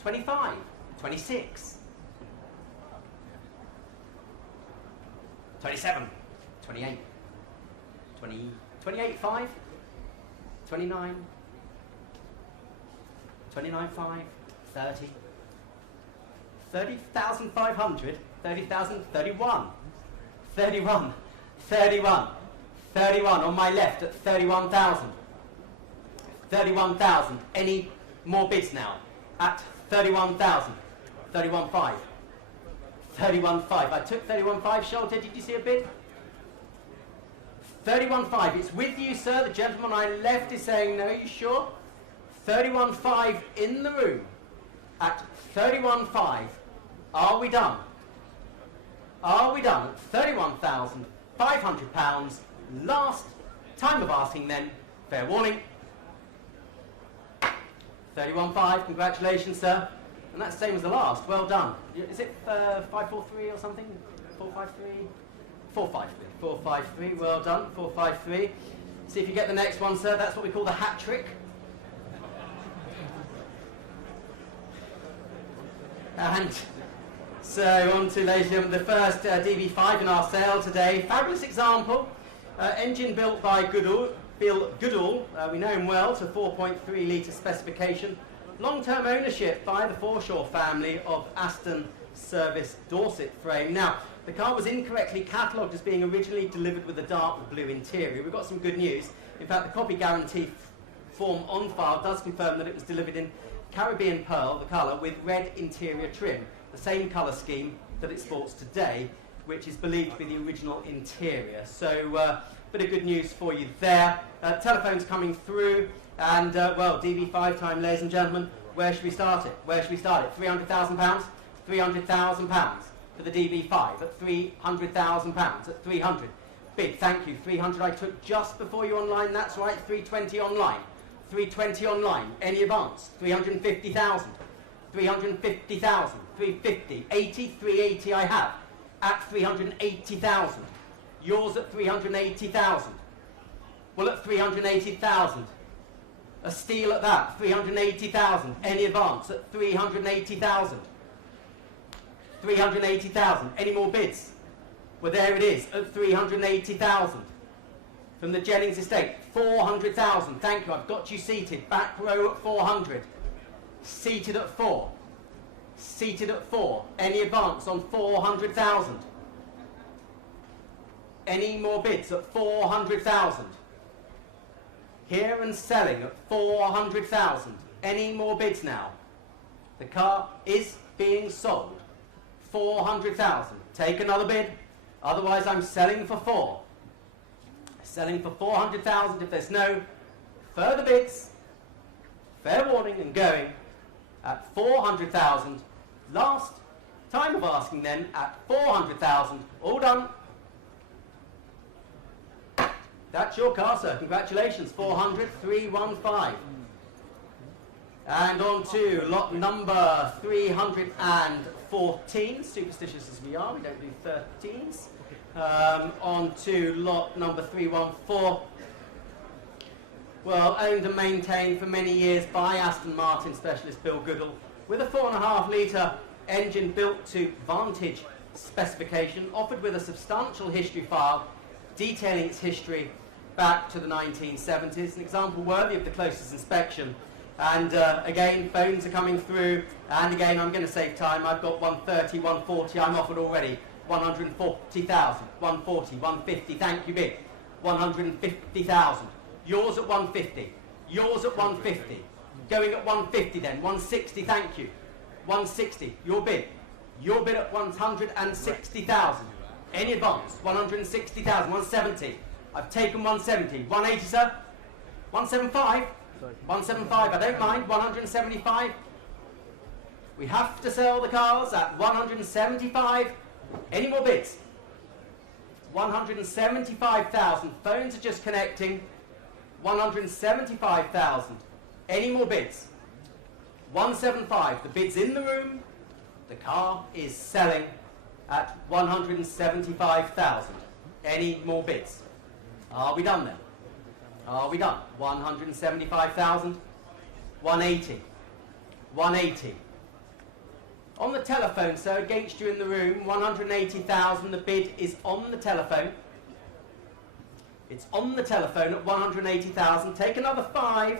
25, 26, 27, 28, 20, 28, 5, 29, 29, 5, 30, 30,500, 30,000, 31, 31, 31, 31 on my left at 31,000, 31,000. Any more bids now? At 31,000, 31.5, 31.5. I took 31.5. Shelter, did you see a bid? 31.5. It's with you, sir. The gentleman on my left is saying no. You sure? 31.5 in the room. At 31.5. Are we done? Are we done? At £31,500. Last time of asking then. Fair warning. 31.5, congratulations, sir. And that's the same as the last. Well done. Is it 543 or something? 453? 453. 453, well done. 453. See if you get the next one, sir. That's what we call the hat trick. And so on to, ladies and gentlemen, the first DB5 in our sale today. Fabulous example. Engine built by Goodwood. Bill Goodall, we know him well, to 4.3 litre specification. Long-term ownership by the Forshaw family of Aston Service Dorset frame. Now, the car was incorrectly catalogued as being originally delivered with a dark blue interior. We've got some good news. In fact, the copy guarantee form on file does confirm that it was delivered in Caribbean Pearl, the colour, with red interior trim, the same colour scheme that it sports today, which is believed to be the original interior. So, bit of good news for you there. Telephones coming through, and well, DB5 time, ladies and gentlemen. Where should we start it? Where should we start it? £300,000? £300,000 for the DB5 at £300,000 at 300. Bid, thank you. 300 I took just before you online. That's right. 320 online. 320 online. Any advance? 350,000. 350,000. 350. 80. 380 I have at 380,000. Yours at 380,000. Well, at 380,000. A steal at that, 380,000. Any advance at 380,000. 380,000. Any more bids? Well, there it is at 380,000. From the Jennings estate, 400,000. Thank you, I've got you seated. Back row at 400. Seated at 4. Seated at 4. Any advance on 400,000? Any more bids at 400,000? Here and selling at 400,000. Any more bids now? The car is being sold. 400,000. Take another bid. Otherwise, I'm selling for 4. Selling for 400,000. If there's no further bids, fair warning and going at 400,000. Last time of asking then at 400,000. All done. That's your car, sir. Congratulations. 400, 315. And on to lot number 314. Superstitious as we are, we don't do 13s. On to lot number 314. Well, owned and maintained for many years by Aston Martin specialist Bill Goodall, with a 4.5 litre engine built to Vantage specification, offered with a substantial history file detailing its history back to the 1970s, an example worthy of the closest inspection. And again, phones are coming through, and again, I'm going to save time. I've got 130, 140, I'm offered already. 140,000, 140, 150, thank you, bid. 150,000. Yours at 150. Yours at 150. Going at 150 then. 160, thank you. 160, your bid. Your bid at 160,000. Any advance? 160,000, 170. I've taken 170. 180, sir? 175? 175, I don't mind. 175. We have to sell the cars at 175. Any more bids? 175,000. Phones are just connecting. 175,000. Any more bids? 175. The bid's in the room. The car is selling at 175,000. Any more bids? Are we done then? Are we done? 175,000. 180. 180. On the telephone, so against you in the room, 180,000. The bid is on the telephone. It's on the telephone at 180,000. Take another 5.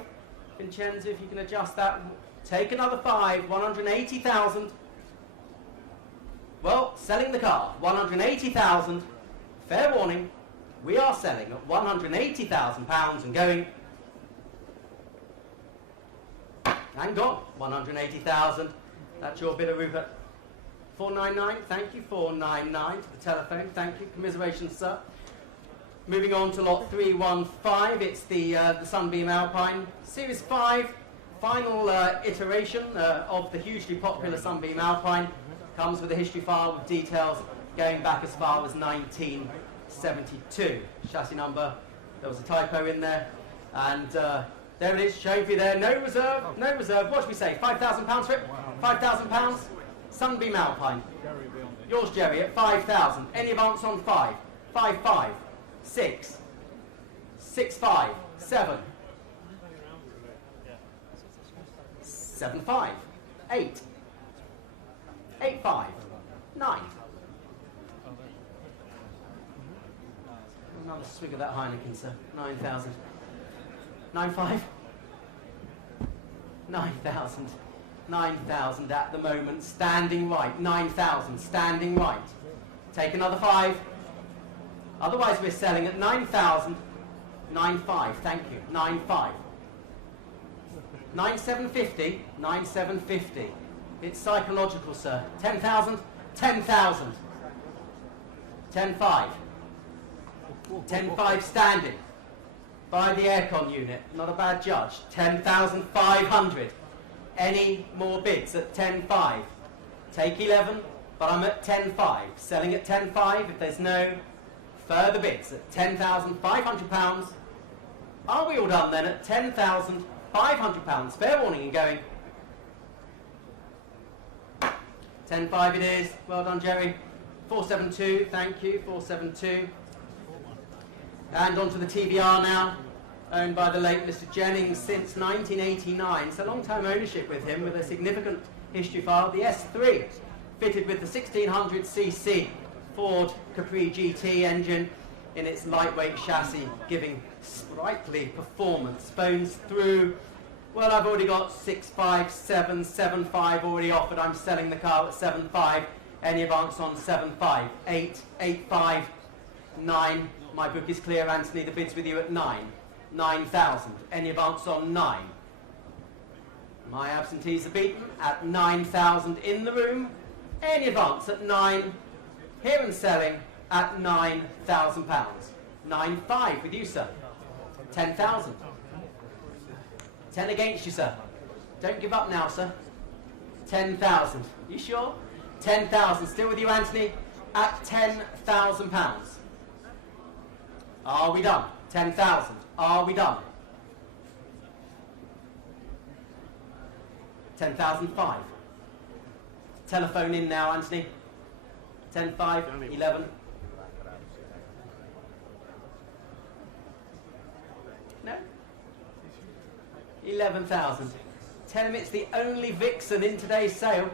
Vincenzo, if you can adjust that. Take another 5. 180,000. Well, selling the car. 180,000. Fair warning. We are selling at £180,000 and going. And gone. 180,000. That's your bidder, Rupert. 499. Thank you. 499 to the telephone. Thank you. Commiserations, sir. Moving on to lot 315. It's the Sunbeam Alpine. Series 5. Final iteration of the hugely popular Sunbeam Alpine. Comes with a history file with details going back as far as 1972. Chassis number. There was a typo in there. And there it is, showing for you there. No reserve, no reserve. What should we say? £5,000 for it? £5,000? Sunbeam Alpine. Yours, Jerry, at 5,000. Any advance on 5? 5-5. 6. 6-5. 7. 7-5. 8. 8-5. 9. Another swig of that Heineken, sir. 9,000. 9-5. 9,000. 9,000 at the moment. Standing right. 9,000. Standing right. Take another 5. Otherwise, we're selling at 9,000. 9.5. Thank you. 9.5. 9,750. 9,750. It's psychological, sir. 10,000. 10,000. 10.5. 10.5 standing. By the aircon unit. Not a bad judge. 10,500. Any more bids at 10.5? Take 11, but I'm at 10.5. Selling at 10.5 if there's no further bids at £10,500. Are we all done then at £10,500? Fair warning and going. 10.5 it is. Well done, Jerry. 472, thank you. 472. And on to the TBR now, owned by the late Mr. Jennings since 1989. So long-term ownership with him, with a significant history file. The S3, fitted with the 1600cc Ford Capri GT engine in its lightweight chassis, giving sprightly performance. Phones through. Well, I've already got 6.5, 7, 7.5 already offered. I'm selling the car at 7.5. Any advance on 7.5? 8, 8.5, 9. My book is clear, Anthony. The bid's with you at 9. 9,000. Any advance on 9? My absentees are beaten at 9,000 in the room. Any advance at 9? Here and selling at £9,000. 9.5 with you, sir. 10,000. 10 against you, sir. Don't give up now, sir. 10,000. You sure? 10,000. Still with you, Anthony, at £10,000. Are we done? 10,000. Are we done? 10,005. Telephone in now, Anthony. 10.5, 11. No? 11,000. Tell him it's the only Vixen in today's sale.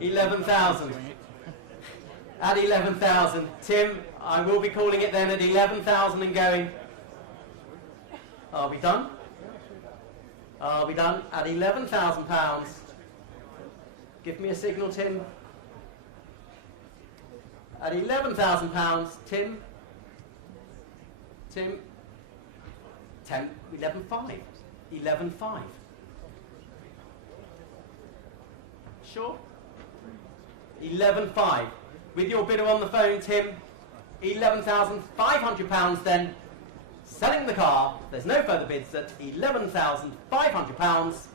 11,000. At 11,000. Tim, I will be calling it then at 11,000 and going. Are we done? Are we done? At £11,000. Give me a signal, Tim. At £11,000, Tim. Tim. 10, 11.5. 11.5. Sure? 11.5. With your bidder on the phone, Tim. £11,500 then. Selling the car. There's no further bids at £11,500.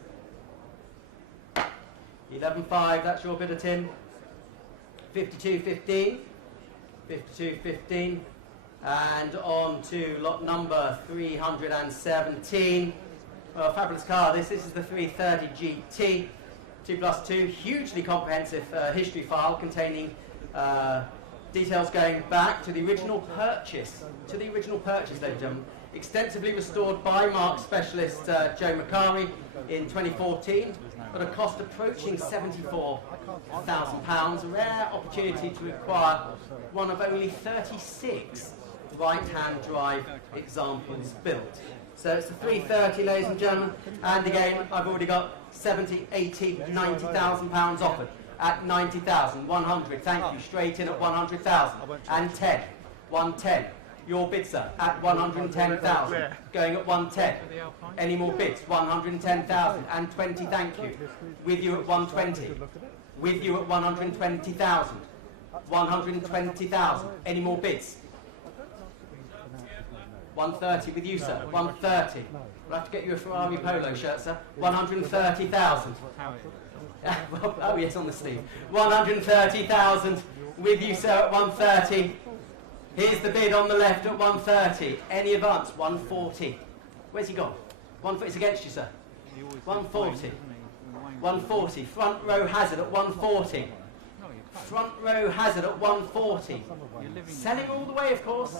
11.5, that's your bidder, Tim. 52.15. 52.15. And on to lot number 317. Well, fabulous car. This is the 330 GT. 2+2. Hugely comprehensive history file containing details going back to the original purchase. To the original purchase, ladies and gentlemen. extensively restored by Mark specialist Joe Macari in 2014, at a cost approaching £74,000, a rare opportunity to acquire one of only 36 right-hand drive examples built. So it's the 330, ladies and gentlemen, and again, I've already got 70, 80, 90,000 pounds offered at 90,000, 100, thank you, straight in at 100,000, and 10, 110. Your bid, sir, at 110,000, going at 110. Any more bids? 110,000 and 20, thank you. With you at 120. With you at 120,000. 120,000. Any more bids? 130 with you, sir. 130. We'll have to get you a Ferrari polo shirt, sir. 130,000. Oh yes, on the sleeve. 130,000 with you, sir, at 130. Here's the bid on the left at 130. Any advance? 140. Where's he gone? 140. It's against you, sir. 140. 140. Front row hazard at 140. Front row hazard at 140. Selling all the way, of course.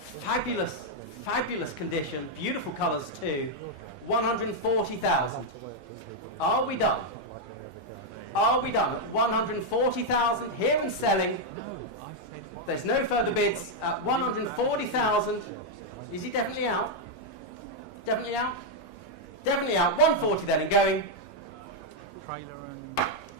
Fabulous, fabulous condition. Beautiful colours too. 140,000. Are we done? Are we done? At 140,000 here and selling. There's no further bids at 140,000. Is he definitely out? Definitely out? Definitely out. 140 then and going.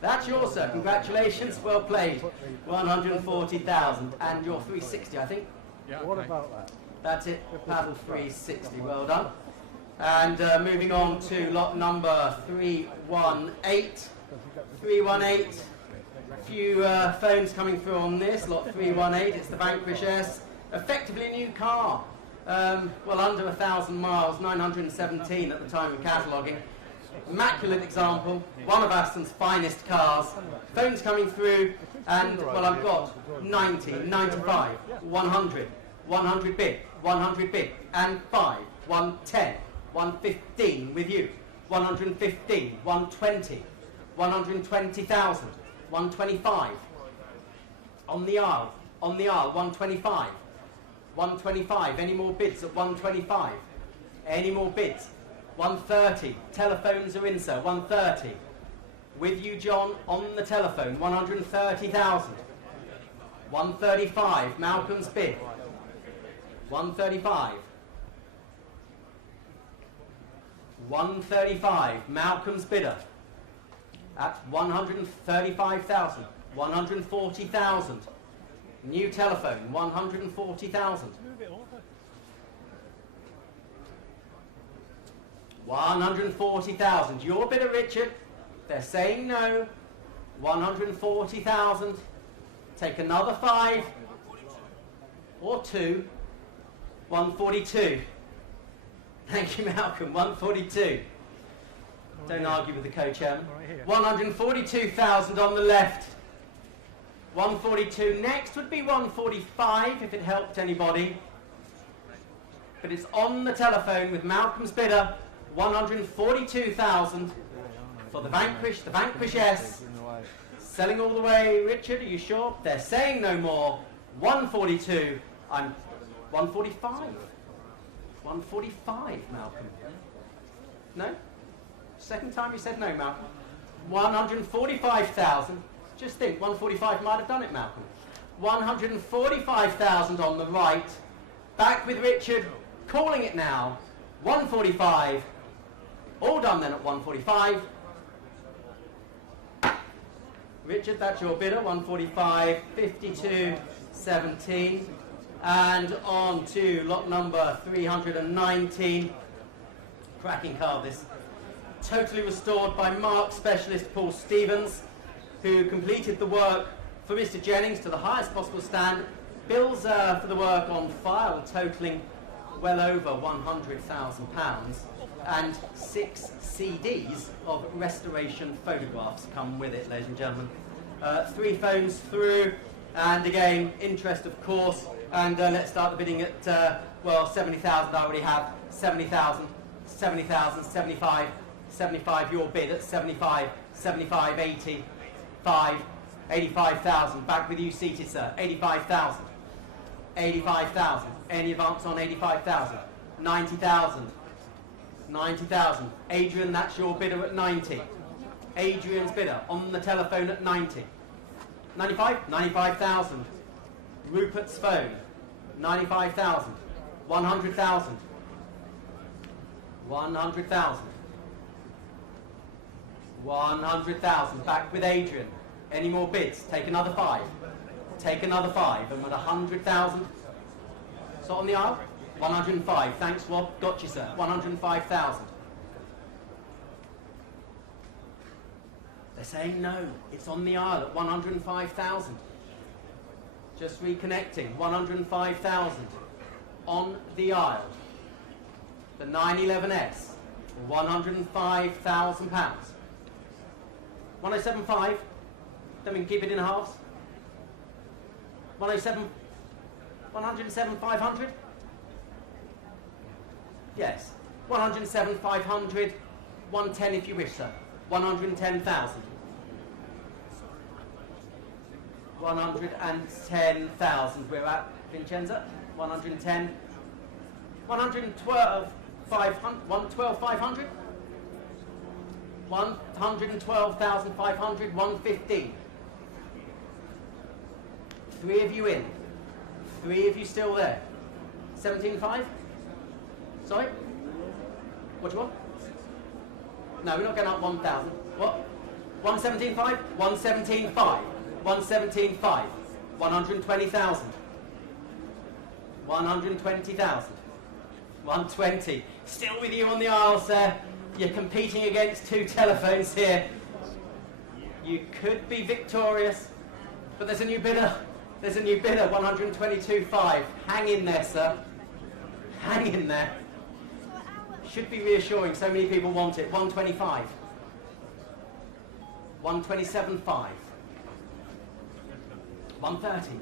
That's yours, sir. Congratulations. Well played. 140,000. And your 360, I think. Yeah, okay. What about that? That's it. Paddle 360. Well done. And moving on to lot number 318. 318. Few phones coming through on this, lot 318, it's the Vanquish S, effectively a new car, well under 1,000 miles, 917 at the time of cataloguing, immaculate example, one of Aston's finest cars, phones coming through, and well I've got 90, 95, 100, 100 bid, 100 bid, and 5, 110, 115 with you, 115, 120, 120,000, 125, on the aisle, 125, 125, any more bids at 125, any more bids, 130, telephones are in, sir, 130, with you, John, on the telephone, 130,000, 135, Malcolm's bid, 135, 135, Malcolm's bidder, at 135,000, 140,000. New telephone, 140,000. 140,000. Your bidder, Richard. They're saying no. 140,000. Take another 5 or 2. 142. Thank you, Malcolm. 142. Don't argue with the co-chairman. 142,000 on the left. 142. Next would be 145 if it helped anybody. But it's on the telephone with Malcolm's bidder. 142,000 for the Vanquish S. Selling all the way. Richard, are you sure? They're saying no more. 142. I'm 145. 145, Malcolm. No? Second time you said no, Malcolm. 145,000. Just think, 145 might have done it, Malcolm. 145,000 on the right. Back with Richard, calling it now. 145. All done then at 145. Richard, that's your bidder. 145, 52, 17. And on to lot number 319. Cracking car, this. Totally restored by Mark specialist Paul Stevens, who completed the work for Mr. Jennings to the highest possible standard. Bills for the work on file totalling well over £100,000, and 6 CDs of restoration photographs come with it, ladies and gentlemen. 3 phones through, and again, interest of course, and let's start the bidding at, well, 70,000 I already have, 70,000, 70,000, 75, 75 your bid at 75, 75, 80, 5, 85,000, back with you seated, sir, 85,000, 85,000. Any advance on 85,000? 90,000. 90,000. Adrian, that's your bidder at 90. Adrian's bidder on the telephone at 90. 95? 95,000. Rupert's phone. 95,000. 100,000. 100,000. 100,000. Back with Adrian. Any more bids? Take another 5. Take another 5. And with 100,000. So on the aisle? 105. Thanks, Rob. Got you, sir. 105,000. They're saying no. It's on the aisle at 105,000. Just reconnecting. 105,000. On the aisle. The 911S. £105,000. 107.5. Then we can keep it in halves. 107. 107,500. Yes. 107,500. 110 if you wish, sir. 110,000. 110,000. We're at Vincenza. 110. 112,500. 112,500. 112,500. 115. 3 of you in. 3 of you still there. 17.5. Sorry? What do you want? No, we're not going up 1,000. What? 117.5? 117.5. 117.5. 120,000. 120,000. 120. Still with you on the aisle, sir. You're competing against 2 telephones here. You could be victorious, but there's a new bidder. There's a new bidder, 122.5. Hang in there, sir. Hang in there. Should be reassuring, so many people want it. 125. 127.5. 130.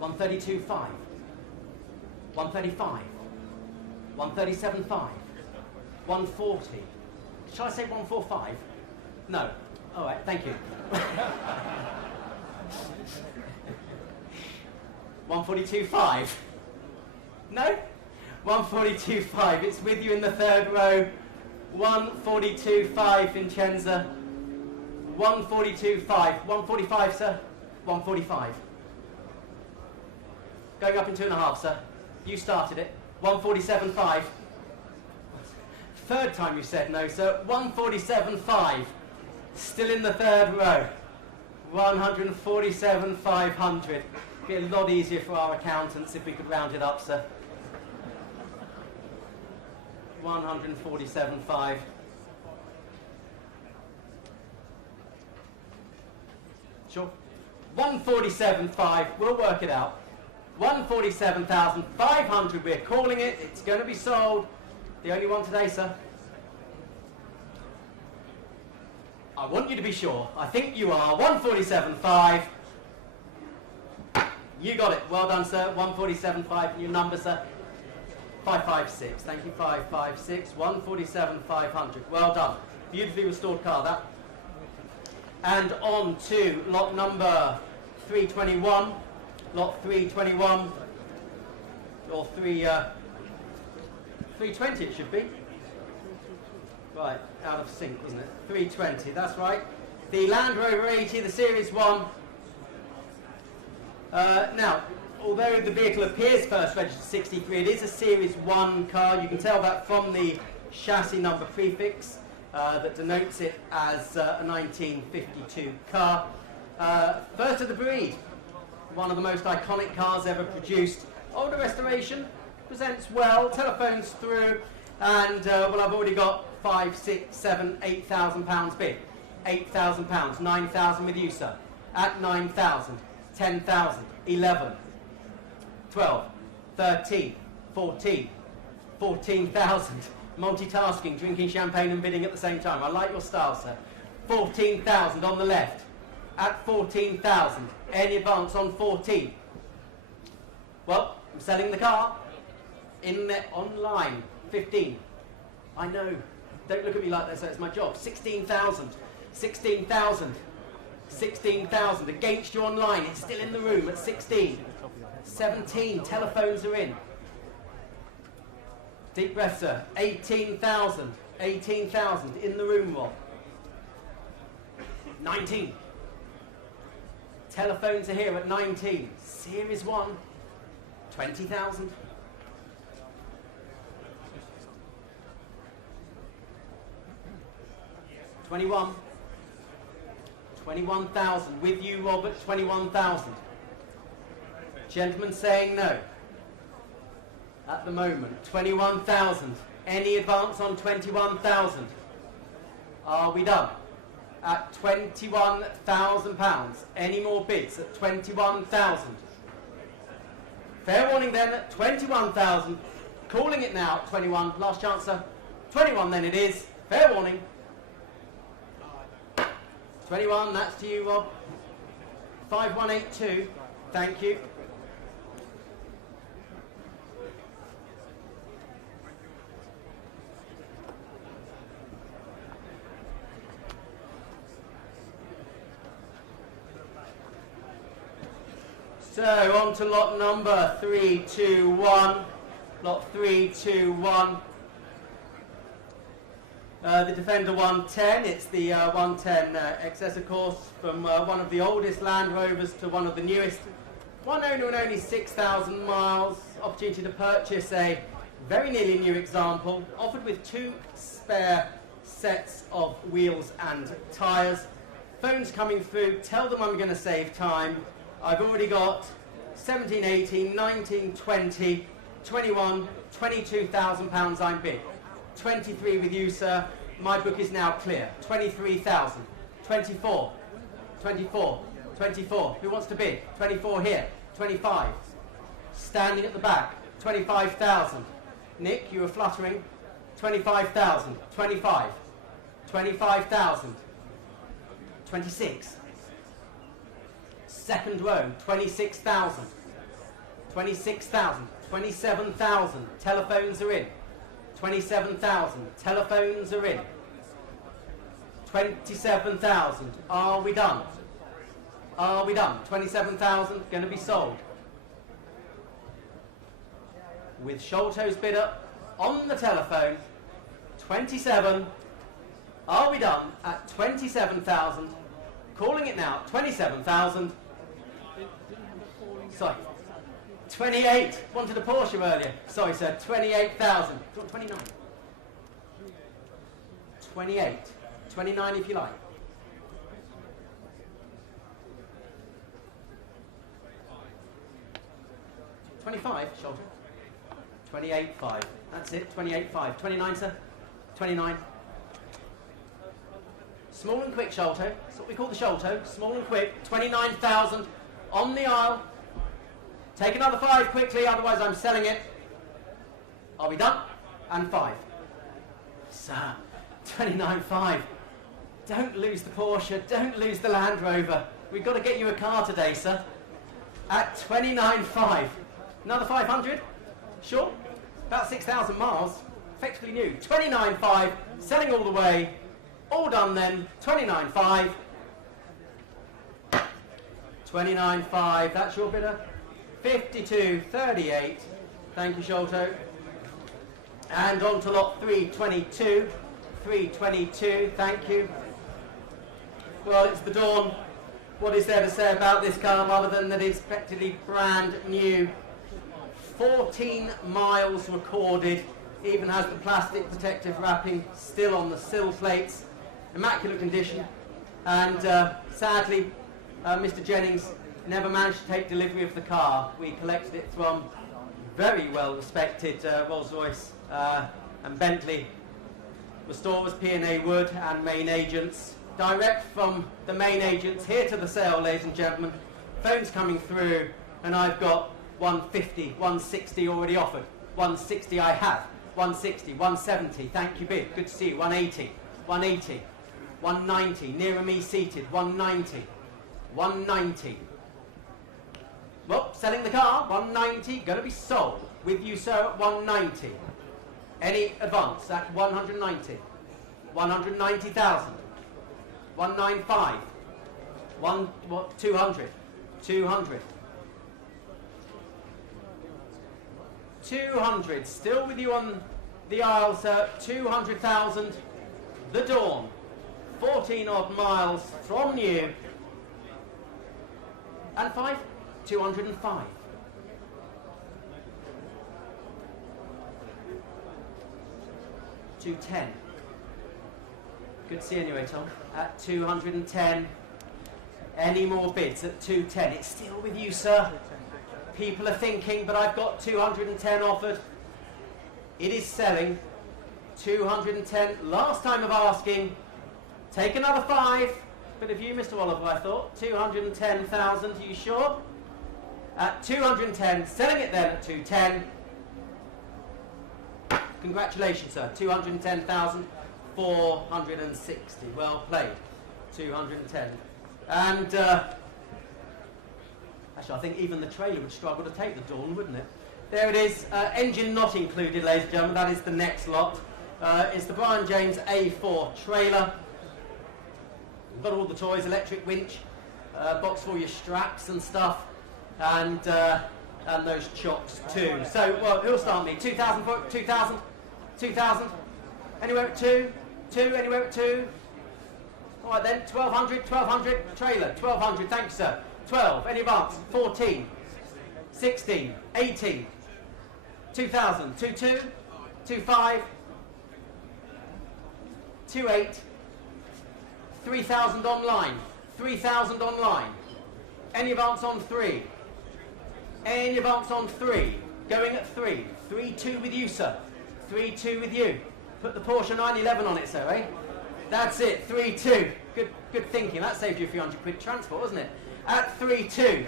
132.5. 135. 137.5. 140. Shall I say 145? No. All right, thank you. 142.5. No? 142.5. It's with you in the 3rd row. 142.5, Vincenza. 142.5. 145, sir. 145. Going up in 2.5, sir. You started it. 147.5. 3rd time you said no, sir. 147.5. Still in the 3rd row. 147,500. Be a lot easier for our accountants if we could round it up, sir. 147.5. Sure. 147.5. We'll work it out. 147,500. We're calling it. It's going to be sold. The only one today, sir. I want you to be sure. I think you are. 147.5. You got it. Well done, sir. 147.5. And your number, sir? 556. Thank you. 556. 147,500. Well done. Beautifully restored car, that. And on to lot number 321. Lot 321. Or 320 it should be. Right, out of sync, wasn't it? 320, that's right. The Land Rover 80, the Series 1. Now, although the vehicle appears first registered 63, it is a Series 1 car. You can tell that from the chassis number prefix that denotes it as a 1952 car. First of the breed. One of the most iconic cars ever produced. Older restoration, presents well, telephones through, and well, I've already got 5, 6, 7, 8,000 pounds bid. 8,000 pounds, 9,000 with you, sir. At 9,000, 10,000, 11, 12, 13, 14, 14,000. Multitasking, drinking champagne and bidding at the same time. I like your style, sir. 14,000 on the left. At 14,000. Any advance on 14? Well, I'm selling the car. In there, online. 15. I know. Don't look at me like that, sir. It's my job. 16,000. 16,000. 16,000. Against you online. It's still in the room at 16. 17. Telephones are in. Deep breath, sir. 18,000. 18,000 in the room, Rob. 19. Telephones are here at 19. Series 1. 20,000. 21. 21,000. With you, Robert, 21,000. Gentlemen saying no. At the moment, 21,000. Any advance on 21,000? Are we done? At £21,000. Any more bids at 21,000? Fair warning then at 21,000. Calling it now at 21. Last chance, sir. 21 then it is. Fair warning. 21, that's to you, Rob. 5182. Thank you. So, on to lot number 321. Lot 321. The Defender 110, it's the 110 XS, of course, from one of the oldest Land Rovers to one of the newest. One owner and only 6,000 miles. Opportunity to purchase a very nearly new example, offered with 2 spare sets of wheels and tyres. Phones coming through, tell them I'm going to save time. I've already got 17, 18, 19, 20, 21, £22,000 I'm bid. 23 with you, sir. My book is now clear. 23,000. 24. 24. 24. Who wants to bid? 24 here. 25. Standing at the back. 25,000. Nick, you were fluttering. 25,000. 25. 25,000. 26. Second row. 26,000. 26,000. 27,000. Telephones are in. 27,000. Telephones are in. 27,000. Are we done? Are we done? 27,000 going to be sold. With Sholto's bidder on the telephone. 27. Are we done at 27,000? Calling it now. 27,000. Sorry. 28. Wanted a Porsche earlier. Sorry, sir. 28,000. Do you want 29? 28. 29 if you like. 25, Sholto. 28.5. That's it. 28.5. 29, sir. 29. Small and quick, Sholto. That's what we call the Sholto. Small and quick. 29,000 on the aisle. Take another 5 quickly, otherwise I'm selling it. Are we done? And 5. Sir, 29.5. Don't lose the Porsche, don't lose the Land Rover. We've got to get you a car today, sir. At 29.5. Another 500? Sure? About 6,000 miles. Effectively new. 29.5. Selling all the way. All done then. 29.5. 29.5. That's your bidder. 52.38. Thank you, Sholto. And on to lot 322. 322. Thank you. Well, it's the dawn. What is there to say about this car other than that it's practically brand new? 14 miles recorded. Even has the plastic protective wrapping still on the sill plates. Immaculate condition. And sadly, Mr. Jennings never managed to take delivery of the car. We collected it from very well respected Rolls-Royce and Bentley restorers, P&A Wood and main agents. Direct from the main agents here to the sale, ladies and gentlemen. Phones coming through, and I've got 150, 160 already offered. 160 I have. 160, 170, thank you bid. Good to see you. 180, 180, 190, nearer me seated. 190, 190. Well, selling the car, 190, going to be sold. With you, sir, at 190. Any advance at 190? 190,000. 195. 200. 200. 200. Still with you on the aisles, 200,000, the Dawn, 14 odd miles from new, and 5, 205. $210. Good to see you anyway, Tom. At 210. Any more bids at 210? It's still with you, sir. People are thinking, but I've got 210 offered. It is selling. 210. Last time of asking. Take another 5. Bit of you, Mr. Oliver, I thought. 210,000. Are you sure? At 210. Selling it then at 210. Congratulations, sir. 210,460. Well played. 210. And actually, I think even the trailer would struggle to take the Dawn, wouldn't it? There it is. Engine not included, ladies and gentlemen. That is the next lot. It's the Brian James A4 trailer. We've got all the toys, electric winch, box for your straps and stuff, and those chocks too. So, well, who'll start me? 2,000, 2,000, 2,000. Anywhere at 2? 2, anywhere at 2? All right then, 1,200, 1,200, trailer, 1,200, thank you, sir. 12, any advance? 14, 16, 18, 2,000, 22, 25, 28, 3,000 online, 3,000 online. Any advance on 3? Any advance on 3? Going at 3. 3-2 with you, sir. 3-2 with you. Put the Porsche 911 on it, sir, eh? That's it, 3-2. Good thinking. That saved you a few hundred quid transport, wasn't it? At 3-2.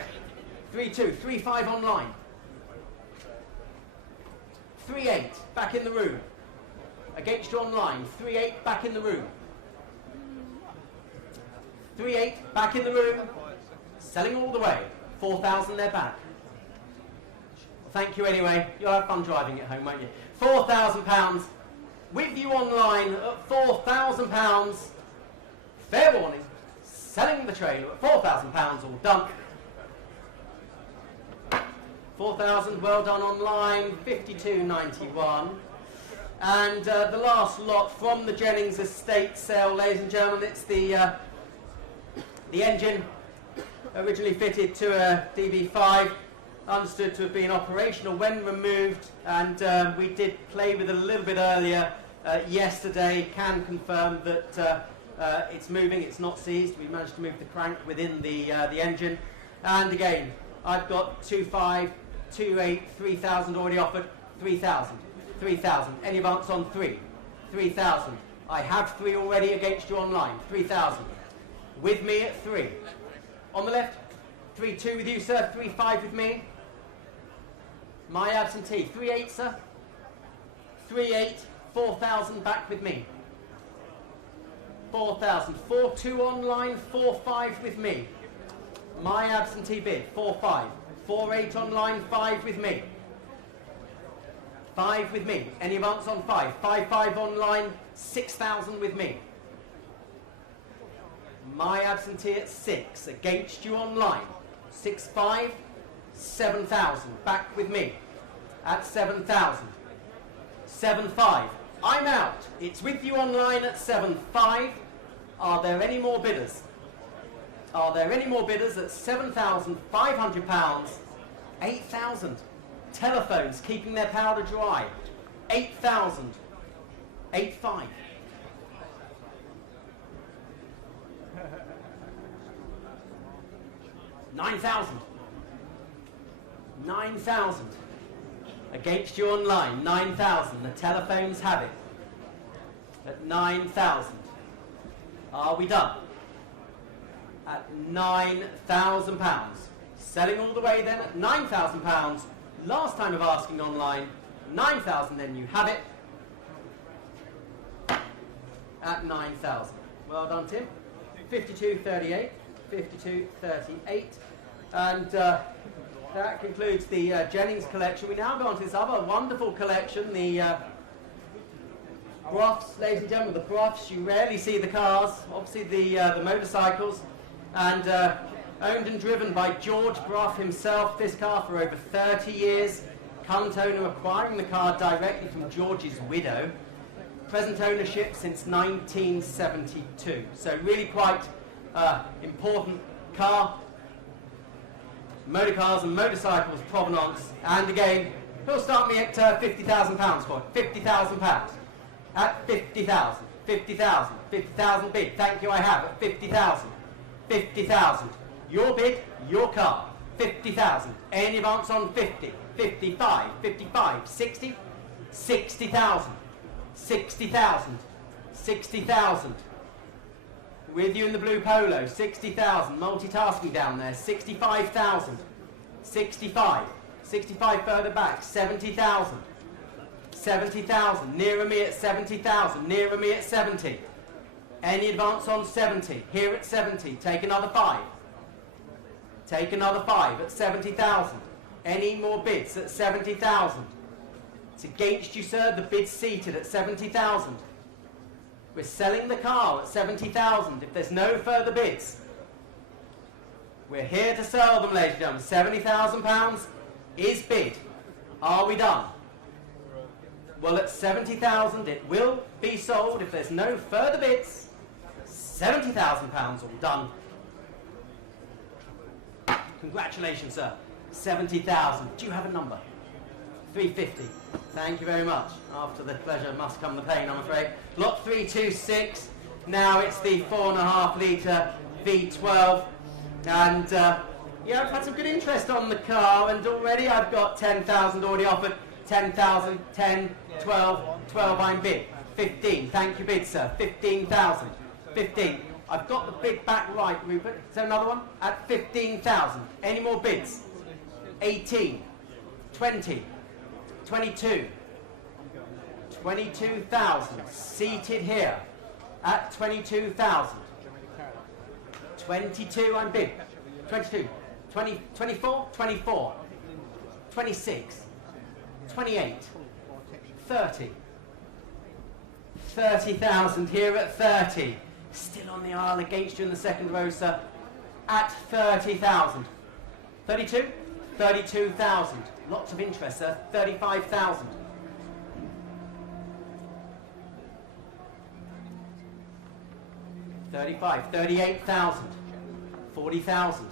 3-2. 3-5 online. 3-8. Back in the room. Against you online. 3-8. Back in the room. 3-8. Back in the room. Selling all the way. 4,000. They're back. Thank you anyway. You'll have fun driving it home, won't you? £4,000. With you online at £4,000. Fair warning. Selling the trailer at £4,000. All done. 4,000. Well done online. 52.91. And the last lot from the Jennings estate sale, ladies and gentlemen, it's the engine originally fitted to a DB5. Understood to have been operational when removed, and we did play with it a little bit earlier yesterday. Can confirm that it's moving, it's not seized. We managed to move the crank within the engine. And again, I've got 2.5, 2.8, 3,000 already offered. 3,000, 3,000. Any advance on 3? 3,000. I have 3 already against you online. 3,000. With me at 3. On the left, 3-2 with you, sir. 3-5 with me. My absentee. 3-8, sir. 3-8. 4,000 back with me. 4,000. 4-2 online. 4-5 with me. My absentee bid. 4-5. 4-8 online. 5 with me. 5 with me. Any advance on 5? 5-5 online. 6,000 with me. My absentee at 6. Against you online. 6-5. 7,000. Back with me. At 7,000. 7-5. I'm out. It's with you online at 7-5. Are there any more bidders? Are there any more bidders at £7,500? 8,000. Telephones keeping their powder dry. 8,000. 8-5. 9,000. 9,000. Against you online, 9,000. The telephones have it. At 9,000. Are we done? At £9,000. Selling all the way then at £9,000. Last time of asking online, 9,000, then you have it. At 9,000. Well done, Tim. 52.38. 52.38. And that concludes the Jennings collection. We now go on to this other wonderful collection, the Bruffs, ladies and gentlemen, the Bruffs. You rarely see the cars, obviously the motorcycles, and owned and driven by George Bruff himself. This car for over 30 years. Current owner acquiring the car directly from George's widow. Present ownership since 1972. So really quite important car. Motor cars and motorcycles provenance. And again, he'll start me at £50,000 for it. £50,000. At 50,000. 50,000. 50,000 bid. Thank you, I have. At 50,000. 50,000. Your bid, your car. 50,000. Any advance on 50. 55. 55. 60. 60,000. 60,000. 60,000. With you in the blue polo. 60,000. Multitasking down there. 65,000. 65. 65 further back. 70,000. 70,000. Nearer me at 70,000. Nearer me at 70. Any advance on 70. Here at 70. Take another 5. Take another 5 at 70,000. Any more bids at 70,000. It's against you, sir. The bid's seated at 70,000. We're selling the car at 70,000. If there's no further bids, we're here to sell them, ladies and gentlemen. £70,000 is bid. Are we done? Well, at 70,000 it will be sold. If there's no further bids, £70,000 all done. Congratulations, sir. 70,000. Do you have a number? 350. Thank you very much. After the pleasure must come the pain, I'm afraid. Lot 326. Now it's the 4.5 litre V12. And yeah, I've had some good interest on the car, and already I've got 10,000 already offered. 10,000, 10, 12, 12 I'm bid. 15. Thank you, bid, sir. 15,000. 15. I've got the bid back right, Rupert. Is there another one? At 15,000. Any more bids? 18. 20. 22. 22,000. Seated here at 22,000. 22, I'm bid. 22. 20, 24, 24. 26. 28. 30. 30,000 here at 30. Still on the aisle against you in the second row, sir. At 30,000. 32. 32,000. Lots of interest, sir. 35,000. 35. 38,000. 40,000.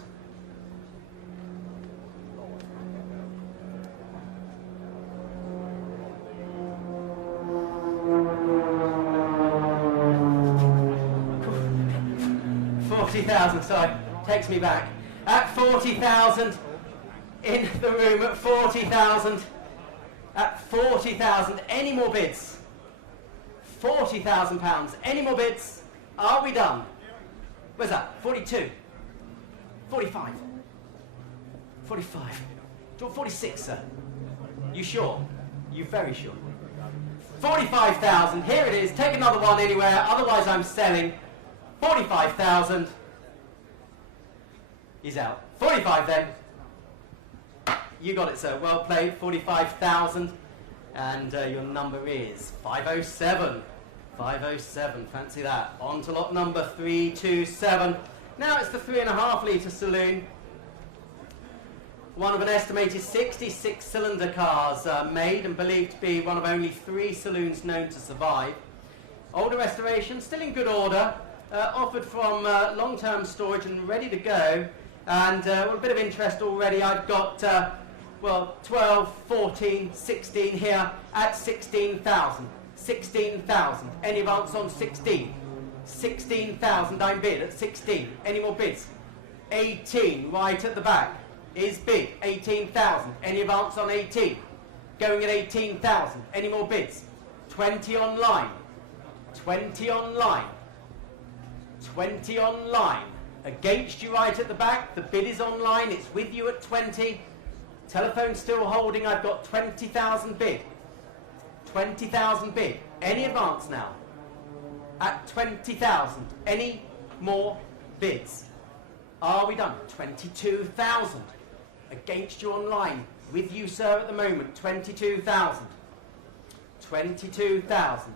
40,000, sorry, takes me back. At 40,000, in the room at 40,000. At 40,000, any more bids? £40,000, any more bids? Are we done? Where's that? 42. 45. 45. Do you want 46, sir? You sure? You very sure? 45,000, here it is. Take another one anywhere, otherwise I'm selling. 45,000 is out. 45 then. You got it, sir. Well played. 45,000. And your number is 507. 507. Fancy that. On to lot number 327. Now it's the 3.5 litre saloon. One of an estimated 66 cylinder cars made and believed to be one of only 3 saloons known to survive. Older restoration, still in good order. Offered from long-term storage and ready to go, and well, a bit of interest already. I've got well, 12, 14, 16 here at 16,000. 16,000. Any advance on 16? 16,000 I'm bid at 16. Any more bids? 18 right at the back is bid. 18,000. Any advance on 18? Going at 18,000. Any more bids? 20 online. 20 online. 20 online. Against you right at the back. The bid is online. It's with you at 20. Telephone still holding. I've got 20,000 bid. 20,000 bid. Any advance now? At 20,000. Any more bids? Are we done? 22,000. Against you online. With you, sir, at the moment. 22,000. 22,000.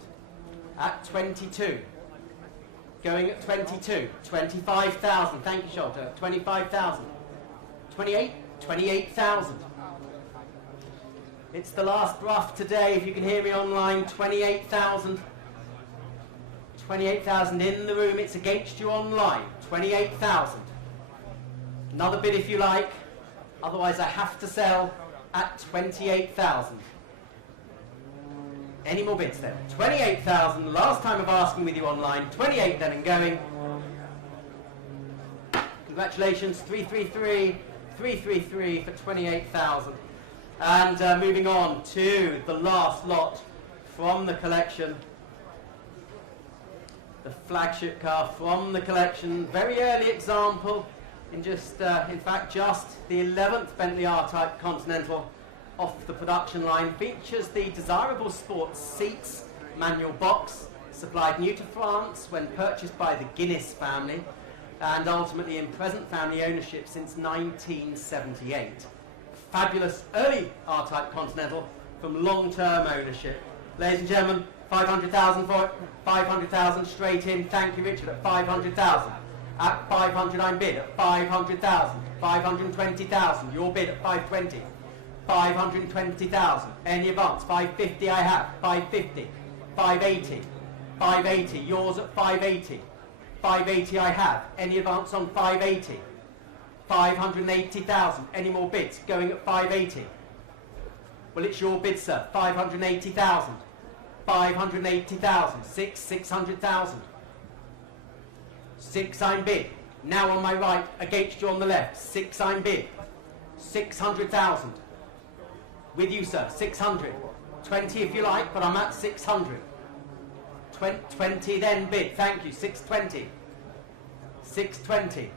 At 22. Going at 22. 25,000. Thank you, Sholto. 25,000. 28. 28,000. It's the last rough today, if you can hear me online. 28,000. 28,000 in the room. It's against you online. 28,000. Another bid if you like. Otherwise I have to sell at 28,000. Any more bids then? 28,000. Last time of asking with you online. 28 then and going. Congratulations. 333. 333 for 28,000. And moving on to the last lot from the collection. The flagship car from the collection. Very early example. In fact, just the 11th Bentley R-Type Continental off the production line. Features the desirable sports seats, manual box, supplied new to France when purchased by the Guinness family, and ultimately in present family ownership since 1978. Fabulous early R-Type Continental from long-term ownership. Ladies and gentlemen, 500,000 for it. 500,000 straight in. Thank you, Richard, at 500,000. At 500 I'm bid at 500,000. 520,000. Your bid at 520. 520,000. Any advance? 550 I have. 550. 580. 580. Yours at 580. 580 I have. Any advance on 580? 580,000. Any more bids? Going at 580. Well, it's your bid, sir. 580,000. 580,000. 600,000. 6 I'm bid. Now on my right, against you on the left. 6 I'm bid. 600,000. With you, sir. 600. 20 if you like, but I'm at 600. 20 then bid. Thank you. 620. 620.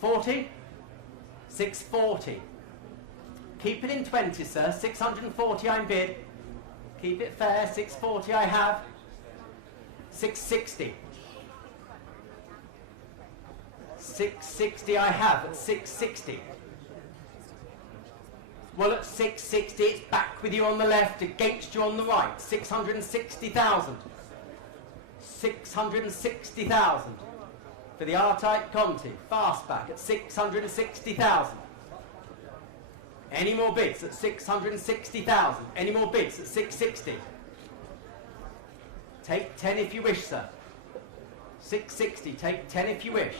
40. 640. Keep it in 20, sir. 640 I'm bid. Keep it fair. 640 I have. 660. 660 I have at 660. Well, at 660 it's back with you on the left, against you on the right. 660,000. 660,000 for the R-Type Conti. Fastback at 660,000. Any more bids at 660,000? Any more bids at 660? Take 10 if you wish, sir. 660, take 10 if you wish.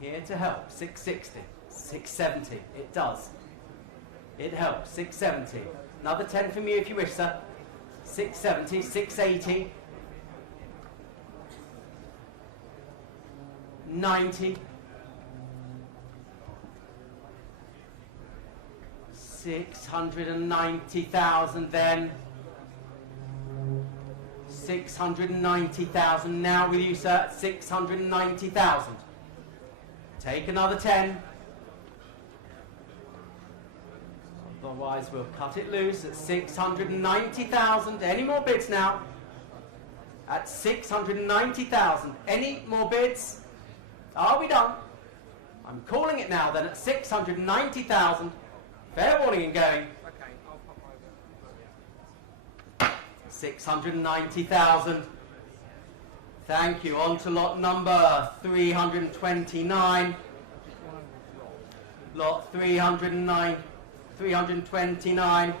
Here to help. 660. 670. It does. It helps. 670. Another 10 from you if you wish, sir. 670. 680. 90. 690,000 then. 690,000 now with you, sir. 690,000. Take another 10. Otherwise we'll cut it loose at 690,000. Any more bids now? At 690,000. Any more bids? Are we done? I'm calling it now then at 690,000. Fair warning and going. 690,000. Thank you. On to lot number 329. Lot 309. 329.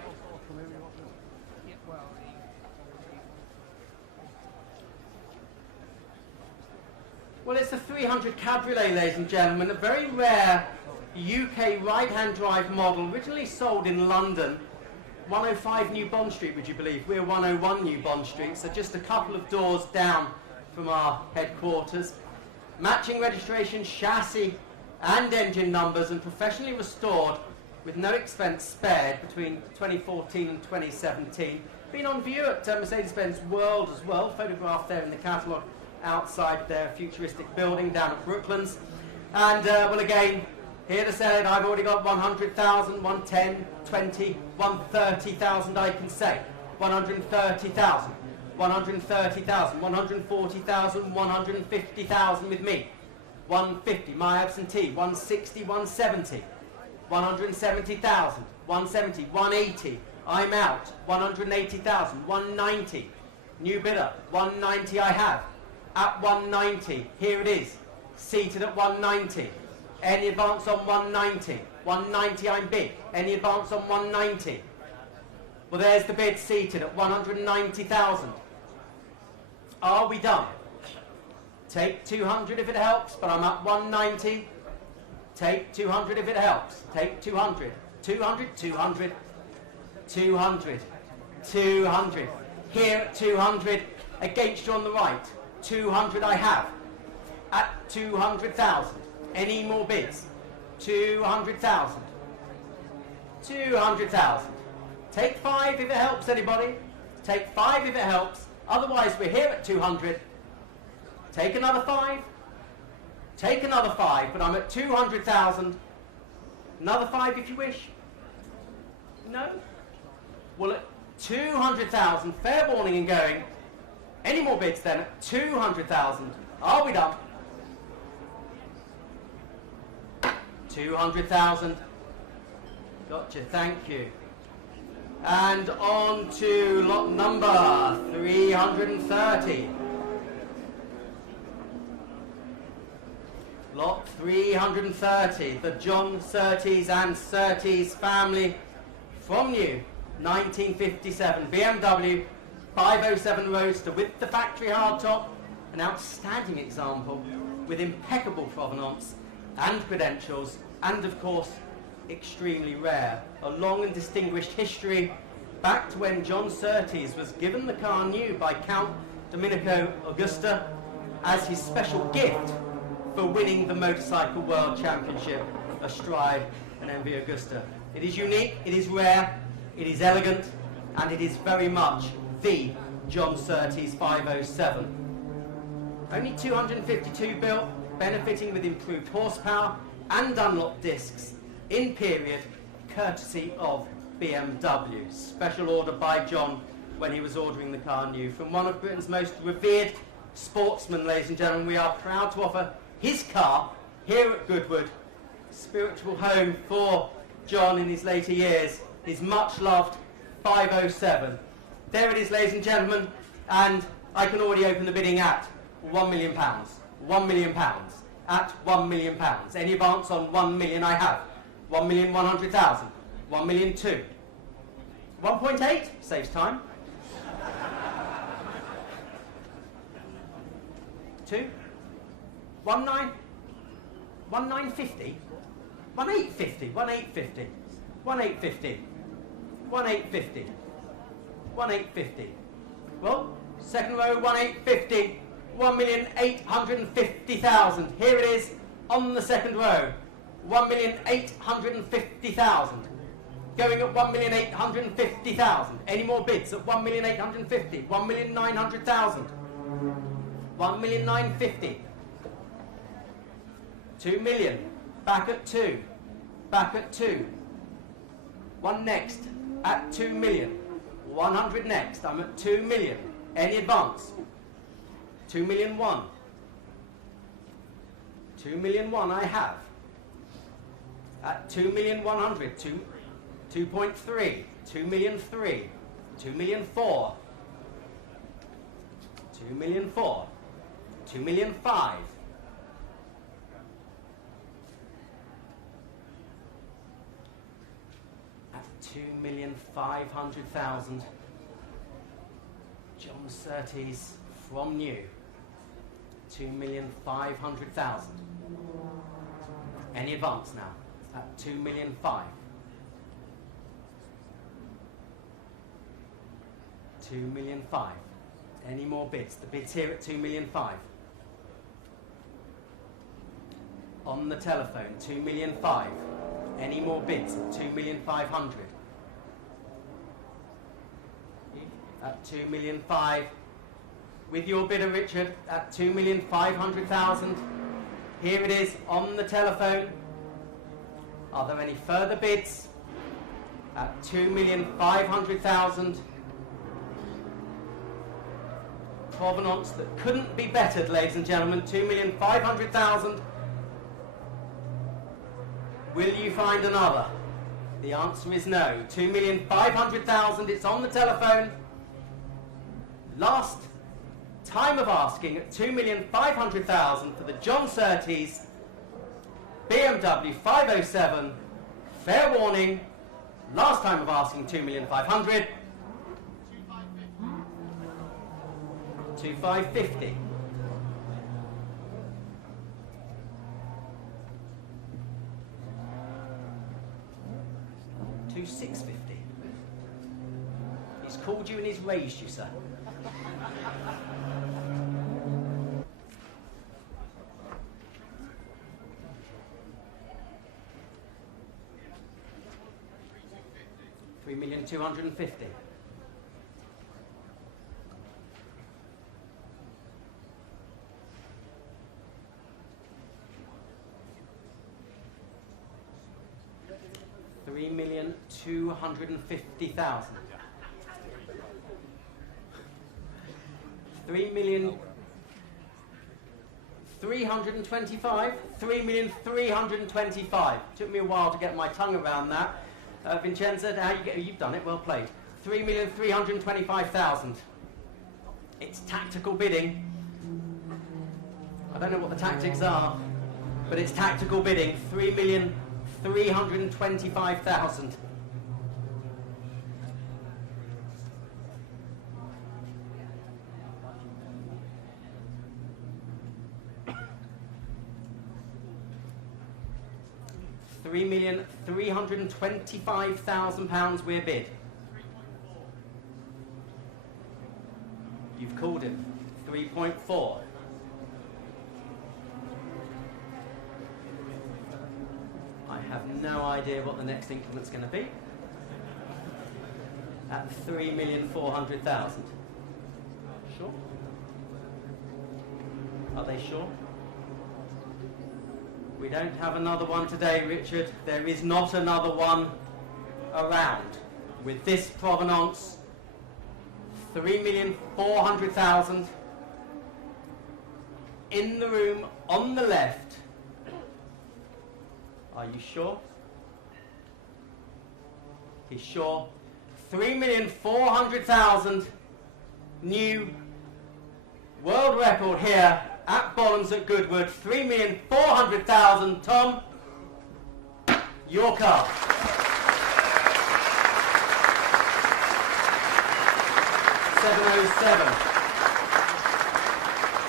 Well, it's a 300 Cabriolet, ladies and gentlemen, a very rare UK right-hand drive model, originally sold in London. 105 New Bond Street, would you believe? We're 101 New Bond Street, so just a couple of doors down from our headquarters. Matching registration, chassis and engine numbers, and professionally restored with no expense spared between 2014 and 2017. Been on view at Mercedes-Benz World as well, photographed there in the catalogue outside their futuristic building down at Brooklands. And, well, again, here to sell it, I've already got 100,000, 110, 20, 130,000 I can say. 130,000, 130,000, 140,000, 150,000 with me. 150, my absentee. 160, 170, 170,000, 170, 180, I'm out. 180,000, 190, new bidder. 190 I have. At 190, here it is. Seated at 190. Any advance on 190? 190, I'm bid. Any advance on 190? Well, there's the bid seated at 190,000. Are we done? Take 200 if it helps, but I'm at 190. Take 200 if it helps. Take 200. 200, 200, 200, 200. Here at 200, against you on the right. 200 I have. At 200,000. Any more bids? 200,000. 200,000. Take 5 if it helps, anybody. Take 5 if it helps. Otherwise, we're here at 200. Take another 5. Take another 5, but I'm at 200,000. Another 5 if you wish. No? Well, at 200,000, fair warning and going. Any more bids then at 200,000? Are we done? 200,000. Gotcha, thank you. And on to lot number 330. Lot 330, the John Surtees and Surtees family from new, 1957 BMW 507 Roadster with the factory hardtop, an outstanding example with impeccable provenance and credentials, and of course extremely rare. A long and distinguished history back to when John Surtees was given the car new by Count Domenico Augusta as his special gift for winning the Motorcycle World Championship astride an MV Augusta. It is unique, it is rare, it is elegant, and it is very much the John Surtees 507. Only 252 built, benefiting with improved horsepower and Dunlop discs in period, courtesy of BMW. Special order by John when he was ordering the car new. From one of Britain's most revered sportsmen, ladies and gentlemen, we are proud to offer his car here at Goodwood, spiritual home for John in his later years, his much loved 507. There it is, ladies and gentlemen, and I can already open the bidding at £1 million. £1 million. At £1 million. Any advance on 1 million I have. 1,100,000. 1,000,002. 1.8 saves time. 2. 19. 1950. 1850. 1850. 1850. 1850. 1850. Well, second row, 1850. 1,850,000. Here it is on the second row. 1,850,000. Going at 1,850,000. Any more bids at 1,850,000? 1,900,000. 1,950,000. 2 million. Back at 2. Back at 2. One next at 2 million. 100 next. I'm at 2 million. Any advance? 2 million one. 2 million one I have. At 2,100,000. 2.3. 2 million 3. 2 million 4. 2 million 4. 2 million 5. At 2,500,000. John Surtees from new. 2,500,000. Any advance now? At 2,500,000. 2,500,000. Any more bids? The bid's here at 2,500,000. On the telephone, 2,500,000. Any more bids at 2,500,000? At 2,500,000. With your bidder, Richard, at 2,500,000. Here it is on the telephone. Are there any further bids? At 2,500,000. Provenance that couldn't be bettered, ladies and gentlemen. 2,500,000. Will you find another? The answer is no. 2,500,000. It's on the telephone. Last time of asking at 2,500,000 for the John Surtees BMW 507, fair warning, last time of asking 2,500,000, 2,550. 2,650. He's called you and he's raised you, sir. $3,250,000. $3,250,000. 3,325,000. 3,325,000. Took me a while to get my tongue around that. Vincenzo, you've done it, well played. 3,325,000. It's tactical bidding. I don't know what the tactics are, but it's tactical bidding. 3,325,000. £3,325,000 we're bid. You've called him. 3.4. I have no idea what the next increment's going to be. At 3,400,000. Sure? Are they sure? We don't have another one today, Richard. There is not another one around. With this provenance, 3,400,000 in the room on the left. Are you sure? He's sure. 3,400,000 new world record here at Bonhams at Goodwood. 3,400,000. Tom, your car. 707.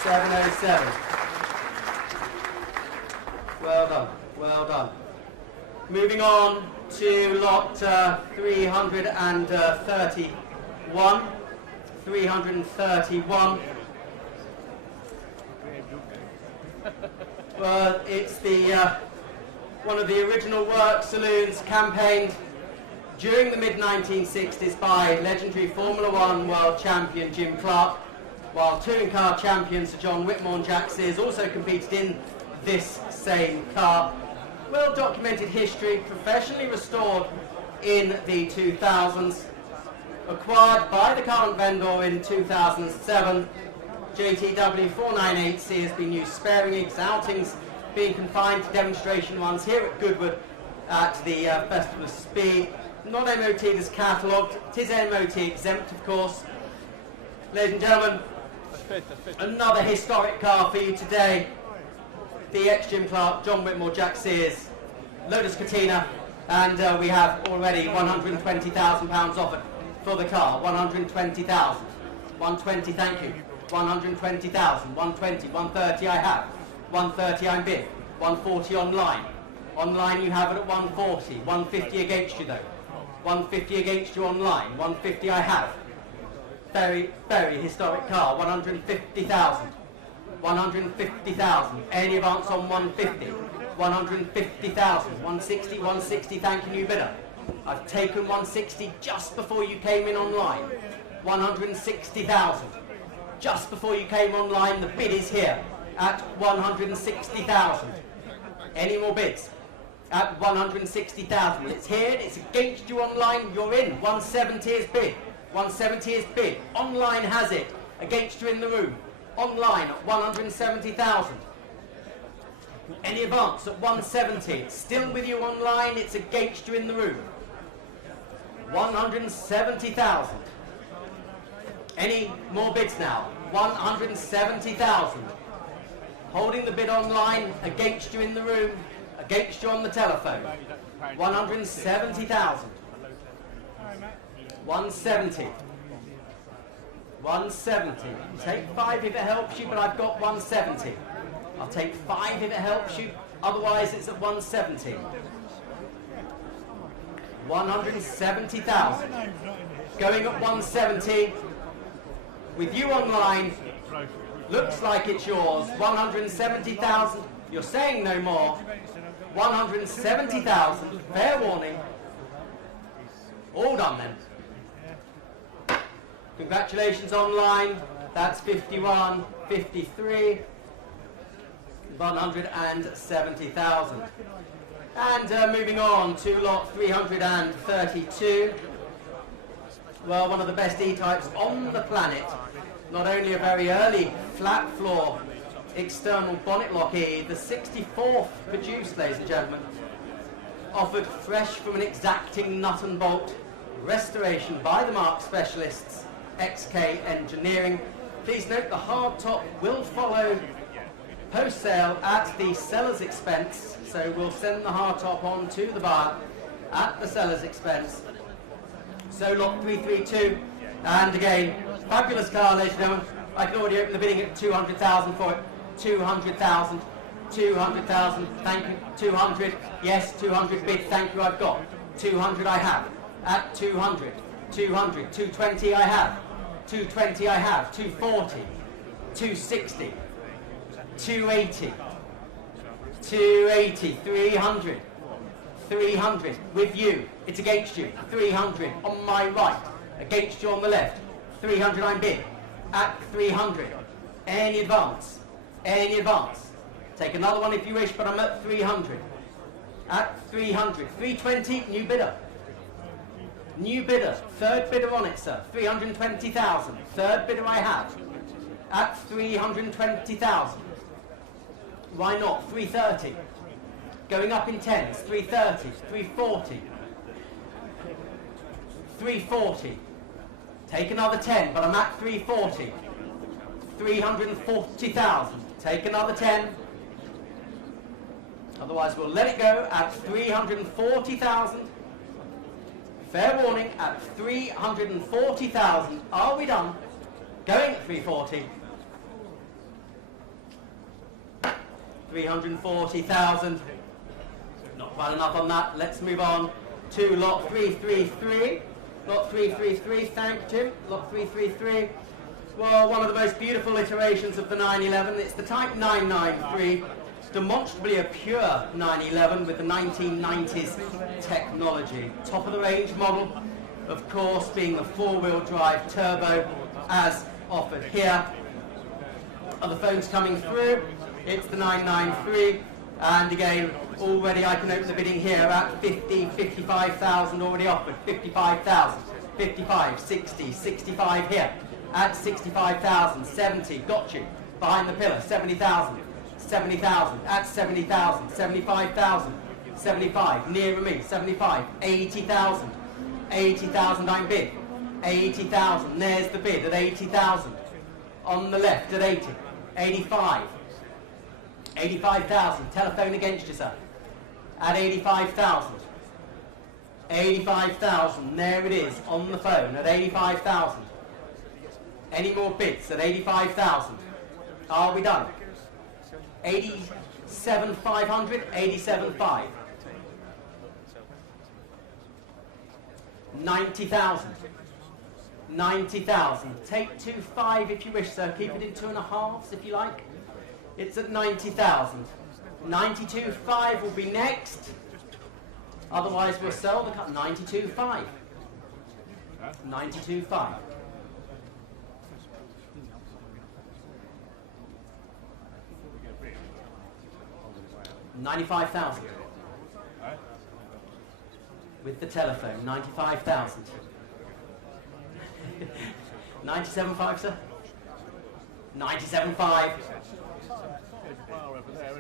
707. Well done. Well done. Moving on to lot 331. 331. Well, it's the one of the original work saloons campaigned during the mid-1960s by legendary Formula One world champion Jim Clark, while touring car champion Sir John Whitmore and Jack Sears also competed in this same car. Well-documented history, professionally restored in the 2000s, acquired by the current vendor in 2007. JTW 498C has been used sparingly, its outings being confined to demonstration runs here at Goodwood at the Festival of Speed. Not MOT as catalogued, it is MOT exempt of course. Ladies and gentlemen, another historic car for you today. The ex-Jim Clark, John Whitmore, Jack Sears, Lotus Cortina, and we have already £120,000 offered for the car. 120,000. 120, thank you. 120,000. 120, 130 I have. 130 I'm bid. 140 online. Online you have it at 140. 150 against you though. 150 against you online. 150 I have. Very, very historic car. 150,000. 150,000. Any advance on 150? 150,000. 160, 160, thank you, new bidder. I've taken 160 just before you came in online. 160,000. Just before you came online, the bid is here at 160,000. Any more bids? At 160,000. It's here, it's against you online, you're in. 170 is bid. 170 is bid. Online has it. Against you in the room. Online at 170,000. Any advance at 170. It's still with you online, it's against you in the room. 170,000. Any more bids now? 170,000. Holding the bid online, against you in the room, Against you on the telephone. 170,000. 170. 170. Take 5 if it helps you, but I've got 170. I'll take 5 if it helps you, otherwise it's at 170. 170,000. Going at 170. With you online, looks like it's yours. 170,000. You're saying no more. 170,000. Fair warning. All done then. Congratulations online. That's 51, 53, 170,000. And moving on to lot 332. Well, one of the best E-types on the planet. Not only a very early flat floor external bonnet lock E, the 64th produced, ladies and gentlemen. Offered fresh from an exacting nut and bolt. Restoration by the mark specialists, XK Engineering. Please note the hard top will follow post-sale at the seller's expense, so we'll send the hard top on to the buyer at the seller's expense. So lot 332, and again, fabulous car, ladies and gentlemen. I can already open the bidding at 200,000 for it. 200,000, 200,000, thank you, 200, yes, 200 bid, thank you, I've got. 200 I have, at 200, 200, 220 I have, 220 I have, 240, 260, 280, 280, 300, 300, with you, it's against you, 300 on my right, against you on the left, 300 I'm bid, at 300, any advance, any advance, take another one if you wish, but I'm at 300, at 300, 320, new bidder. New bidder, third bidder on it, sir. 320,000. Third bidder I have at 320,000. Why not? 330. Going up in tens. 330, 340, 340. Take another 10, but I'm at 340. 340,000. Take another 10. Otherwise, we'll let it go at 340,000. Fair warning at 340,000. Are we done? Going at 340. 340,000. Not quite enough on that. Let's move on to lot 333. Lot 333, thank you, Tim. Lot 333. Well, one of the most beautiful iterations of the 911. It's the Type 993. Demonstrably a pure 911 with the 1990s technology. Top of the range model, of course, being the 4-wheel drive turbo as offered here. Other phones coming through. It's the 993, and again, already I can open the bidding here at 50, 55,000 already offered. 55,000, 55, 60, 65 here at 65,000, 70, got you behind the pillar, 70,000. 70,000, at 70,000, 75,000, 75, nearer me, 75, 80,000, 80,000 I'm bid, 80,000, there's the bid at 80,000, on the left at 80, 85, 85,000, telephone against you, sir, at 85,000, 85,000, there it is, on the phone at 85,000, any more bids at 85,000, are we done? 87,500, 87,500. 90,000. 90,000. Take 2.5 if you wish, sir. Keep it in 2.5s if you like. It's at 90,000. 92.5 will be next. Otherwise, we'll sell the cut. 92.5. 92.5. 95,000. With the telephone, 95,000. 97.5, sir? 97.5.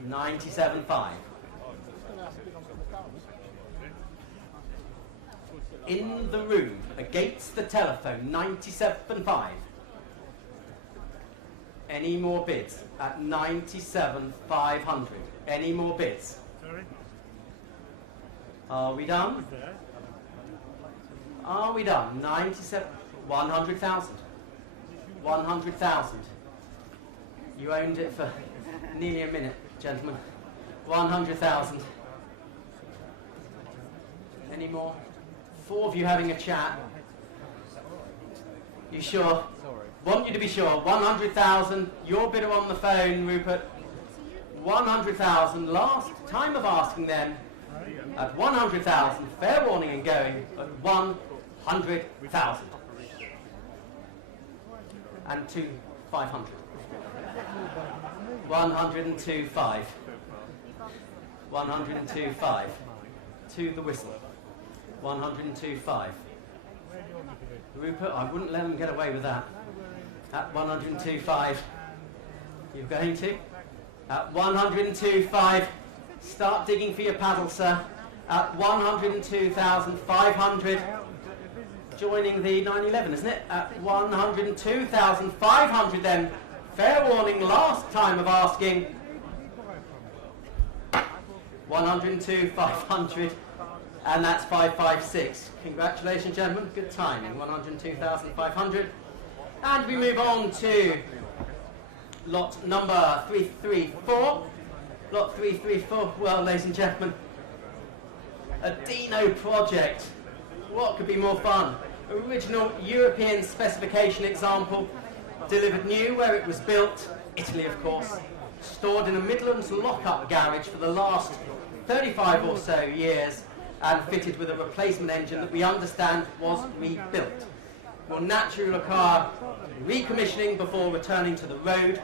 97.5. In the room, against the telephone, 97.5. Any more bids at 97,500? Any more bids? Sorry? Are we done? Are we done? 97, 100,000. 100,000. You owned it for nearly a minute, gentlemen. 100,000. Any more? 4 of you having a chat. You sure? Want you to be sure. 100,000. Your bidder on the phone, Rupert. 100,000. Last time of asking them at 100,000. Fair warning and going at 100,000. And 500. 102.5. 102.5. To the whistle. 102.5. Rupert, I wouldn't let them get away with that. At 102.5. You're going to? At 102.5. Start digging for your paddle, sir. At 102,500. Joining the 911, isn't it? At 102,500 then. Fair warning, last time of asking. 102,500. And that's 556. Congratulations, gentlemen. Good timing. 102,500. And we move on to lot number 334. Lot 334. Well, ladies and gentlemen, a Dino project. What could be more fun? Original European specification example. Delivered new where it was built. Italy, of course. Stored in a Midlands lock-up garage for the last 35 or so years. And fitted with a replacement engine that we understand was rebuilt. Will naturally require recommissioning before returning to the road.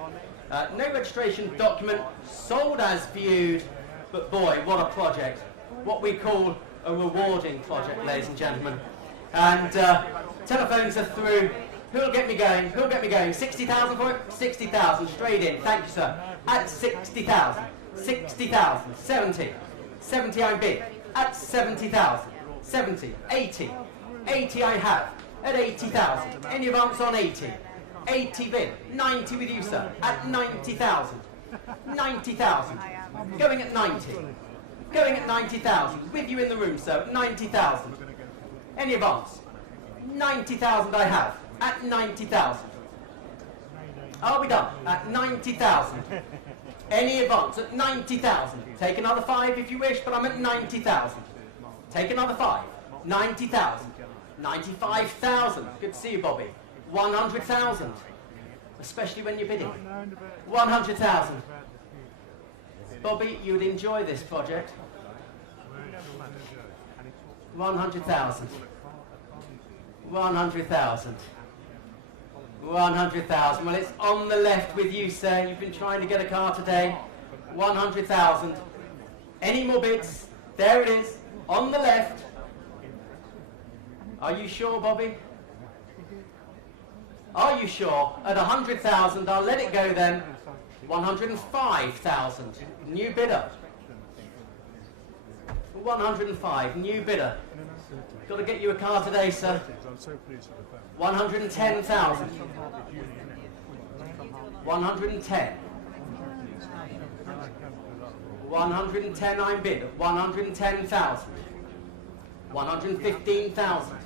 No registration document, sold as viewed, but boy, what a project. What we call a rewarding project, ladies and gentlemen. And telephones are through. Who'll get me going? Who'll get me going? 60,000 for it? 60,000, straight in. Thank you, sir. At 60,000. 60,000. 70. 70 I'm bid. At 70,000. 70. 80. 80 I have. At 80,000. Any advance on 80? 80 bid. 90 with you, sir. At 90,000. 90,000. Going at 90. Going at 90,000. With you in the room, sir. 90,000. Any advance? 90,000 I have. At 90,000. Are we done? At 90,000. Any advance at 90,000. Take another 5 if you wish, but I'm at 90,000. Take another 5. 90,000. 95,000. Good to see you, Bobby. 100,000. Especially when you're bidding. 100,000. Bobby, you would enjoy this project. 100,000. 100,000. 100,000. Well, it's on the left with you, sir. You've been trying to get a car today. 100,000. Any more bids? There it is. On the left. Are you sure, Bobby? Are you sure? At 100,000, I'll let it go then. 105,000. New bidder. 105. New bidder. Got to get you a car today, sir. 110,000. 110. 110 I'm bid. 110,000. 115,000.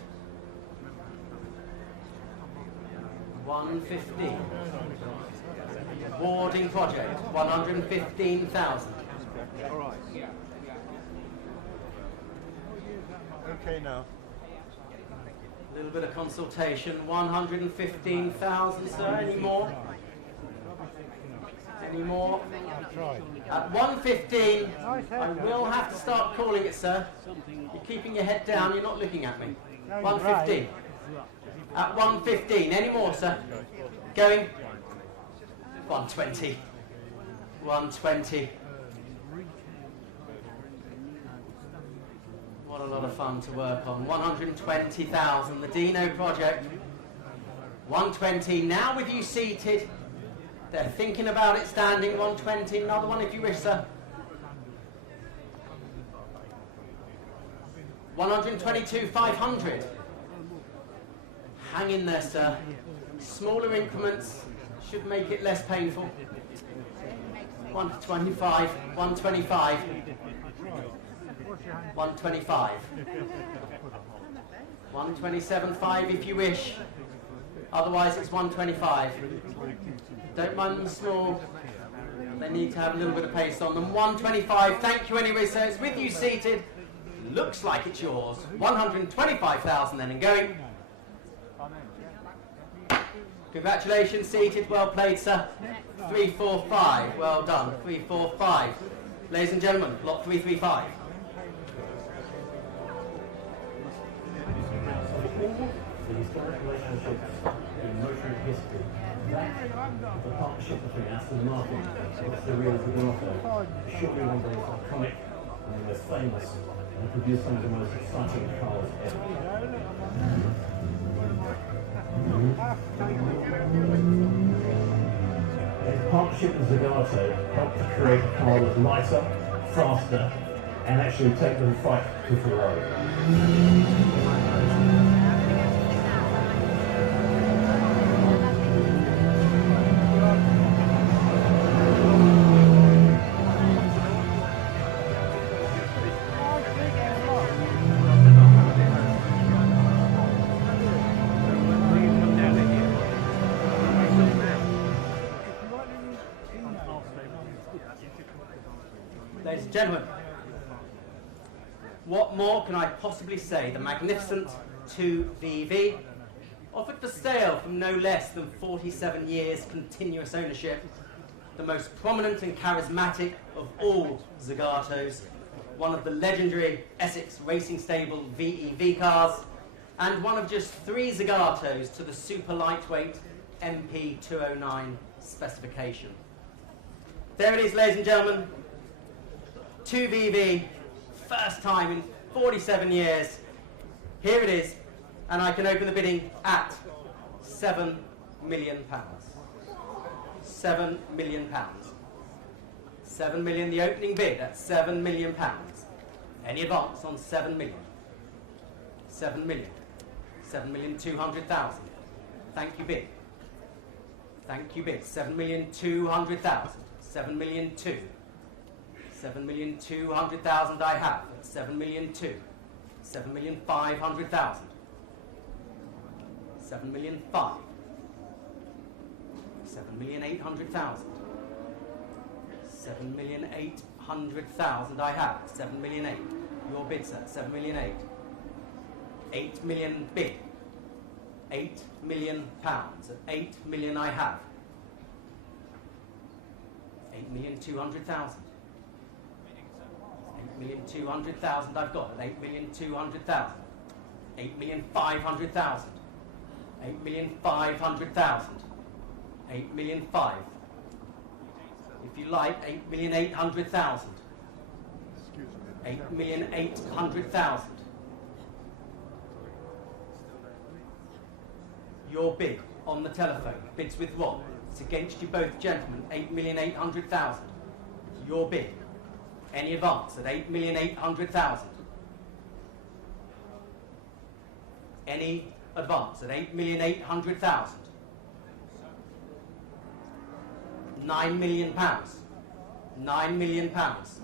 115. Boarding project. 115,000. All right. Okay now. A little bit of consultation. 115,000, sir. Any more? Any more? At 115, I will have to start calling it, sir. You're keeping your head down. You're not looking at me. 115. At 115. Any more, sir? Going? 120. 120. What a lot of fun to work on. 120,000, the Dino project. 120, now with you seated. They're thinking about it standing. 120, another one if you wish, sir. 122,500. Hang in there, sir. Smaller increments should make it less painful. 125, 125. 125. 127.5 if you wish. Otherwise it's 125. Don't mind them small. They need to have a little bit of pace on them. 125. Thank you anyway, so it's with you seated. Looks like it's yours. 125,000 then and going. Congratulations, seated. Well played, sir. 345. Well done. 345. Ladies and gentlemen, lot 335. The historic relationships in motoring history. That, the partnership between Aston Martin and the real Goodwood, surely one of the most iconic and the most famous, and produced some of the most exciting cars ever. His partnership with Zagato helped to create a car that was lighter, faster, and actually take the fight to Ferrari. Ladies and gentlemen, what more can I possibly say? The magnificent 2VV, offered for sale from no less than 47 years continuous ownership, the most prominent and charismatic of all Zagatos, one of the legendary Essex Racing Stable VEV cars, and one of just 3 Zagatos to the super lightweight MP209 specification. There it is, ladies and gentlemen. 2VV, first time in 47 years. Here it is, and I can open the bidding at £7 million. £7 million. 7 million, the opening bid at £7 million. Any advance on 7 million? 7 million. 7,200,000. Thank you, bid. Thank you, bid. 7,200,000. 7 million 2. 7,200,000 I have at 7 million 2. 7,500,000. 7 million 5. 7,800,000. 7,800,000 I have. 7 million 8. Your bid, sir. 7 million 8. 8 million bid. 8 million pounds. At 8 million I have. 8,200,000. 8,200,000 I've got at 8,200,000. 8,500,000. 8,500,000. 8,500,000. If you like, 8,800,000. 8,800,000. Your bid on the telephone. Bids with what? It's against you both, gentlemen. 8,800,000. Your bid. Any advance at 8,800,000. Any advance at 8,800,000. 9 million pounds. 9 million pounds.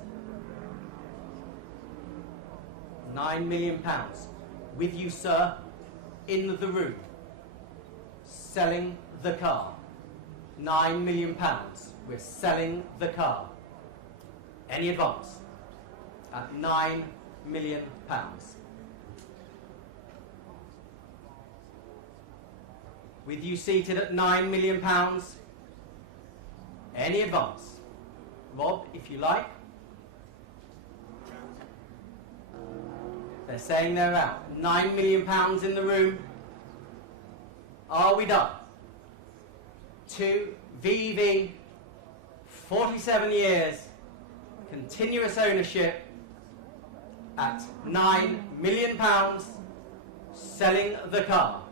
9 million pounds. With you, sir, in the room. Selling the car. 9 million pounds. We're selling the car. Any advance at 9 million pounds. With you seated at 9 million pounds. Any advance? Rob, if you like. They're saying they're out. 9 million pounds in the room. Are we done? 2VV, 47 years, continuous ownership at 9 million pounds, selling the car.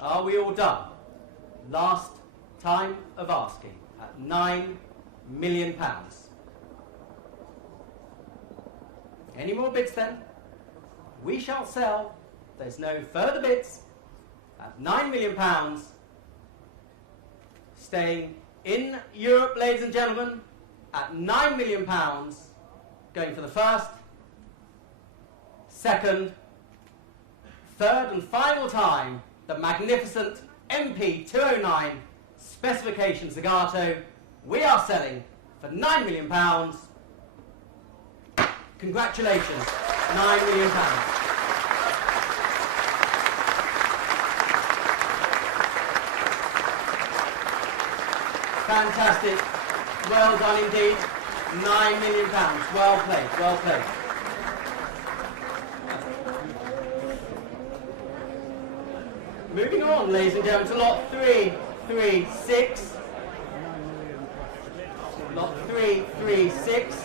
Are we all done? Last time of asking at 9 million pounds. Any more bids then? We shall sell. There's no further bids at 9 million pounds. Staying in Europe, ladies and gentlemen, at 9 million pounds. going for the first, second, third and final time, the magnificent MP209 specification Zagato we are selling for £9 million. Congratulations, £9 million. Fantastic. Well done indeed. £9 million. Well played, well played. Moving on, ladies and gentlemen, to lot 336. Lot 336.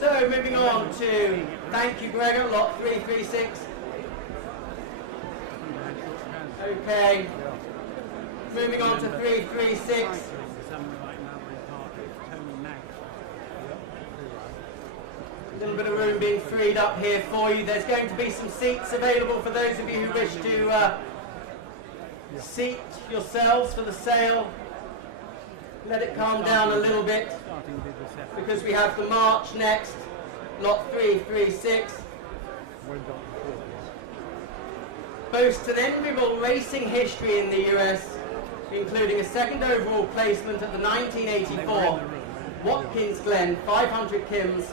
So moving on to, thank you Gregor, lot 336. Okay. Moving on to 336. A little bit of room being freed up here for you. There's going to be some seats available for those of you who wish to seat yourselves for the sale. Let it calm down a little bit because we have the March next, lot 336. Boasts an enviable racing history in the US, including a second overall placement at the 1984 Watkins Glen 500 Kims,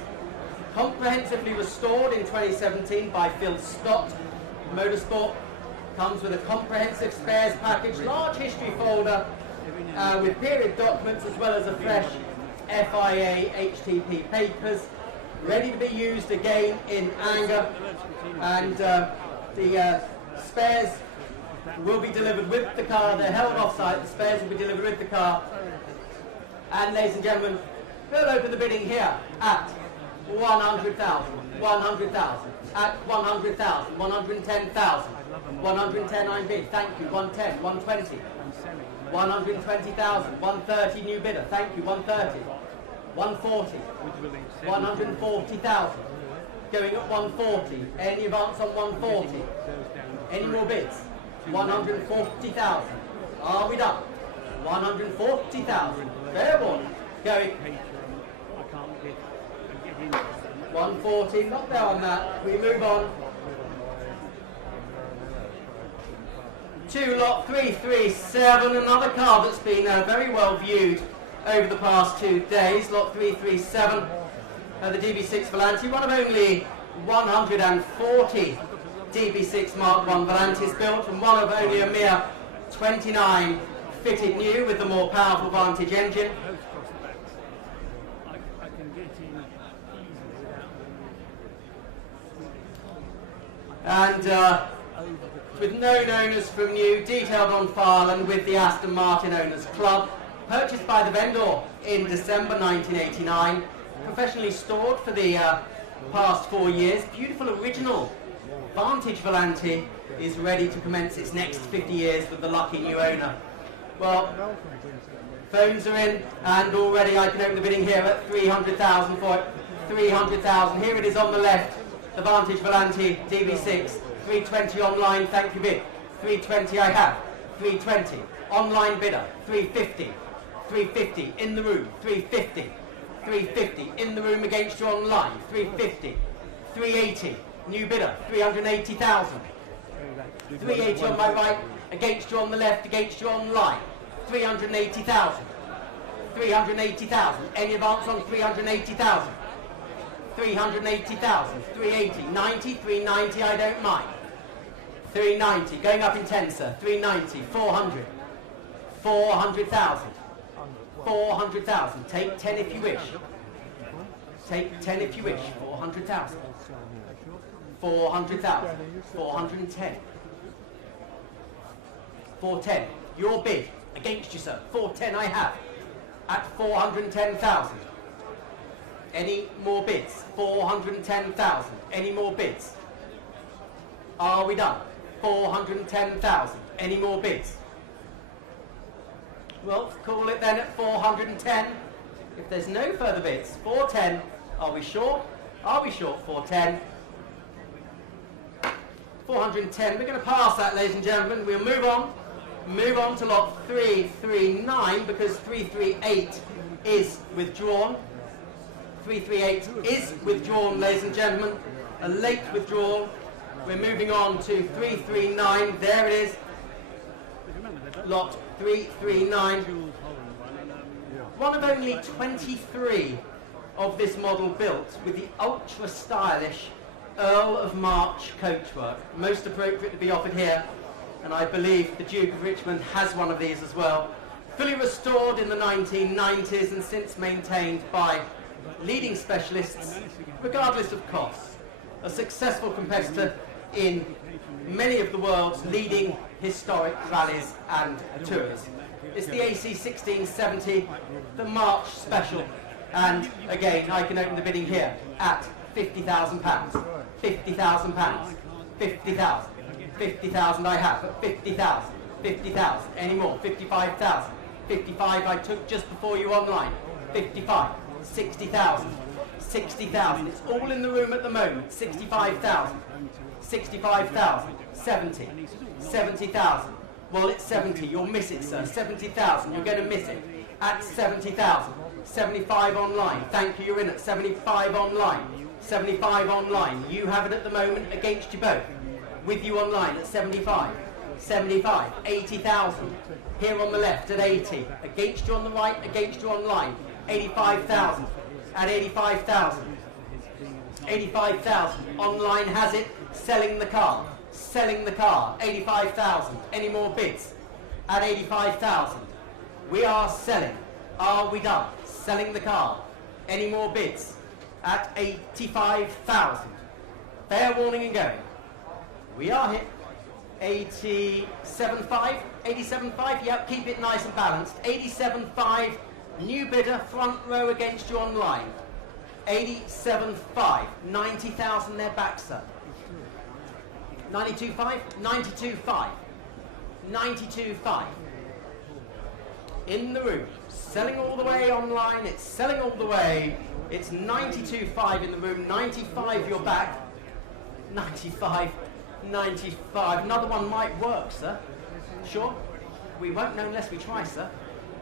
comprehensively restored in 2017 by Phil Scott Motorsport. Comes with a comprehensive spares package, large history folder with period documents as well as a fresh FIA HTP papers, ready to be used again in anger, and the spares will be delivered with the car. They're held off-site. The spares will be delivered with the car. And ladies and gentlemen, we'll open the bidding here at 100,000, 100,000, at 100,000, 110,000, 110 I'm bid, thank you, 110, 120, 120,000, 130 new bidder, thank you, 130, 140, 140,000, going at 140, any advance on 140, any more bids, 140,000, are we done? 140,000, fair one, going 140, not there on that, we move on to lot 337, another car that's been very well viewed over the past 2 days, lot 337, the DB6 Volante, one of only 140 DB6 Mark I Volantes built, and one of only a mere 29 fitted new with the more powerful Vantage engine. And with known owners from new, detailed on file, and with the Aston Martin Owners Club, purchased by the vendor in December 1989, professionally stored for the past 4 years, beautiful original Vantage Volante is ready to commence its next 50 years with the lucky new owner. Well, phones are in, and already I can open the bidding here at 300,000 for it. 300,000. Here it is on the left, the Vantage Volante DB6. 320 online, thank you bid. 320 I have. 320. Online bidder. 350. 350 in the room. 350. 350 in the room against you online. 350. 380. New bidder. 380,000. 380 on my right, against you on the left, against you online. 380,000. 380,000. Any advance on 380,000? 380,000. 380. 90. 390. I don't mind. 390. Going up in 10, sir. 390. 400. 400,000. 400,000. Take 10 if you wish. Take 10 if you wish. 400,000. 400,000. 410. 410. Your bid. Against you, sir. 410 I have. At 410,000. Any more bids? 410,000. Any more bids? Are we done? 410,000. Any more bids? Well, call it then at 410. If there's no further bids, 410. Are we short? Are we short? 410. 410. We're going to pass that, ladies and gentlemen. We'll move on to lot 339 because 338 is withdrawn. 338 is withdrawn, ladies and gentlemen. A late withdrawal. We're moving on to 339. There it is. Lot 339. One of only 23 of this model built with the ultra stylish Earl of March coachwork. Most appropriate to be offered here, and I believe the Duke of Richmond has one of these as well. Fully restored in the 1990s and since maintained by leading specialists, regardless of cost. A successful competitor in many of the world's leading historic rallies and tours. It's the AC 1670, the March Special, and again I can open the bidding here at £50,000, £50,000, 50,000, 50,000 I have, at 50,000, 50,000, any more, 55,000, 55 I took just before you online, 55, 60,000, 60,000, it's all in the room at the moment, 65,000, 65,000, 70, 70,000, well it's 70, you'll miss it sir, 70,000, you're going to miss it, at 70,000, 75 online, thank you, you're in at 75 online, 75 online, you have it at the moment against you both, with you online at 75, 75, 80,000, here on the left at 80, against you on the right, against you online, 85,000, at 85,000, 85,000, online has it, selling the car, 85,000, any more bids, at 85,000, we are selling, are we done, selling the car, any more bids, at 85,000, fair warning and going, we are hit, 87.5, 87.5, yep, keep it nice and balanced, 87.5, new bidder, front row against you online, 87.5, 90,000 they're back sir, 92.5, 92.5, 92.5, in the room, selling all the way online, it's selling all the way, it's 92.5 in the room, 95 you're back, 95, 95, another one might work sir, sure, we won't know unless we try sir,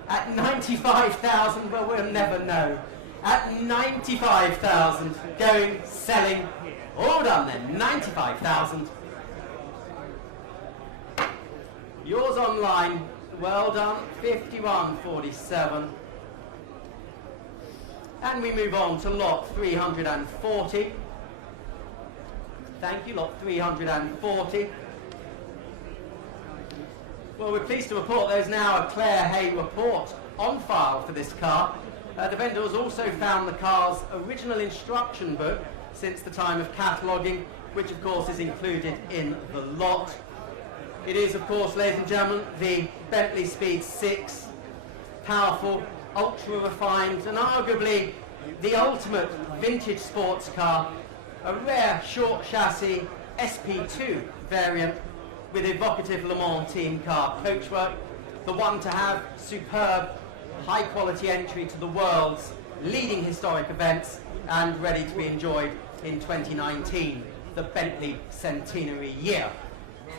at 95,000, well we'll never know, at 95,000, going, selling, all done then, 95,000, yours online, well done, 51.47, and we move on to lot 340, thank you, lot 340, well we're pleased to report there's now a Claire Hay report on file for this car. The vendor has also found the car's original instruction book since the time of cataloguing, which of course is included in the lot. It is of course, ladies and gentlemen, the Bentley Speed 6, powerful, ultra refined and arguably the ultimate vintage sports car, a rare short chassis SP2 variant with evocative Le Mans team car coachwork, the one to have superb high quality entry to the world's leading historic events and ready to be enjoyed in 2019, the Bentley centenary year.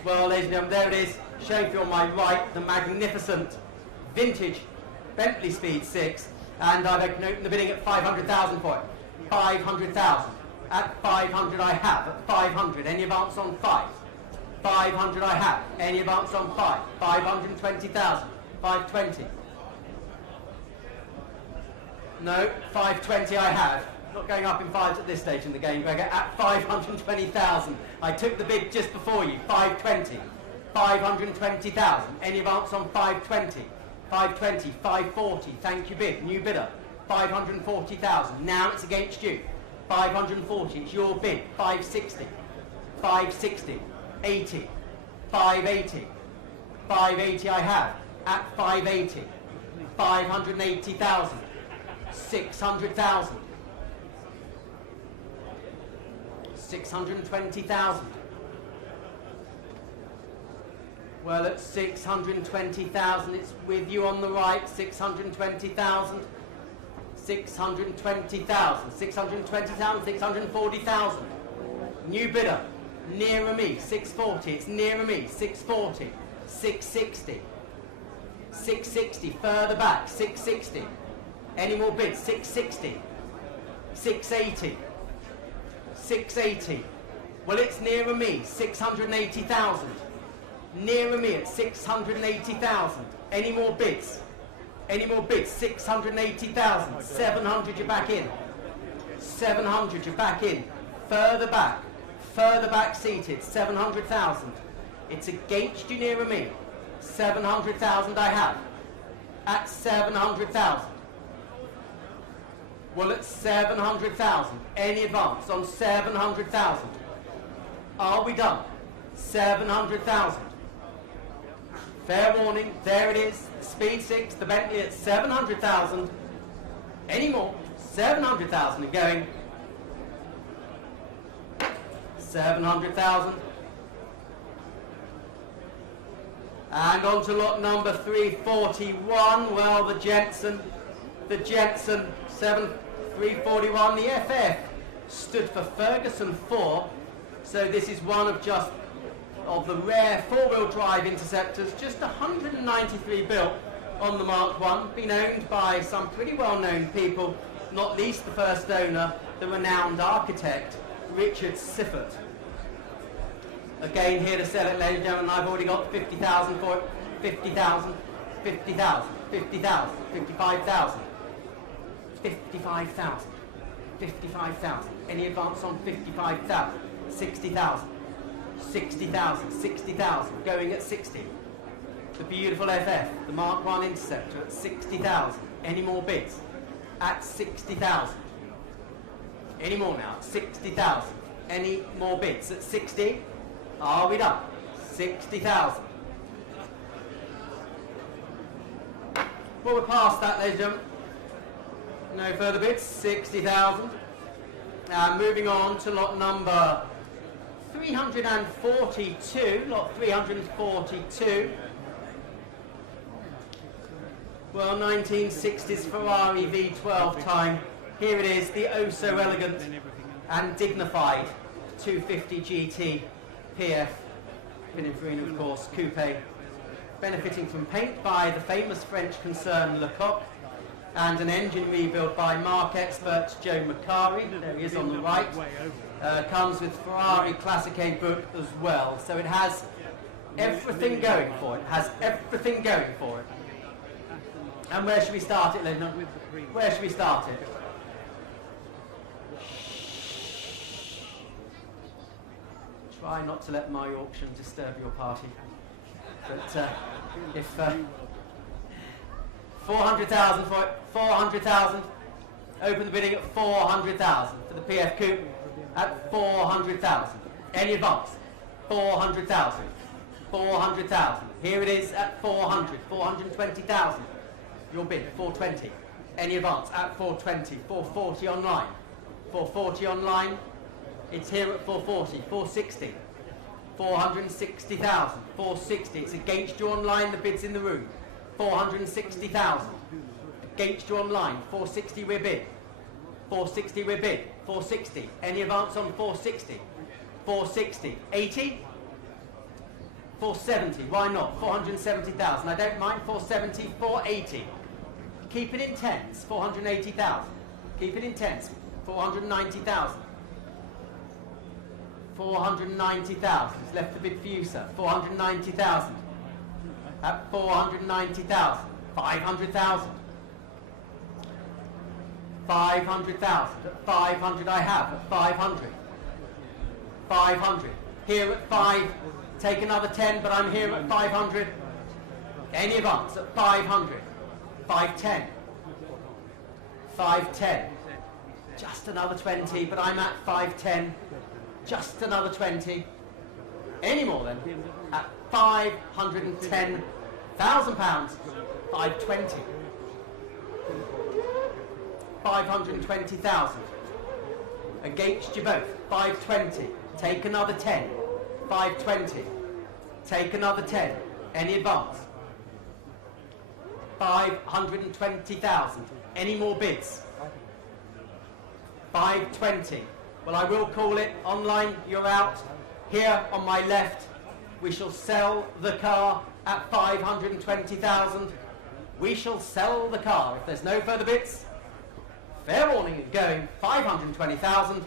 Well ladies and gentlemen, there it is, showing you on my right the magnificent vintage Bentley Speed 6, and I can open the bidding at 500,000 for it. 500,000. At 500 I have, at 500, any advance on 5? 500 I have, any advance on 5? 520,000, 520. No, 520 I have. Not going up in fives at this stage in the game, Gregor. At 520,000. I took the bid just before you. 520. 520,000. Any advance on 520? 520. 540. Thank you, bid. New bidder. 540,000. Now it's against you. 540. It's your bid. 560. 560. 80. 580. 580 I have. At 580. 580,000. 600,000. 620,000. Well, at 620,000, it's with you on the right. 620,000. 620,000. 620,000. 640,000. New bidder. Nearer me, 640. It's nearer me, 640. 660. 660. Further back, 660. Any more bids? 660. 680. 680. Well, it's nearer me, 680,000. Nearer me at 680,000. Any more bids? Any more bids? 680,000. 700, you're back in. 700, you're back in. Further back seated, 700,000. It's against you nearer me. 700,000 I have. At 700,000. Well, at 700,000. Any advance on 700,000? Are we done? 700,000. Fair warning, there it is. Speed 6, the Bentley at 700,000. Any more? 700,000 are going. 700,000. And on to lot number 341. Well, the Jensen 341. The FF stood for Ferguson 4. So this is one of the rare four-wheel drive interceptors, just 193 built on the Mark 1, been owned by some pretty well-known people, not least the first owner, the renowned architect, Richard Siffert. Again, here to sell it, ladies and gentlemen, I've already got 50,000 for it, 50,000, 50,000, 50,000, 55,000, 55,000, 55,000. Any advance on 55,000? 60,000, 60,000, 60,000, going at 60. The beautiful FF, the Mark 1 Interceptor at 60,000. Any more bids? At 60,000. Any more now? At 60,000. Any more bids? At 60? Are we done? 60,000. Well, we're past that, ladies and gentlemen. No further bids. 60,000. Moving on to lot number 342, lot 342. Well, 1960s Ferrari V12 time. Here it is, the oh so elegant and dignified 250 GT PF Pininfarina, of course, coupe, benefiting from paint by the famous French concern Lecoq, and an engine rebuild by marque expert Joe Macari. There he is on the right. Comes with Ferrari Classique book as well. So it has everything going for it. Has everything going for it. And where should we start it, Linda? Where should we start it? Try not to let my auction disturb your party. But if 400,000 for it, 400,000. Open the bidding at 400,000 for the PF Coupe at 400,000. Any advance? 400,000. 400,000. Here it is at 400. 420,000. Your bid, 420. Any advance at 420. 440 online. 440 online. It's here at 440. 460. 460,000. 460. It's against you online. The bid's in the room. 460,000. Against you online. 460 we're bid. 460 we're bid. 460. Any advance on 460? 460. 80? 470. Why not? 470,000. I don't mind. 470. 480. Keep it in tens. 480,000. Keep it in tens. 490,000. 490,000. It's left the bid for you, sir. 490,000. At 490,000. 500,000. 500,000. At 500 I have. At 500. 500. Here at 5. Take another 10, but I'm here at 500. Any advance at 500. 510. 510. Just another 20, but I'm at 510. Just another 20. Any more then? At £510,000. 520. 520,000. Against you both. 520. Take another 10. 520. Take another 10. Any advance? 520,000. Any more bids? 520. Well, I will call it. Online, you're out. Here on my left, we shall sell the car at 520,000. We shall sell the car. If there's no further bids, fair warning, it's going 520,000.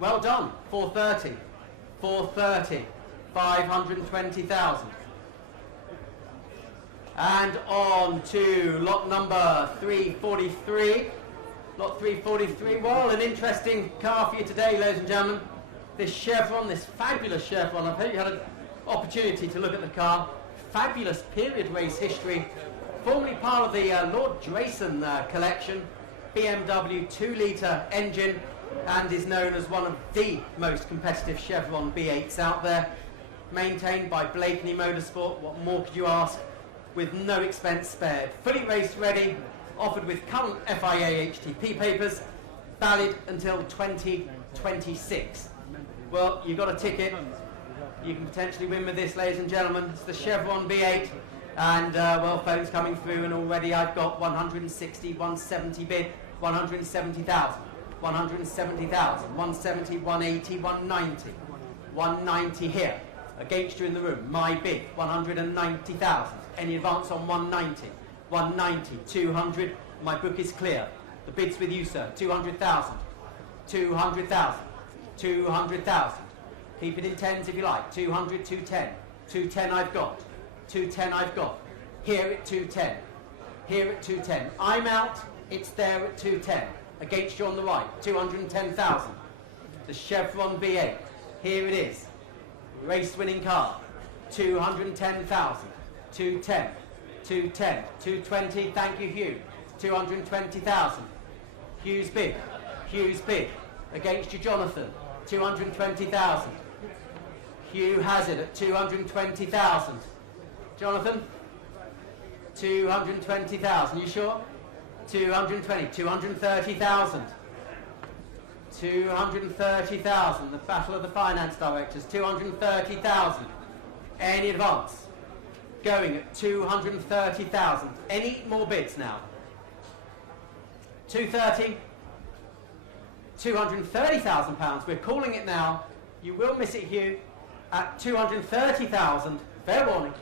Well done, 430, 430, 520,000. And on to lot number 343. Lot 343, well, an interesting car for you today, ladies and gentlemen. This Chevron, this fabulous Chevron. I hope you had an opportunity to look at the car. Fabulous period race history. Formerly part of the Lord Drayson collection. BMW 2-litre engine, and is known as one of the most competitive Chevron B8s out there. Maintained by Blakeney Motorsport. What more could you ask? With no expense spared. Fully race ready. Offered with current FIA HTP papers, valid until 2026. Well, you've got a ticket. You can potentially win with this, ladies and gentlemen. It's the Chevron B8, and well, phones coming through, and already I've got 160, 170 bid, 170,000, 170,000, 170, 180, 190, 190 here. Against you in the room, my bid, 190,000. Any advance on 190? 190, 200, my book is clear. The bid's with you, sir. 200,000, 200,000, 200,000. Keep it in tens if you like. 200, 210, 210 I've got, 210 I've got. Here at 210, here at 210. I'm out, it's there at 210. Against you on the right, 210,000. The Chevron B8, here it is. Race-winning car, 210,000, 210. 210, 220, thank you, Hugh. 220,000. Hugh's bid, Hugh's bid. Against you, Jonathan. 220,000. Hugh has it at 220,000. Jonathan? 220,000, you sure? 220, 230,000. 230,000, the battle of the finance directors. 230,000. Any advance? Going at 230,000. Any more bids now? 230, 230,000 pounds. We're calling it now. You will miss it, Hugh, at 230,000. Fair warning.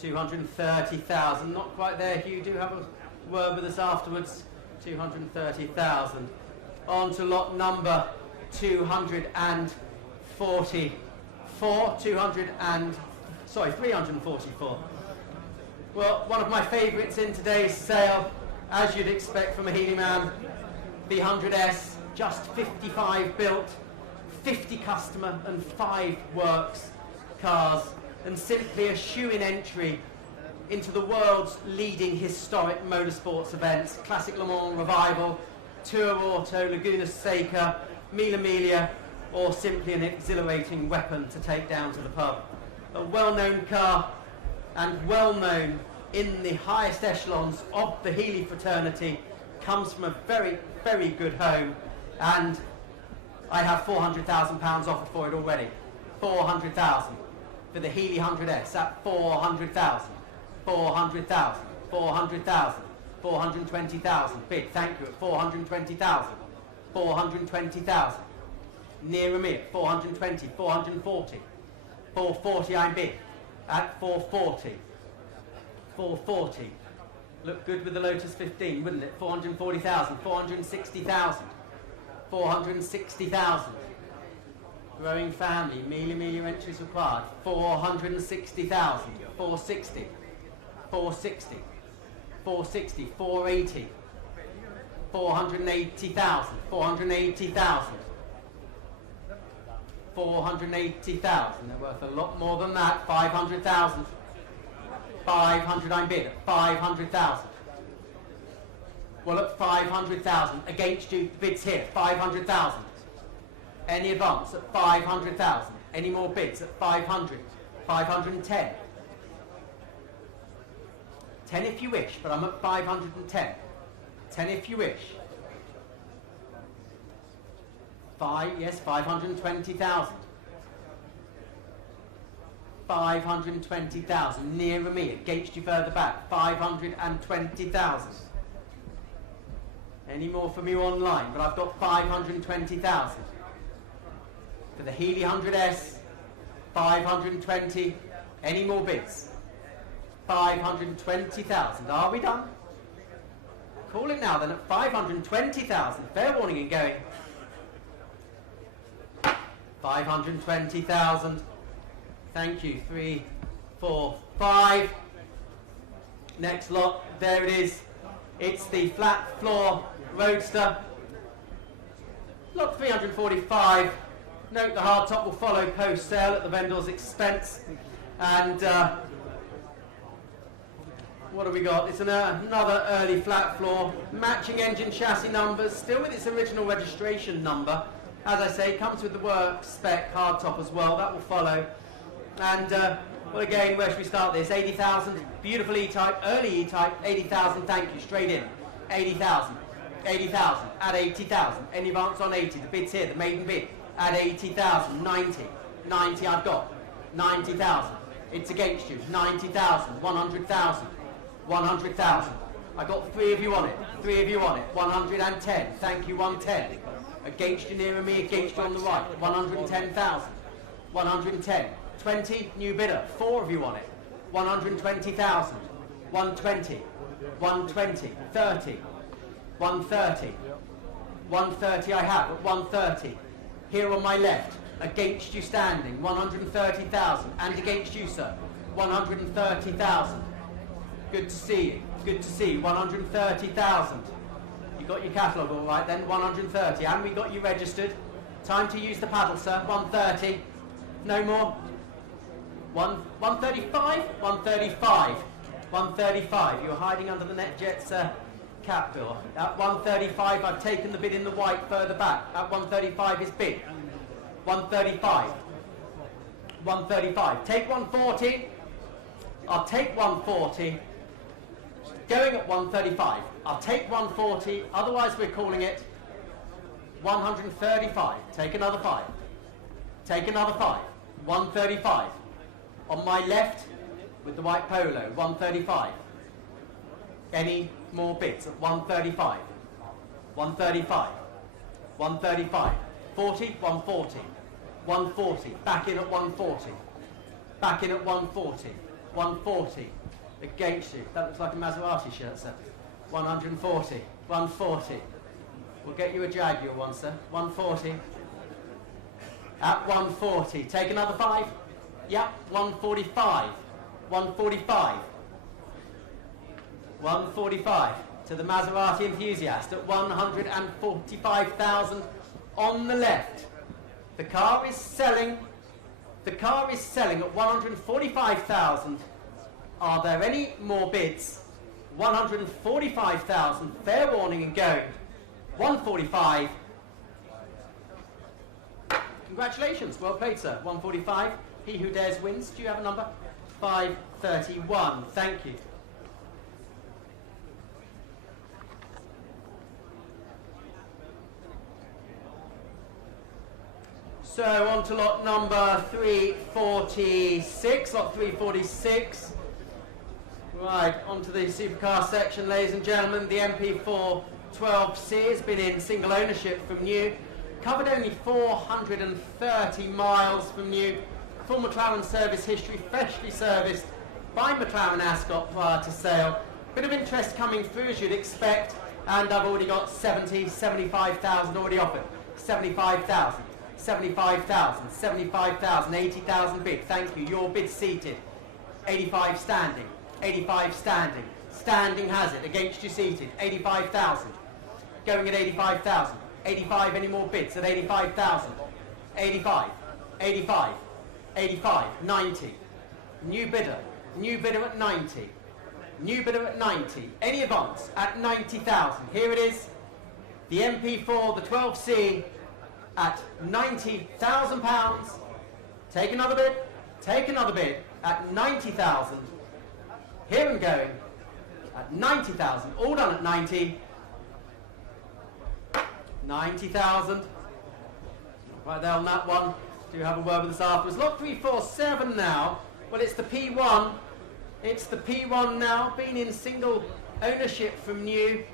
230,000. Not quite there, Hugh. Do have a word with us afterwards. 230,000. On to lot number 244. 344. Well, one of my favourites in today's sale, as you'd expect from a Healy man, the 100S, just 55 built, 50 customer and 5 works cars, and simply a shoe-in entry into the world's leading historic motorsports events, Classic Le Mans Revival, Tour Auto, Laguna Seca, Mille Miglia, or simply an exhilarating weapon to take down to the pub. A well-known car, and well-known in the highest echelons of the Healy fraternity, comes from a very, very good home, and I have £400,000 offered for it already. 400,000 for the Healy 100S at 400,000, 400,000, 400,000, 420,000. Bid, thank you, at 420,000, 420,000. Nearer me at 420, 440, 440 I'm bid at 440, 440. Look good with the Lotus 15, wouldn't it? 440,000, 460,000, 460,000. Growing family, Mille entries required. 460,000, 460, 460, 460, 480, 480,000, 480,000. 480,000. They're worth a lot more than that. 500,000. 500 I'm bid at 500,000. Well, at 500,000 against you, bids here. 500,000. Any advance at 500,000. Any more bids at 500. 510. 10 if you wish, but I'm at 510. 10 if you wish. 520,000. 520,000. Nearer me, against you further back. 520,000. Any more from you online? But I've got 520,000. For the Healy 100S, 520. Any more bids? 520,000. Are we done? Call it now then at 520,000. Fair warning and going. 520,000. Thank you. 3, 4, 5. Next lot. There it is. It's the flat floor Roadster. Lot 345. Note the hardtop will follow post sale at the vendor's expense. And what have we got? It's another early flat floor, matching engine chassis numbers, still with its original registration number. As I say, comes with the work spec hardtop as well. That will follow. And well, again, where should we start this? 80,000, beautiful E-Type, early E-Type, 80,000, thank you, straight in. 80,000, 80,000, at 80,000. Any advance on 80? The bid's here, the maiden bid. At 80,000, 90, 90 I've got. 90,000, it's against you. 90,000, 100,000, 100,000. I got 3 of you on it, 3 of you on it. 110, thank you, 110. Against you nearer me, against you on the right. 110,000, 110. 20, new bidder, 4 of you on it. 120,000, 120, 120, 30, 130, 130 I have at 130. Here on my left, against you standing, 130,000, and against you, sir, 130,000. Good to see you, good to see you, 130,000. You got your catalogue all right then, 130, and we got you registered. Time to use the paddle, sir, 130, no more. 135, 135, 135. You're hiding under the NetJets cap bill. At 135, I've taken the bid in the white further back. At 135 is bid. 135. 135. Take 140. I'll take 140. Going at 135. I'll take 140. Otherwise, we're calling it 135. Take another 5. Take another 5. 135. On my left, with the white polo, 135. Any more bids at 135? 135. 135. 40, 140. 140. Back in at 140. Back in at 140. 140. Against you. That looks like a Maserati shirt, sir. 140. 140. We'll get you a Jaguar one, sir. 140. At 140. Take another 5. Yep, 145. 145. 145 to the Maserati enthusiast at 145,000 on the left. The car is selling. The car is selling at 145,000. Are there any more bids? 145,000. Fair warning and going. 145. Congratulations. Well played, sir. 145. He who dares wins. Do you have a number? 531. Thank you. So on to lot number 346. Lot 346. Right, on to the supercar section, ladies and gentlemen. The MP4 12C has been in single ownership from new. Covered only 430 miles from new. Full McLaren service history, freshly serviced by McLaren Ascot prior to sale. Bit of interest coming through as you'd expect, and I've already got 75,000 already offered. 75,000, 75,000, 75,000, 80,000 bid. Thank you. Your bid seated. 85 standing, 85 standing. Standing has it. Against you seated. 85,000. Going at 85,000. 85. Any more bids at 85,000? 85, 85. 85, 90. New bidder at 90. New bidder at 90. Any advance at 90,000. Here it is. The MP4, the 12C at £90,000. Take another bid. Take another bid at 90,000. Here and going at 90,000. All done at 90. 90,000. Right there on that one. Do have a word with us afterwards. Lot 347 now. Well, it's the P1. It's the P1 now. Been in single ownership from new.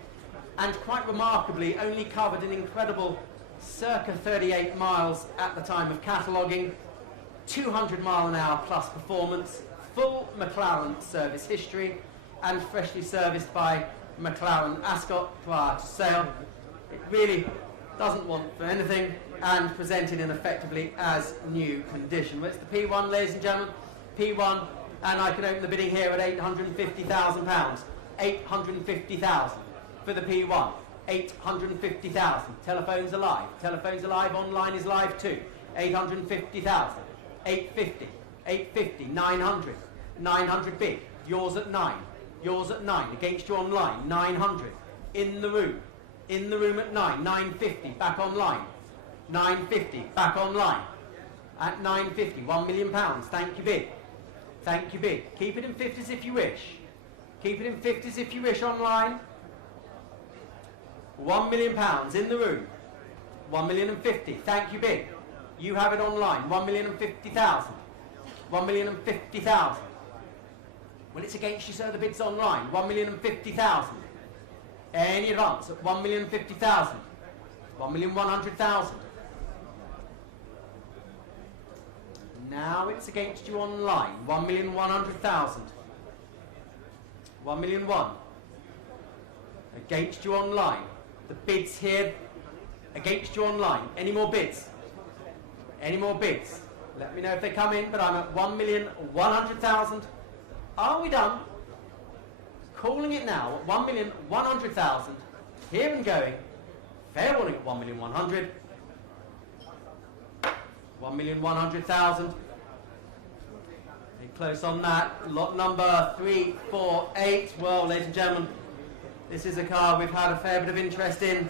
and quite remarkably only covered an incredible circa 38 miles at the time of cataloguing, 200 mile an hour plus performance, full McLaren service history, and freshly serviced by McLaren Ascot prior to sale. It really doesn't want for anything, and presented in effectively as new condition. Well, it's the P1, ladies and gentlemen, P1, and I can open the bidding here at £850,000. 850,000 for the P1. 850,000. Telephones are live. Telephones are live. Online is live too. 850,000. 850. 850. 900. 900 bid. Yours at 9. Yours at 9. Against you online. 900. In the room. In the room at 9. 950. Back online. 950. Back online. At 950. £1 million. Thank you bid. Thank you bid. Keep it in 50s if you wish. Keep it in 50s if you wish online. £1 million in the room. 1,050,000. Thank you bid. You have it online. 1,050,000. 1,050,000. Well, it's against you, sir. The bid's online. 1,050,000. Any advance at 1,050,000. 1,100,000. Now it's against you online. 1,100,000. 1,001,000. Against you online. The bids here against you online. Any more bids? Any more bids? Let me know if they come in, but I'm at 1,100,000. Are we done? Calling it now at 1,100,000. Here and going. Fair warning at 1,100,000. 1,100,000. Close on that. Lot number 348. Well, ladies and gentlemen, this is a car we've had a fair bit of interest in.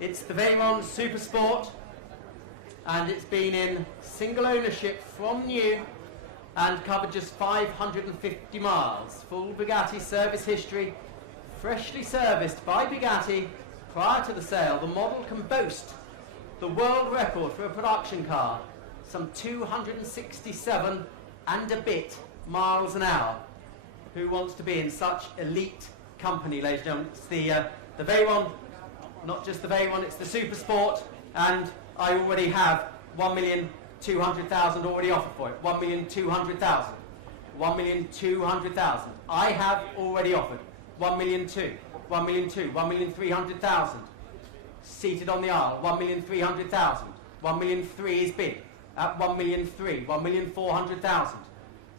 It's the Veyron Super Sport, and it's been in single ownership from new and covered just 550 miles. Full Bugatti service history, freshly serviced by Bugatti prior to the sale. The model can boast the world record for a production car, some 267 and a bit miles an hour. Who wants to be in such elite company, ladies and gentlemen? It's the Veyron, not just the Veyron, it's the Super Sport, and I already have 1,200,000 already offered for it. 1,200,000. 1,200,000. I have already offered 1,200,000. 1,200,000. 1,300,000. Seated on the aisle. 1,300,000. 1,300,000 is bid at 1,300,000. 1,400,000.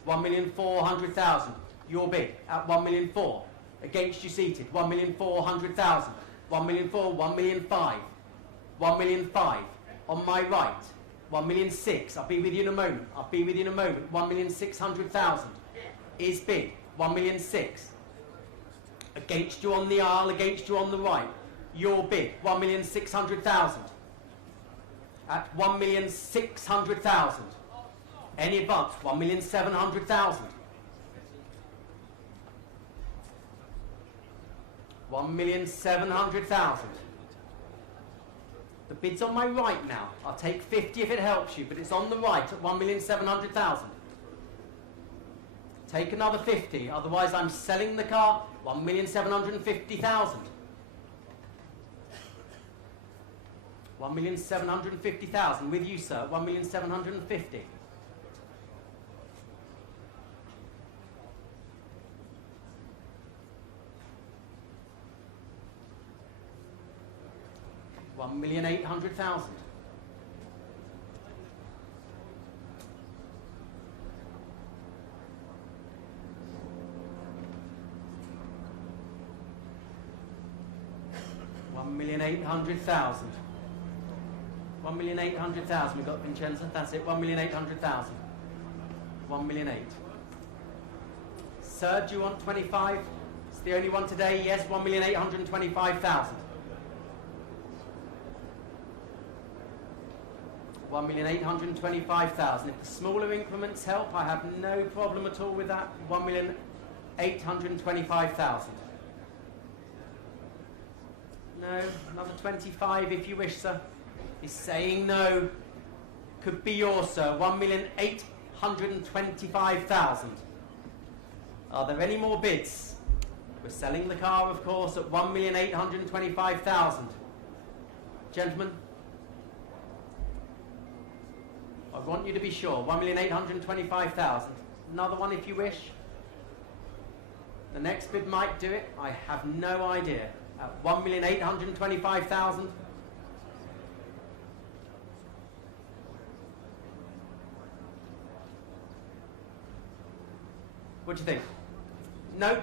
1,400,000. Your bid at 1,400,000. Against you seated. 1,400,000. 1,400,000. 1,500,000. 1,500,000. On my right. 1,600,000. I'll be with you in a moment. I'll be with you in a moment. 1,600,000 is bid. 1,600,000. Against you on the aisle. Against you on the right. Your bid. 1,600,000. At 1,600,000. Any advance? 1,700,000. 1,700,000. The bid's on my right now. I'll take 50 if it helps you, but it's on the right at 1,700,000. Take another 50, otherwise I'm selling the car. 1,750,000. 1,750,000 with you, sir. 1,750,000. $1,800,000. $1,800,000. 1,800,000. We've got Vincenzo. That's it. 1,800,000. 1,800,000. Sir, do you want 25? It's the only one today. Yes, 1,825,000. 1,825,000. If the smaller increments help, I have no problem at all with that. 1,825,000. No, another 25 if you wish, sir. He's saying no. Could be yours, sir. 1,825,000. Are there any more bids? We're selling the car, of course, at 1,825,000. Gentlemen, I want you to be sure. 1,825,000. Another one if you wish. The next bid might do it. I have no idea. At 1,825,000. What do you think? No?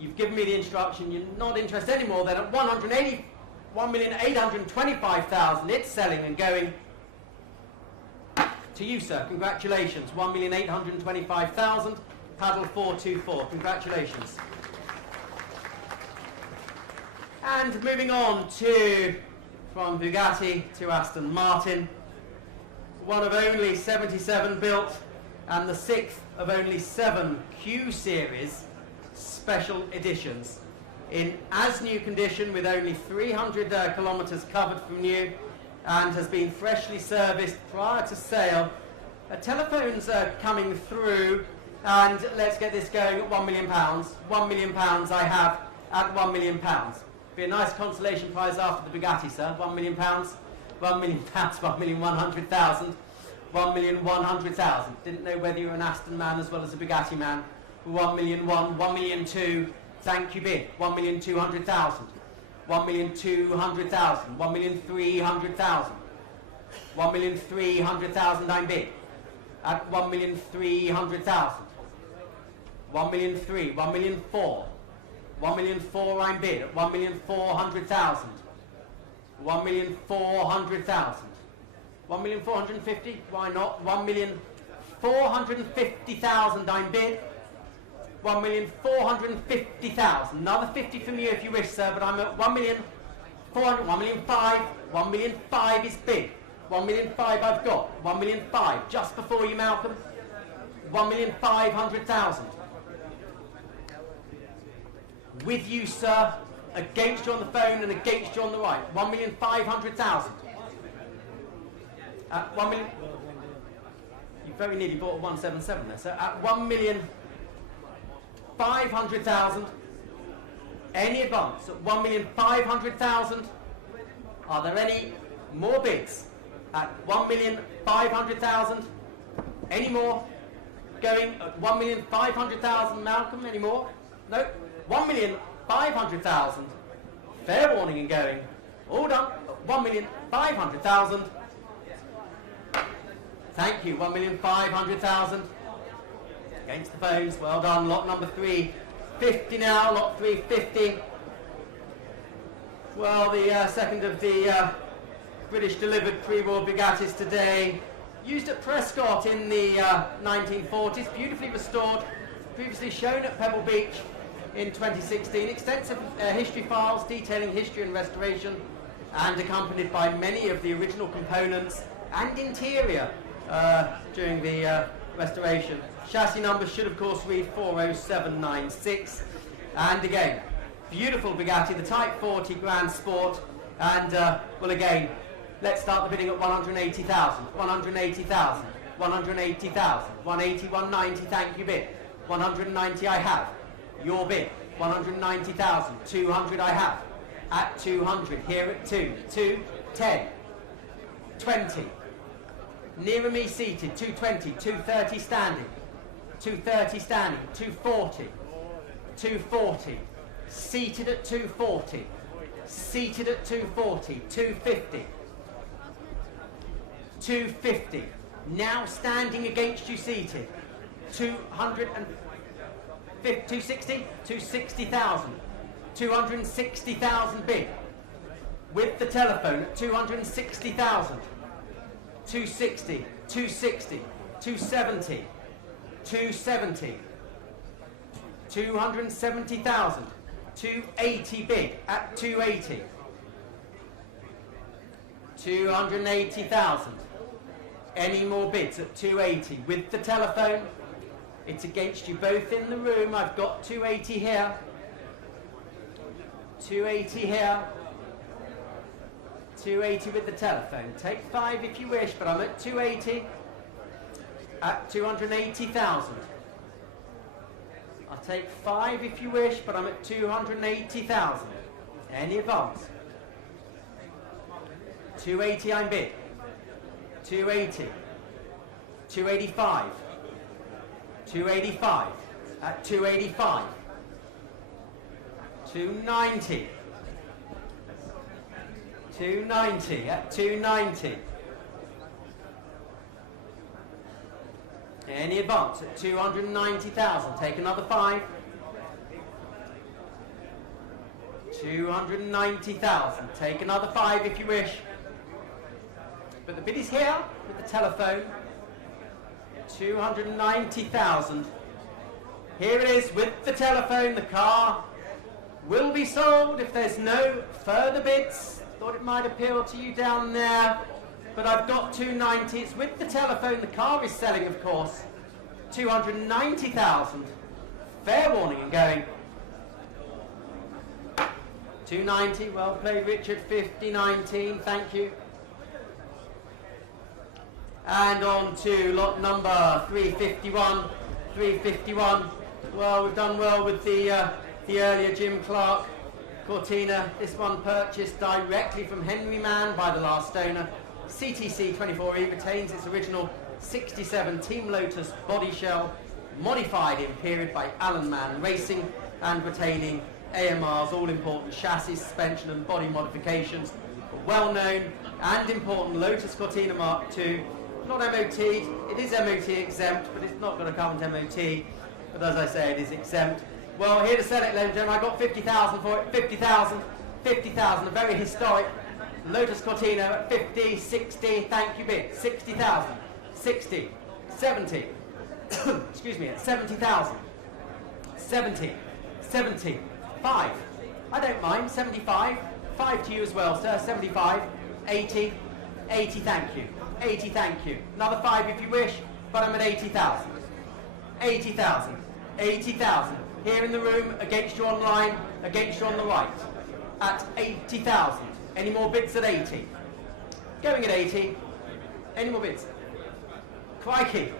You've given me the instruction. You're not interested anymore. Then at 1,825,000, it's selling and going to you, sir. Congratulations. 1,825,000. Paddle 424. Congratulations. And moving on to, from Bugatti to Aston Martin, one of only 77 built and the 6th of only 7 Q Series special editions in as new condition with only 300 kilometres covered from new and has been freshly serviced prior to sale. Telephones are coming through, and let's get this going at £1 million. £1 million I have at £1 million. Be a nice consolation prize after the Bugatti, sir. £1 million. £1 million, 1,100,000. 1,100,000. Didn't know whether you were an Aston man as well as a Bugatti man. 1,000,001, 1,000,002. Thank you, bid. 1,200,000. 1,200,000. 1,300,000. 1,300,000 I'm bid. At 1,300,000. 1,003,000. 1,004,000. 1,004,000 I'm bid at 1,400,000. 1,400,000. 1,450,000, why not? 1,450,000 I'm bid. 1,450,000. Another 50 from you if you wish, sir, but I'm at 1,400,000, 1,005,000. 1,005,000 is bid. 1,005,000 I've got. 1,005,000 just before you, Malcolm. 1,500,000. With you, sir, against you on the phone and against you on the right. 1,500,000. 1 million. You very nearly bought a 177 there, sir. At 1,500,000. Any advance at 1,500,000. Are there any more bids at 1,500,000? Any more? Going at 1,500,000, Malcolm? Any more? No. 1,500,000. Fair warning and going. All done at 1,500,000. Thank you, 1,500,000. Against the phones, well done. Lot number 350 now, lot 350. Well, the second of the British delivered pre-war Bugattis today, used at Prescott in the 1940s, beautifully restored, previously shown at Pebble Beach in 2016. Extensive history files detailing history and restoration, and accompanied by many of the original components and interior during the restoration. Chassis number should of course read 40796, and again, beautiful Bugatti, the Type 40 Grand Sport, and well again, let's start the bidding at 180,000, 180,000, 180,000, 180, 190, thank you bid, 190 I have, your bid, 190,000, 200 I have, at 200, here at 2, 10, 20, nearer me seated, 220, 230 standing, 230 standing, 240, 240, seated at 240, seated at 240, 250, 250, now standing against you seated, 260, 260,000, 260,000 bid, with the telephone at 260,000, 260, 260, 270, 270, 270,000, 280 bid at 280, 280,000. Any more bids at 280 with the telephone? It's against you both in the room. I've got 280 here, 280 here, 280 with the telephone. Take 5 if you wish, but I'm at 280 at 280,000. I'll take 5 if you wish, but I'm at 280,000. Any advance? 280 I'm bid. 280. 285. 285. At 285. 290. 290 at 290. Any advance at 290,000. Take another 5. 290,000. Take another 5 if you wish. But the bid is here with the telephone. 290,000. Here it is with the telephone. The car will be sold if there's no further bids. Thought it might appeal to you down there, but I've got 290. It's with the telephone. The car is selling, of course. 290,000. Fair warning and going. 290. Well played, Richard. 50-19. Thank you. And on to lot number 351. 351. Well, we've done well with the earlier Jim Clark Cortina. This one purchased directly from Henry Mann by the last owner. CTC 24E retains its original 67 Team Lotus body shell, modified in period by Alan Mann Racing, and retaining AMR's all-important chassis, suspension and body modifications. A well-known and important Lotus Cortina Mark II. Not MOT, it is MOT exempt, but it's not going to come to MOT. But as I say, it is exempt. Well, here to sell it, ladies and gentlemen, I got 50,000 for it. 50,000, 50,000, a very historic Lotus Cortina at 50, 60, thank you bid. 60,000, 60, 70, excuse me, at 70,000, 70, 70, 5. I don't mind, 75, 5 to you as well, sir, 75, 80, 80, thank you, 80, thank you. Another 5 if you wish, but I'm at 80,000, 80,000, 80,000. Here in the room, against you online, against you on the right, at 80,000. Any more bids at 80? Going at 80. Any more bids? Crikey.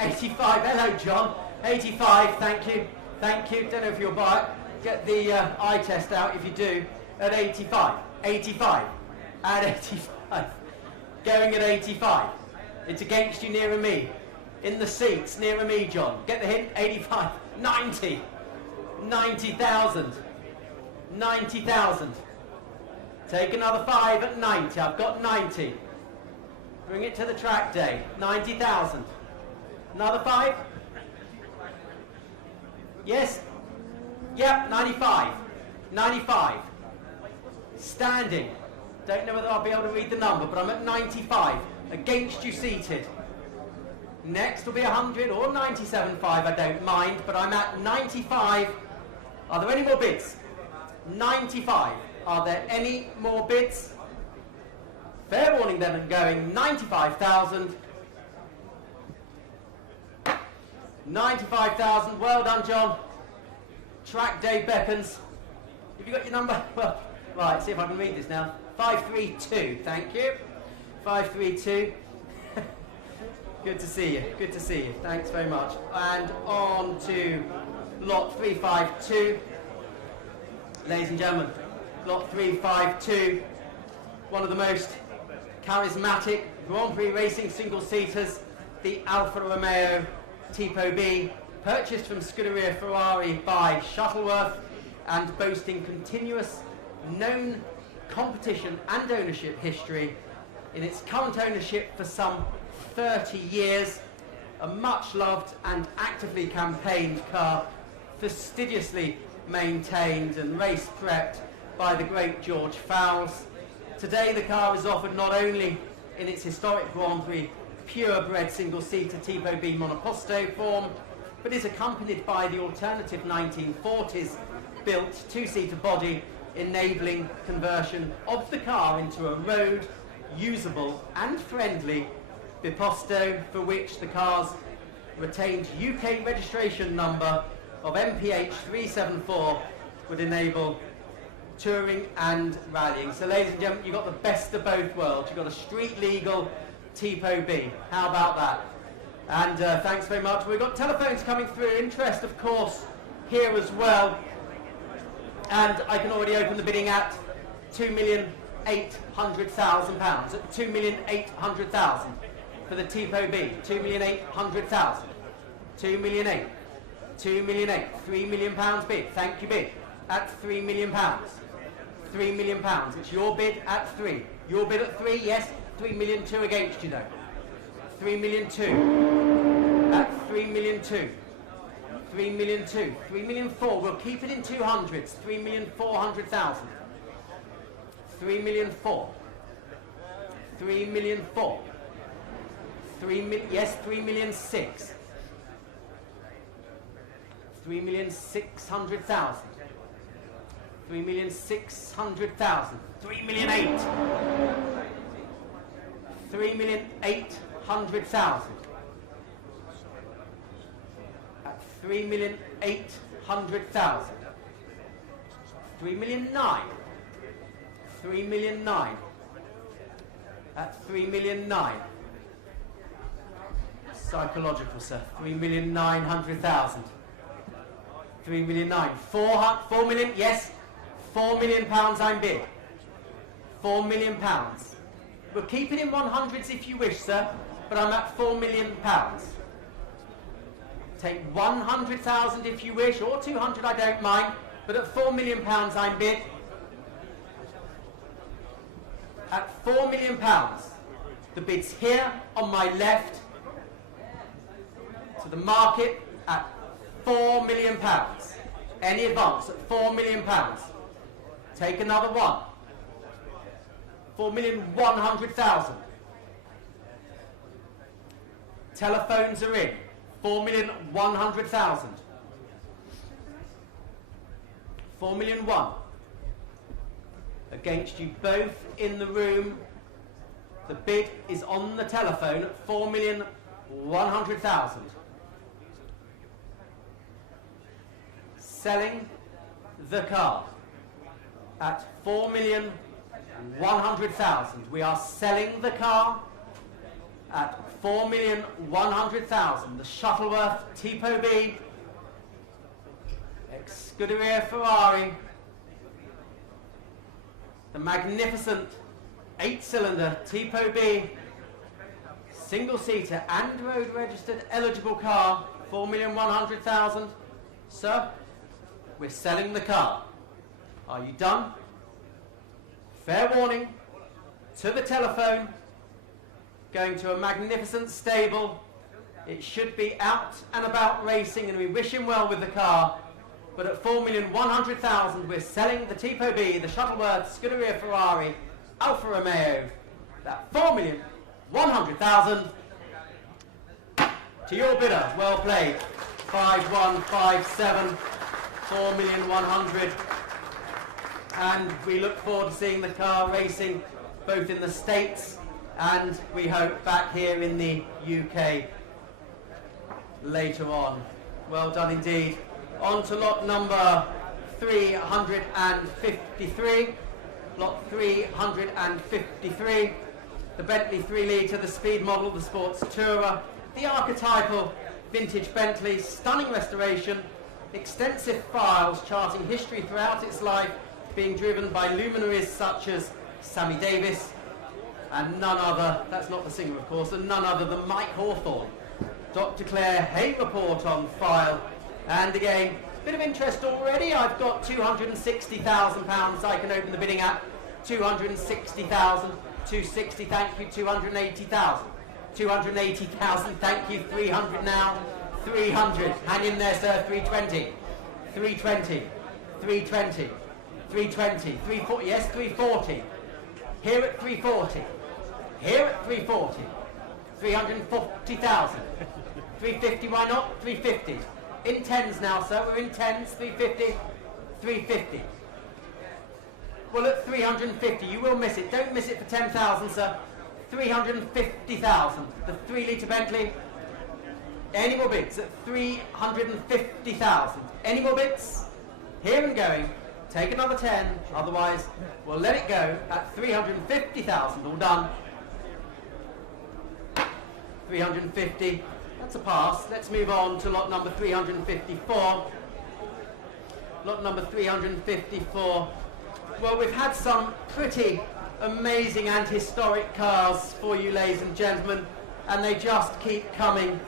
85. Hello, John. 85. Thank you. Thank you. Don't know if you'll buy it. Get the eye test out if you do. At 85. 85. At 85. Going at 85. It's against you nearer me. In the seats nearer me, John. Get the hint? 85. 90. 90,000. 90,000. Take another 5 at 90. I've got 90. Bring it to the track day. 90,000. Another 5? Yes? Yep, 95. 95. Standing. Don't know whether I'll be able to read the number, but I'm at 95. Against you seated. Next will be 100 or 97.5, I don't mind, but I'm at 95. Are there any more bids? 95. Are there any more bids? Fair warning then and going. 95,000. 95,000. Well done, John. Track day beckons. Have you got your number? Well, right, see if I can read this now. 532. Thank you. 532. Good to see you. Good to see you. Thanks very much. And on to lot 352. Ladies and gentlemen, lot 352. One of the most charismatic Grand Prix racing single-seaters, the Alfa Romeo Tipo B, purchased from Scuderia Ferrari by Shuttleworth and boasting continuous known competition and ownership history. In its current ownership for some 30 years, a much-loved and actively campaigned car, fastidiously maintained and race-prepped by the great George Fowles. Today the car is offered not only in its historic Grand Prix purebred single-seater Tipo B monoposto form, but is accompanied by the alternative 1940s built two-seater body, enabling conversion of the car into a road, usable and friendly biposto, for which the car's retained UK registration number of MPH 374 would enable touring and rallying. So ladies and gentlemen, you've got the best of both worlds. You've got a street legal Tipo B. How about that? And thanks very much. We've got telephones coming through. Interest, of course, here as well. And I can already open the bidding at £2,800,000. At £2,800,000 for the Tipo B. £2,800,000. £2,800,000. £2,800,000. £3 million bid. Thank you, bid. At £3 million. £3 million. It's your bid at 3. Your bid at 3, yes. 3,200,000 against you though. 3,200,000. At 3,200,000. 3,200,000. 3,400,000. We'll keep it in 200s. 3,400,000. 3,400,000. 3,400,000. yes, 3,600,000. 3,600,000. 3,600,000. 3,800,000. 3,800,000. At 3,800,000. 3,900,000. 3,900,000. At 3,900,000. Psychological, sir. 3,900,000. 3,900,000. 4 million, yes. £4 million I'm bid. £4 million. We'll keep it in 100s if you wish, sir, but I'm at £4 million. Take 100,000 if you wish, or 200, I don't mind, but at £4 million I'm bid. At £4 million. The bid's here on my left to the market at £4 million. Any advance at £4 million. Take another one. 4,100,000. Telephones are in. 4,100,000. 4,000,001. Against you both in the room. The bid is on the telephone at 4,100,000. Selling the car at 4,100,000. We are selling the car at 4,100,000. The Shuttleworth Tipo B, ex-Scuderia Ferrari, the magnificent 8-cylinder Tipo B, single-seater and road-registered eligible car, 4,100,000. Sir, we're selling the car. Are you done? Fair warning, to the telephone, going to a magnificent stable. It should be out and about racing, and we wish him well with the car. But at 4,100,000, we're selling the Tipo B, the Shuttleworth Scuderia Ferrari, Alfa Romeo, that 4,100,000 to your bidder. Well played. 5,157, 4,100,000. And we look forward to seeing the car racing both in the States and we hope back here in the UK later on. Well done indeed. On to lot number 353. Lot 353. The Bentley 3 litre, the speed model, the sports tourer, the archetypal vintage Bentley, stunning restoration, extensive files charting history throughout its life, being driven by luminaries such as Sammy Davis and none other, that's not the singer of course, and none other than Mike Hawthorne. Dr. Claire Hay report on file, and again, bit of interest already. I've got £260,000 I can open the bidding at. 260,000, 260, thank you, 280,000. 280,000, thank you, 300 now. 300, hang in there sir, 320. 320, 320. 320, 340, yes, 340. Here at 340. Here at 340. 340,000. 350, why not? 350. In tens now, sir, we're in tens, 350. 350. Well, at 350, you will miss it. Don't miss it for 10,000, sir. 350,000. The 3 litre Bentley. Any more bids at 350,000. Any more bids? Here and going. Take another 10, otherwise we'll let it go at 350,000. All done. 350. That's a pass. Let's move on to lot number 354. lot number 354. Well, we've had some pretty amazing and historic cars for you, ladies and gentlemen, and they just keep coming.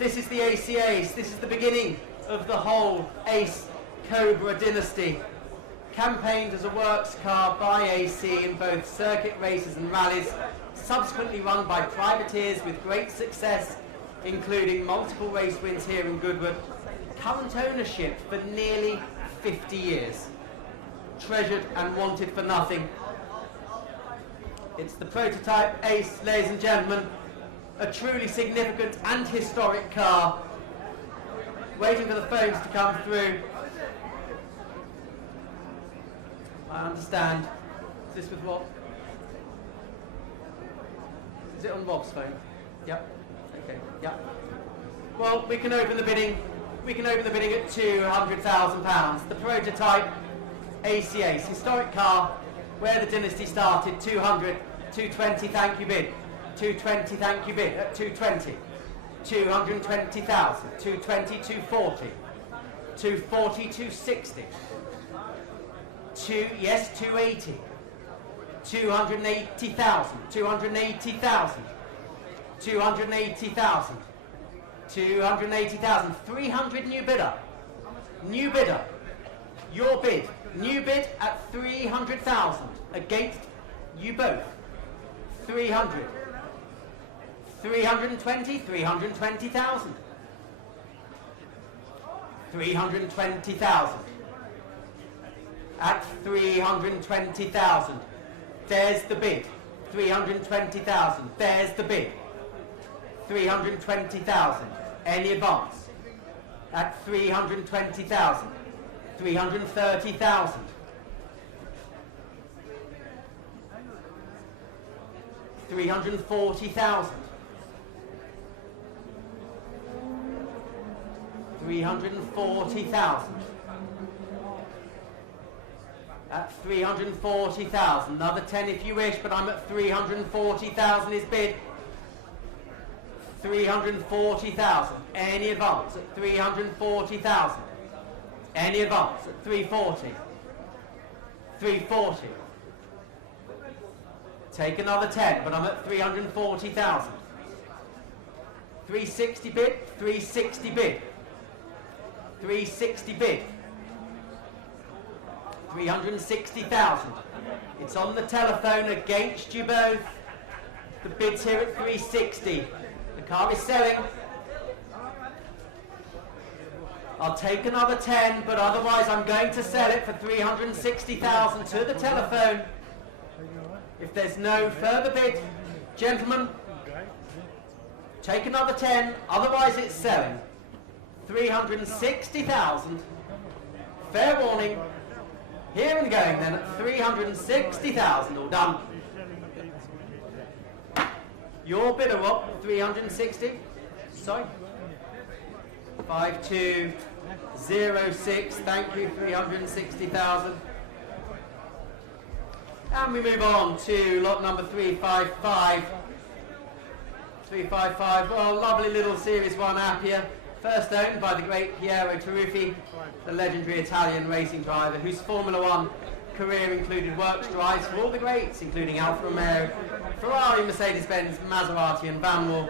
This is the AC Ace. This is the beginning of the whole Ace Cobra dynasty. Campaigned as a works car by AC in both circuit races and rallies, subsequently run by privateers with great success, including multiple race wins here in Goodwood. Current ownership for nearly 50 years. Treasured and wanted for nothing. It's the prototype Ace, ladies and gentlemen. A truly significant and historic car. Waiting for the phones to come through. I understand. Is this with what? Is it on Rob's phone? Yep. Okay. Yep. Well, we can open the bidding. We can open the bidding at £200,000. The prototype AC Ace, historic car, where the dynasty started. 200, 220. Thank you bid. 220. Thank you bid. At 220. 220,000. 220. 240. 240. 260. 280. 280,000. 280,000. 280,000. 280,000. 300 new bidder. New bidder. Your bid. New bid at 300,000. Against you both. 300. 320. 320,000. 320,000. At 320,000. There's the bid. 320,000. There's the bid. 320,000. Any advance? At 320,000. 330,000. 340,000. 340,000. At 340,000. Another 10 if you wish, but I'm at 340,000 is bid. 340,000. Any advance at 340,000. Any advance at 340. 340. Take another 10, but I'm at 340,000. 360 bid. 360 bid. 360 bid. 360,000. It's on the telephone against you both. The bid's here at 360. The car is selling. I'll take another 10, but otherwise I'm going to sell it for 360,000 to the telephone. If there's no further bid, gentlemen, take another 10, otherwise it's selling. 360,000. Fair warning. Here and going then at 360,000. All done. Your bidder, what? 360? Sorry? 5206. Thank you. 360,000. And we move on to lot number 355. 355. Well, lovely little Series 1 Appia. First owned by the great Piero Taruffi, the legendary Italian racing driver, whose Formula 1 career included works drives for all the greats, including Alfa Romeo, Ferrari, Mercedes-Benz, Maserati and Vanwall.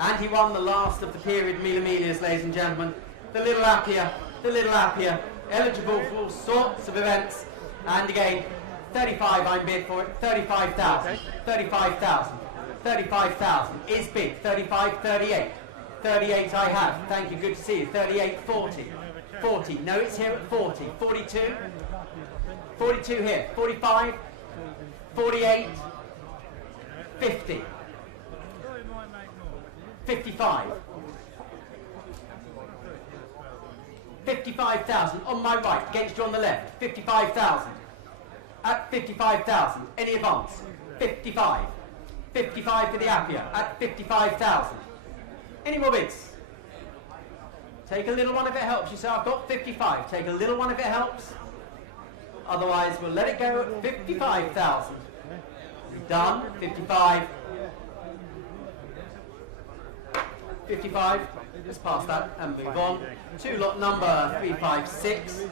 And he won the last of the period Mille Miglia, ladies and gentlemen. The little Appia, eligible for all sorts of events. And again, 35 I'm bid for it, 35,000, 35,000, 35,000 is bid, 35, 38. 38 I have, thank you, good to see you. 38, 40, 40, no it's here at 40, 42, 42 here, 45, 48, 50, 55, 55,000 on my right, against you on the left, 55,000, at 55,000, any advance, 55, 55 for the Appia, at 55,000. Any more bids? Take a little one if it helps. You say, I've got 55. Take a little one if it helps. Otherwise, we'll let it go at 55,000. Done. 55. 55. Let's pass that and move on to lot number 356.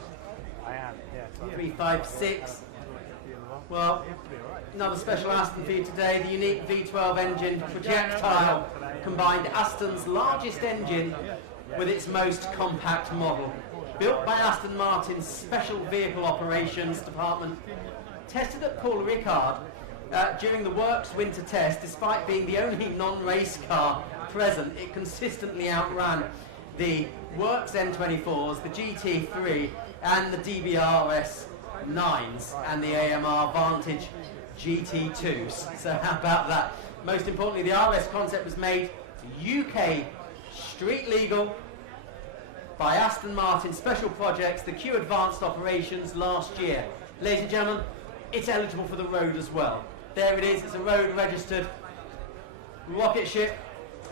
I am, yeah. 356. Well, another special Aston for you today, the unique V12 engine projectile combined Aston's largest engine with its most compact model. Built by Aston Martin's Special Vehicle Operations Department, tested at Paul Ricard during the Works winter test. Despite being the only non-race car present, it consistently outran the Works N24s, the GT3 and the DBRS 9s and the AMR Vantage GT2s. So how about that? Most importantly, the RS concept was made UK street legal by Aston Martin Special Projects, the Q Advanced Operations last year. Ladies and gentlemen, it's eligible for the road as well. There it is, it's a road registered rocket ship.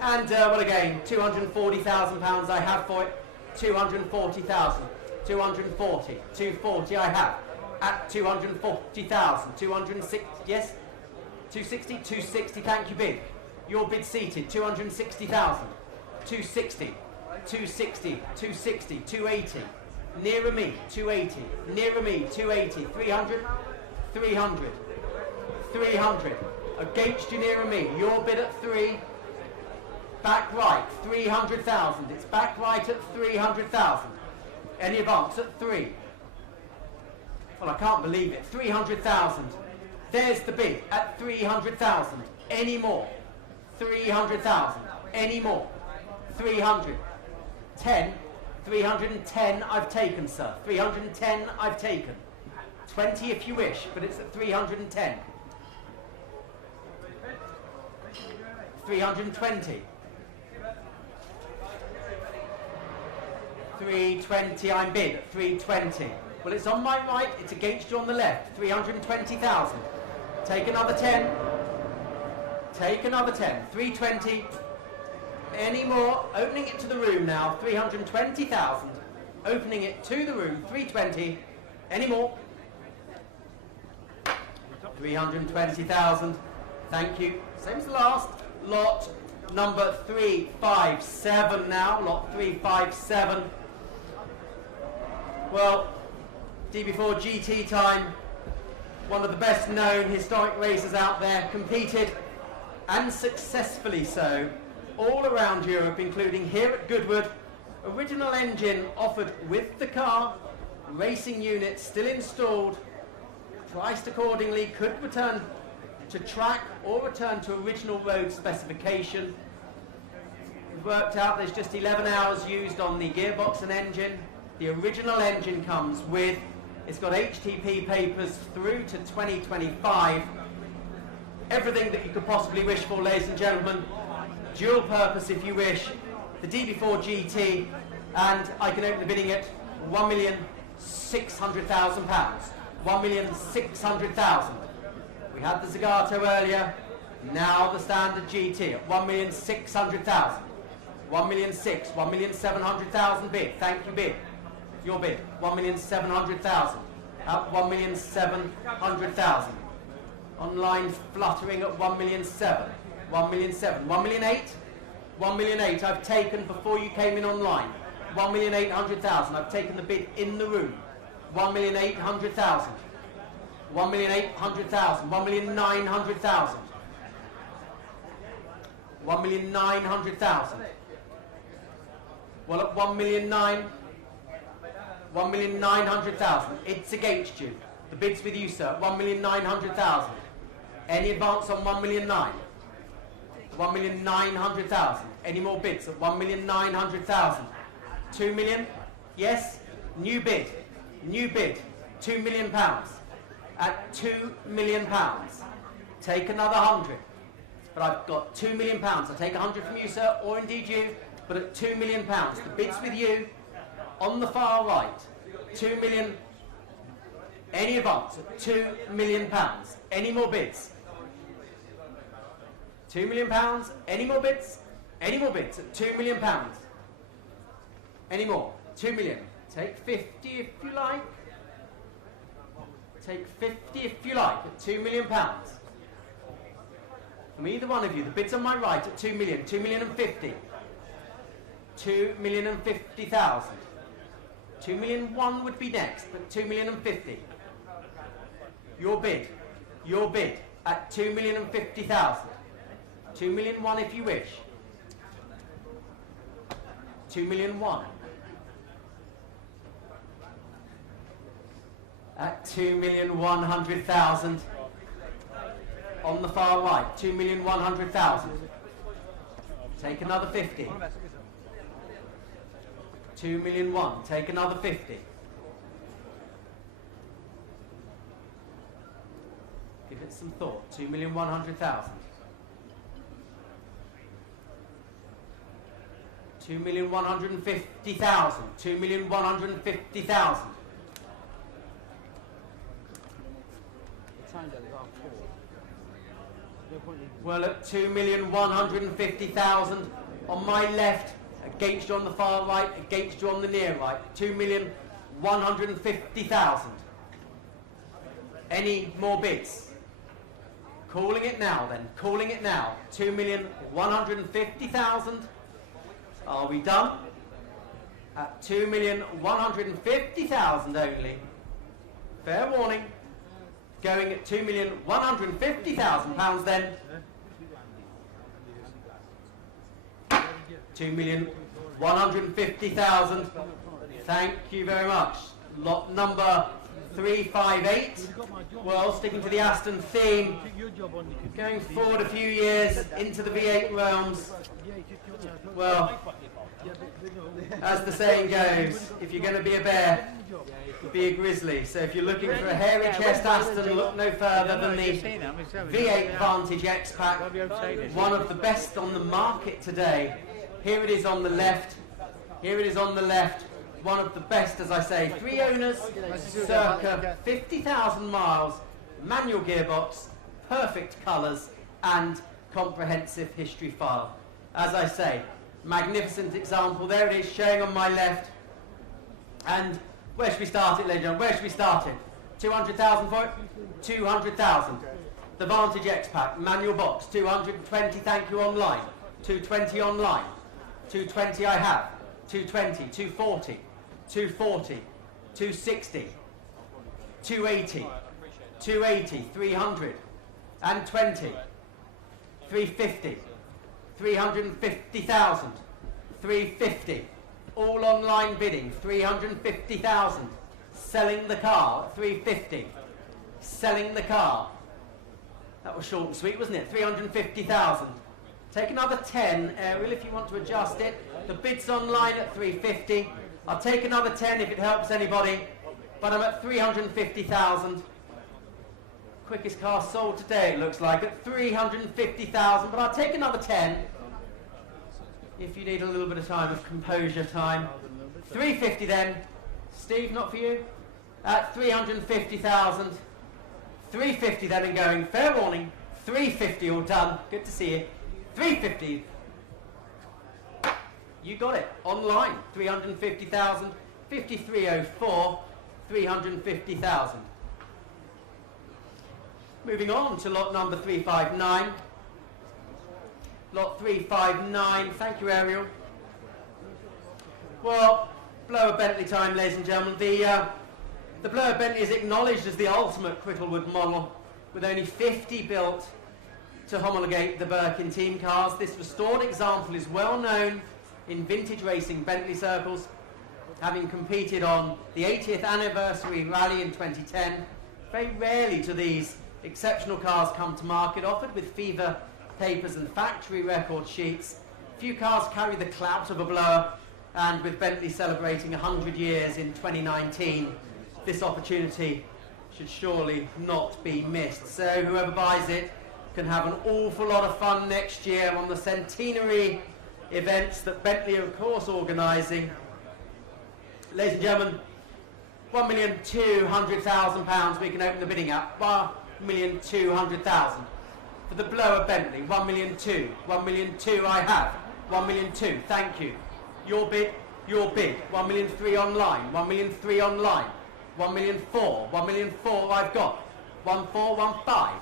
And well, again, £240,000 I have for it. 240,000, 240, 240 I have at 240,000, 260, yes, 260, 260, thank you bid. Your bid seated, 260,000, 260, 260, 260, 280, nearer me, 280, nearer me, 280, 300, 300, 300, against you nearer me, your bid at 3, back right, 300,000, it's back right at 300,000, any advance at 3, well I can't believe it, 300,000, there's the bid at 300,000, any more, 300,000, any more, 300, 10, 310 I've taken, sir, 310 I've taken, 20 if you wish, but it's at 310, 320, 320 I'm bid at 320, well it's on my right, it's against you on the left, 320,000, take another 10, take another 10, 320, any more, opening it to the room now, 320,000, opening it to the room, 320, any more, 320,000, thank you, same as the last, lot number 357 now, lot 357, well, DB4 GT time, one of the best known historic racers out there, competed, and successfully so, all around Europe, including here at Goodwood. Original engine offered with the car, racing units still installed, priced accordingly, could return to track or return to original road specification. We've worked out there's just 11 hours used on the gearbox and engine. The original engine comes with, it's got HTP papers through to 2025. Everything that you could possibly wish for, ladies and gentlemen. Dual purpose if you wish, the DB4 GT, and I can open the bidding at £1,600,000. £1,600,000. We had the Zagato earlier, now the standard GT at £1,600,000. 1,600,000, 1,700,000 bid. Thank you bid. Your bid, 1,700,000. At 1,700,000. Online fluttering at 1,700,000. 1,700,000, 1,800,000, 1,800,000 I've taken before you came in online. 1,800,000 I've taken the bid in the room. 1,800,000, 1,800,000, 1,900,000, 1,900,000. Well, at 1,900,000, 1,900,000. It's against you. The bid's with you, sir. 1,900,000. Any advance on 1,900,000? 1,900,000. Any more bids at 1,900,000? 2 million? Yes? New bid. New bid. £2 million. At £2 million. Take another 100. But I've got £2 million. I'll take 100 from you, sir, or indeed you, but at £2 million. The bid's with you. On the far right. 2 million. Any advance at £2 million. Any more bids? £2 million. Any more bids? Any more bids at £2 million? Any more? 2 million. Take 50 if you like. Take 50 if you like at £2 million. From either one of you, the bid's on my right at 2 million. 2 million and 50. 2,050,000. 2,000,001 would be next, but 2,050,000. Your bid at 2,050,000. 2,000,001 if you wish. 2,000,001. At 2,100,000. On the far right, 2,100,000. Take another 50. 2,000,001. Take another 50. Give it some thought. 2,100,000. 2,150,000. 2,150,000. Well, at 2,150,000 on my left, against you on the far right, against you on the near right. 2,150,000. Any more bids? Calling it now then, calling it now. 2,150,000. Are we done? At 2,150,000 only. Fair warning. Going at £2,150,000 then. 2,150,000. Thank you very much. Lot number 358. Well, sticking to the Aston theme, going forward a few years into the V8 realms. Well, as the saying goes, if you're going to be a bear, be a grizzly. So if you're looking for a hairy chest Aston, look no further than the V8 Vantage X-Pack, one of the best on the market today. Here it is on the left. Here it is on the left. One of the best, as I say. 3 owners, circa 50,000 miles, manual gearbox, perfect colours, and comprehensive history file. As I say, magnificent example. There it is, showing on my left. And where should we start it, ladies and gentlemen? Where should we start it? 200,000 for it? 200,000. The Vantage X-Pack, manual box, 220, thank you, online. 220 online. 220 I have. 220, 240, 240, 260, 280, 280, 300, and 20, 350, 350,000, 350. All online bidding, 350,000. Selling the car at 350. Selling the car. That was short and sweet, wasn't it? 350,000. Take another 10, Ariel, if you want to adjust it. The bid's online at 350. I'll take another 10 if it helps anybody. But I'm at 350,000. Quickest car sold today, it looks like, at 350,000. But I'll take another 10. If you need a little bit of time of composure time. 350 then. Steve, not for you? At 350,000. 350 then and going. Fair warning. 350 all done. Good to see you. 350. You got it. Online. 350,000. 5304. 350,000. Moving on to lot number 359. Lot 359. Thank you, Ariel. Well, blower Bentley time, ladies and gentlemen. The blower Bentley is acknowledged as the ultimate Cricklewood model, with only 50 built to homologate the Birkin team cars. This restored example is well known in vintage racing Bentley circles, having competed on the 80th anniversary rally in 2010. Very rarely do these exceptional cars come to market, offered with fever papers and factory record sheets. Few cars carry the clout of a blower, and with Bentley celebrating 100 years in 2019, this opportunity should surely not be missed. So whoever buys it can have an awful lot of fun next year on the centenary events that Bentley are of course organising. Ladies and gentlemen, £1,200,000 we can open the bidding up. 1,200,000. For the blower Bentley, 1,200,000. 1,200,000 I have. 1,200,000, thank you. Your bid, your bid. 1,300,000 online. 1,300,000 online. 1,400,000. 1,400,000 I've got. 1,415.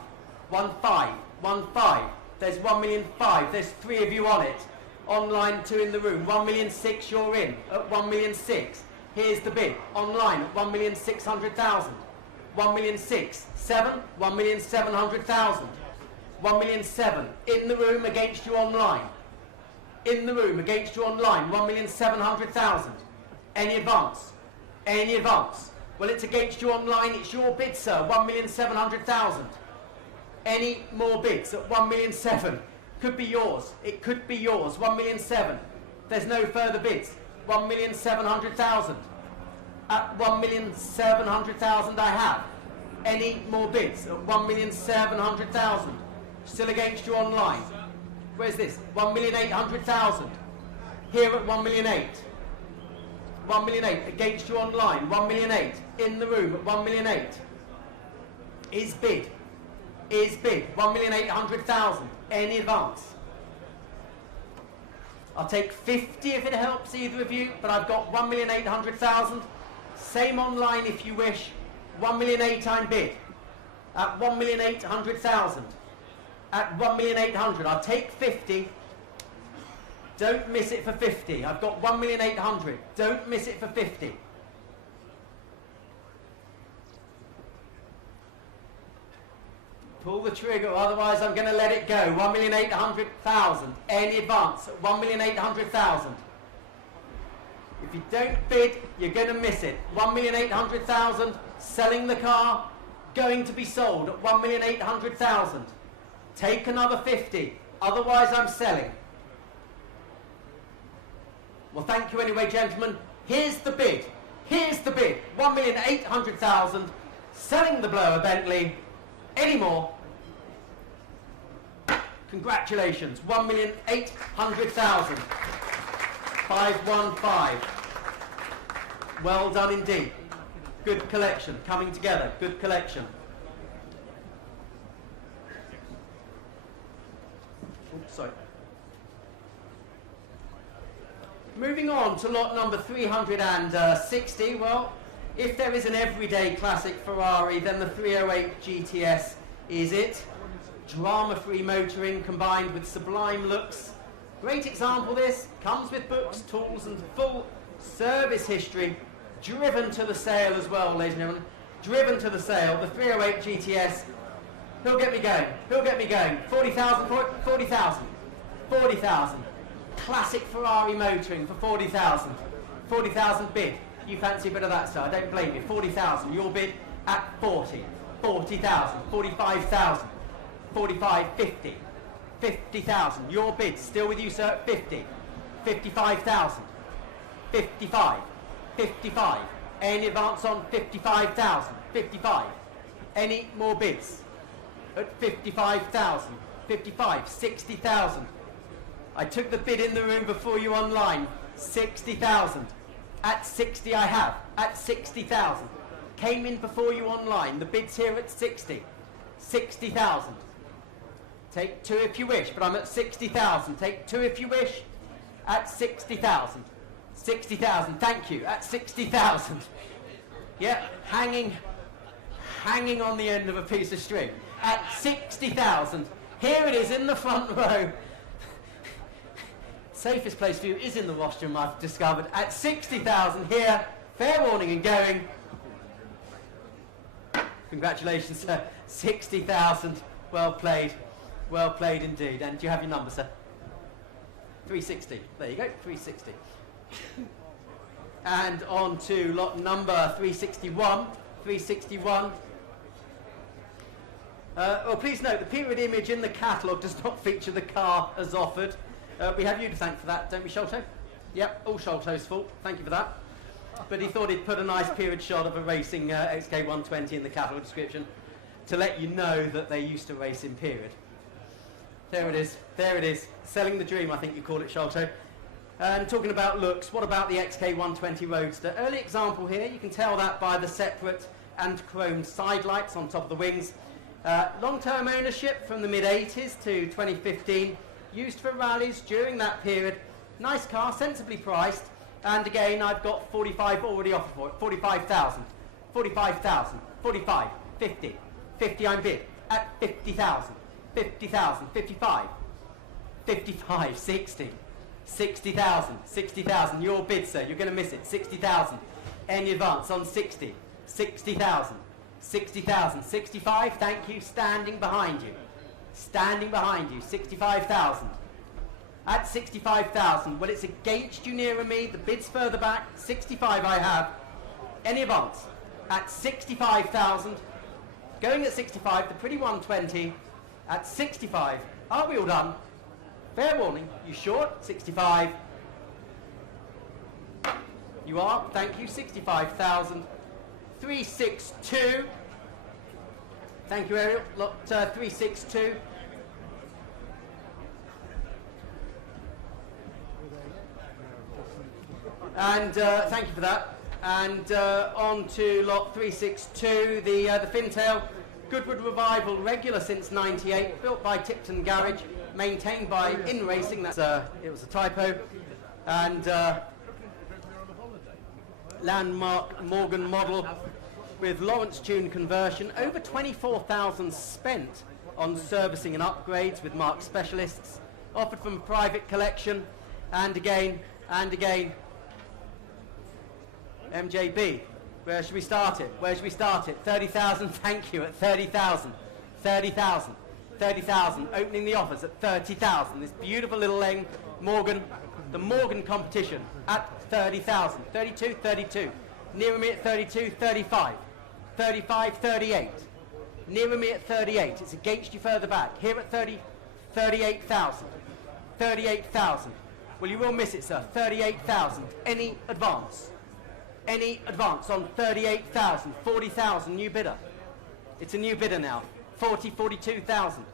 1,515. There's 1,500,000. There's 3 of you on it. Online, 2 in the room. 1,600,000 you're in. At 1,600,000. Here's the bid. Online at 1,600,000. 1,600,000. 7. 1,700,000. 1,700,000. In the room against you online. In the room against you online. 1,700,000. Any advance? Any advance? Well, it's against you online. It's your bid, sir. 1,700,000. Any more bids at 1,700,000? Could be yours. It could be yours. 1,700,000. There's no further bids. 1,700,000. At 1,700,000 I have. Any more bids at 1,700,000? Still against you online. Where's this? 1,800,000. Here at 1,800,000. 1,800,000 against you online. 1,800,000 in the room at 1,800,000. Is bid. Is bid. 1,800,000. Any advance? I'll take 50 if it helps either of you, but I've got 1,800,000. Same online if you wish. 1,800,000 I'm bid. At 1,800,000. At 1,800,000. I'll take 50. Don't miss it for 50. I've got 1,800,000. Don't miss it for 50. Pull the trigger, otherwise I'm going to let it go. 1,800,000. Any advance at 1,800,000. If you don't bid, you're going to miss it. 1,800,000. Selling the car. Going to be sold at 1,800,000. Take another 50. Otherwise I'm selling. Well, thank you anyway, gentlemen. Here's the bid. Here's the bid. 1,800,000. Selling the blower Bentley. Any more? Congratulations. 1,800,000. 515. Well done indeed. Good collection. Coming together. Good collection. Oops, sorry. Moving on to lot number 360. Well, if there is an everyday classic Ferrari, then the 308 GTS is it. Drama-free motoring combined with sublime looks. Great example this. Comes with books, tools and full service history. Driven to the sale as well, ladies and gentlemen. Driven to the sale. The 308 GTS. Who'll get me going? Who'll get me going? 40,000 for it? 40,000. 40,000. Classic Ferrari motoring for 40,000. 40,000 bid. You fancy a bit of that, sir? I don't blame you. 40,000. Your bid at 40. 40,000. 45,000. 45, 50. 50,000. Your bid still with you, sir, at 50. 55,000. 55. 55. Any advance on 55,000? 55. Any more bids? At 55,000. 55. 60,000. I took the bid in the room before you online. 60,000. At 60 I have. At 60,000. Came in before you online. The bid's here at 60. 60,000. Take 2 if you wish, but I'm at 60,000. Take 2 if you wish. At 60,000. 60,000. Thank you. At 60,000. Yeah, hanging on the end of a piece of string. At 60,000. Here it is in the front row. Safest place for you is in the rostrum, I've discovered. At 60,000 here. Fair warning and going. Congratulations, sir. 60,000. Well played. Well played indeed. And do you have your number, sir? 360. There you go. 360. And on to lot number 361. 361. Well, please note, the period image in the catalogue does not feature the car as offered. We have you to thank for that, don't we, Sholto? Yep, all Sholto's fault. Thank you for that. But he thought he'd put a nice period shot of a racing XK120 in the catalogue description to let you know that they used to race in period. There it is. There it is. Selling the dream, I think you call it, Sholto. And talking about looks, what about the XK120 Roadster? Early example here. You can tell that by the separate and chromed side lights on top of the wings. Long-term ownership from the mid-80s to 2015. Used for rallies during that period. Nice car, sensibly priced. And again, I've got 45 already offered for it. 45,000. 45,000. 45. 50. 50 I'm bid. At 50,000. 50,000. 55. 55. 60. 60,000. 60,000. Your bid, sir. You're going to miss it. 60,000. Any advance on 60? 60,000. 60,000. 65, thank you. Standing behind you. Standing behind you. 65,000. At 65,000, well, it's against you nearer me. The bid's further back. 65 I have. Any advance? At 65,000. Going at 65, the pretty 120. At 65. Are we all done? Fair warning. You short? 65. You are. Thank you. 65,000. 362. Thank you, Ariel. Lot 362. And thank you for that. And on to lot 362, the Fintail. Goodwood Revival, regular since 98, built by Tipton Garage, maintained by In Racing. That's it was a typo. And landmark Morgan model with Lawrence tune conversion. Over 24,000 spent on servicing and upgrades with Mark specialists. Offered from private collection. And again, MJB. Where should we start it? Where should we start it? 30,000, thank you, at 30,000. 30,000. 30,000. Opening the offers at 30,000. This beautiful little lane, Morgan, the Morgan competition at 30,000. 32, 32. Nearer me at 32, 35. 35, 38. Nearer me at 38. It's against you further back. Here at 30, 38,000. 38,000. Well, you will miss it, sir. 38,000. Any advance? Any advance on 38,000, 40,000, new bidder. It's a new bidder now. 40, 42,000.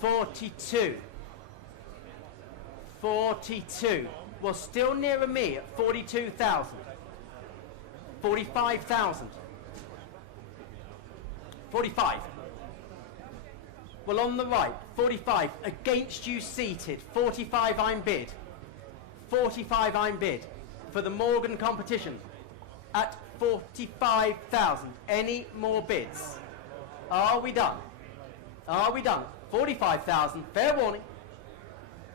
42. 42. Well, still nearer me at 42,000. 45,000. 45. Well, on the right, 45. Against you seated. 45 I'm bid. 45 I'm bid. For the Morgan competition at 45,000. Any more bids? Are we done? Are we done? 45,000. Fair warning.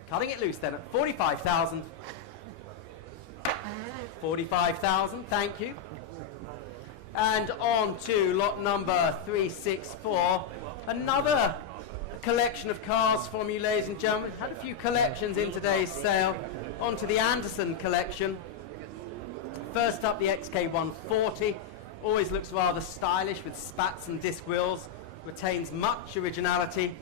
Cutting it loose then at 45,000. 45,000. Thank you. And on to lot number 364. Another collection of cars from you, ladies and gentlemen. Had a few collections in today's sale. On to the Anderson collection. First up, the XK140, always looks rather stylish with spats and disc wheels, retains much originality.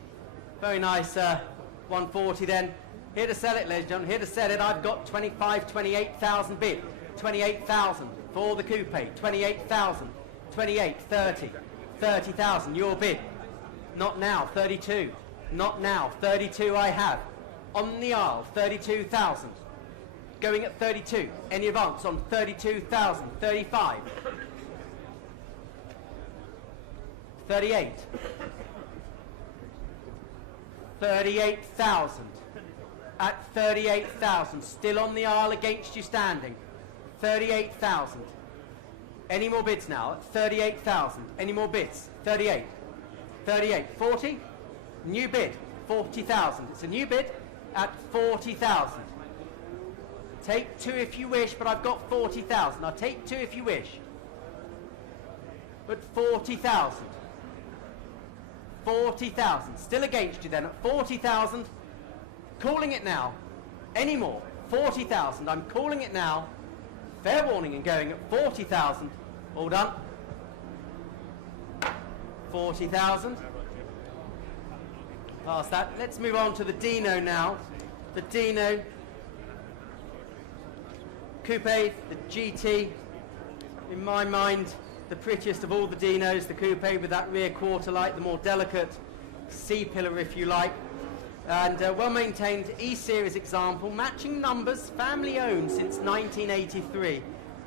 Very nice 140 then. Here to sell it, ladies and gentlemen, here to sell it. I've got 28,000 bid. 28,000 for the coupe, 28,000, 28, 30, 30,000, your bid. Not now, 32, not now, 32 I have. On the aisle, 32,000. Going at 32. Any advance on 32,000? 35. 38. 38,000. At 38,000. Still on the aisle against you standing. 38,000. Any more bids now? At 38,000. Any more bids? 38. 38. 40. New bid. 40,000. It's a new bid at 40,000. Take two if you wish, but I've got 40,000. I'll take two if you wish. But 40,000. 40,000. Still against you then at 40,000. Calling it now. Any more? 40,000. I'm calling it now. Fair warning and going at 40,000. All done. 40,000. Past that. Let's move on to the Dino now. The Dino. Coupe, the GT, in my mind, the prettiest of all the Dinos, the coupe with that rear quarter light, the more delicate C-pillar if you like, and well-maintained E-Series example, matching numbers, family owned since 1983.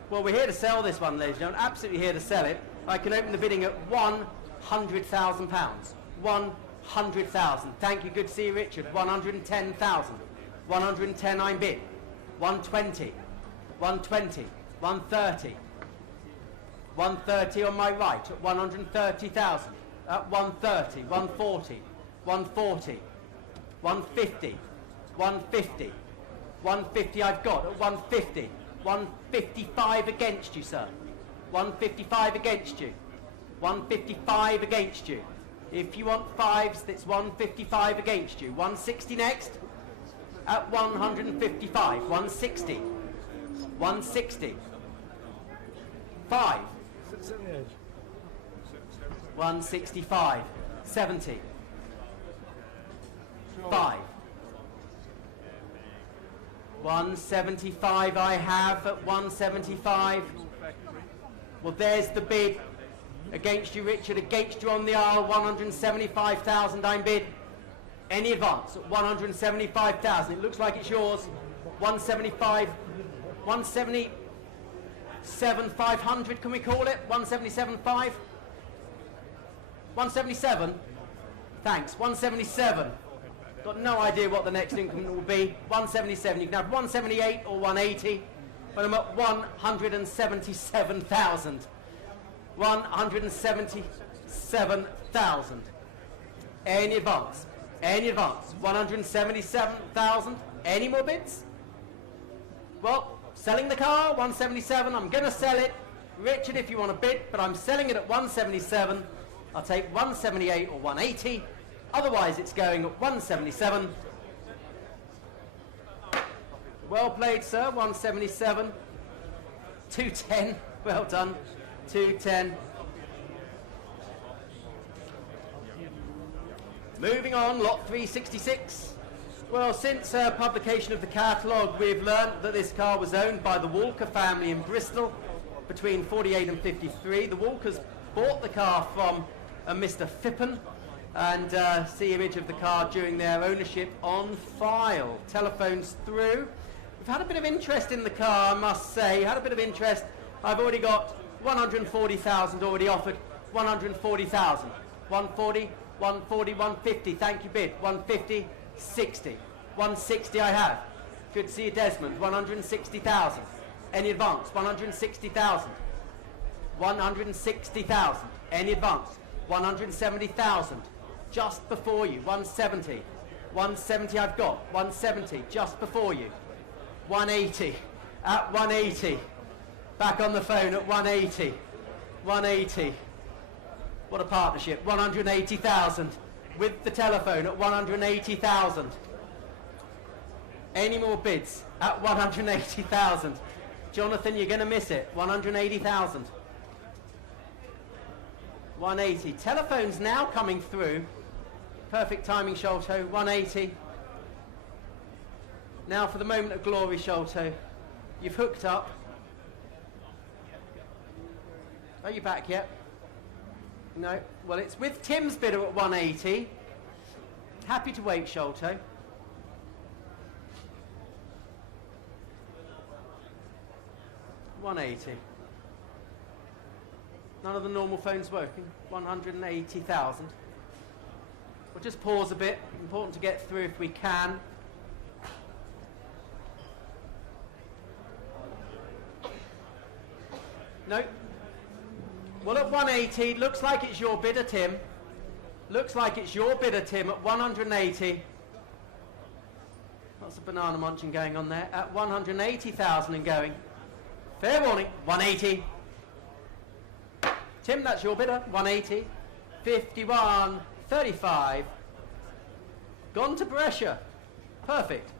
Well, we're here to sell this one, ladies and gentlemen, absolutely here to sell it. I can open the bidding at £100,000. 100,000. Thank you, good to see you, Richard. 110,000. 110 I'm bid. 120. 120, 130, 130 on my right at 130,000, at 130, 140, 140, 150, 150, 150 I've got at 150, 155 against you, sir. 155 against you. 155 against you. If you want fives, that's 155 against you. 160 next. At 155. 160. 160. 5. 165. 70. 5. 175 I have at 175. Well, there's the bid. Against you, Richard. Against you on the aisle. 175,000 I'm bid. Any advance at 175,000. It looks like it's yours. 175. 177 500, can we call it? 177 5? 177? Thanks. 177. Got no idea what the next increment will be. 177. You can have 178 or 180. But I'm at 177,000. 177,000. Any advance? Any advance? 177,000. Any more bids? Well, selling the car, 177. I'm going to sell it. Richard, if you want a bid, but I'm selling it at 177. I'll take 178 or 180. Otherwise, it's going at 177. Well played, sir. 177. 210. Well done. 210. Moving on, lot 366. Well, since publication of the catalogue, we've learnt that this car was owned by the Walker family in Bristol between 48 and 53. The Walkers bought the car from Mr. Phippen, and see image of the car during their ownership on file. Telephones through. We've had a bit of interest in the car, I must say. Had a bit of interest. I've already got 140,000 already offered. 140,000. 140, 140, 150. Thank you, bid. 150, 60. 160 I have. Good to see you, Desmond. 160,000. Any advance? 160,000. 160,000. Any advance? 170,000. Just before you. 170. 170 I've got. 170 just before you. 180. At 180. Back on the phone at 180. 180. What a partnership. 180,000. With the telephone at 180,000. Any more bids? At 180,000. Jonathan, you're going to miss it. 180,000. 180. Telephone's now coming through. Perfect timing, Sholto. 180. Now for the moment of glory, Sholto. You've hooked up. Are you back yet? No. Well, it's with Tim's bidder at 180. Happy to wait, Sholto. $180. None of the normal phones working. 180,000. We'll just pause a bit. Important to get through if we can. Nope. Well, at 180, looks like it's your bidder, Tim. Looks like it's your bidder, Tim, at 180. Lots of banana munching going on there. At 180,000 and going. Fair warning, 180. Tim, that's your bidder, 180. 51, 35. Gone to Brescia. Perfect.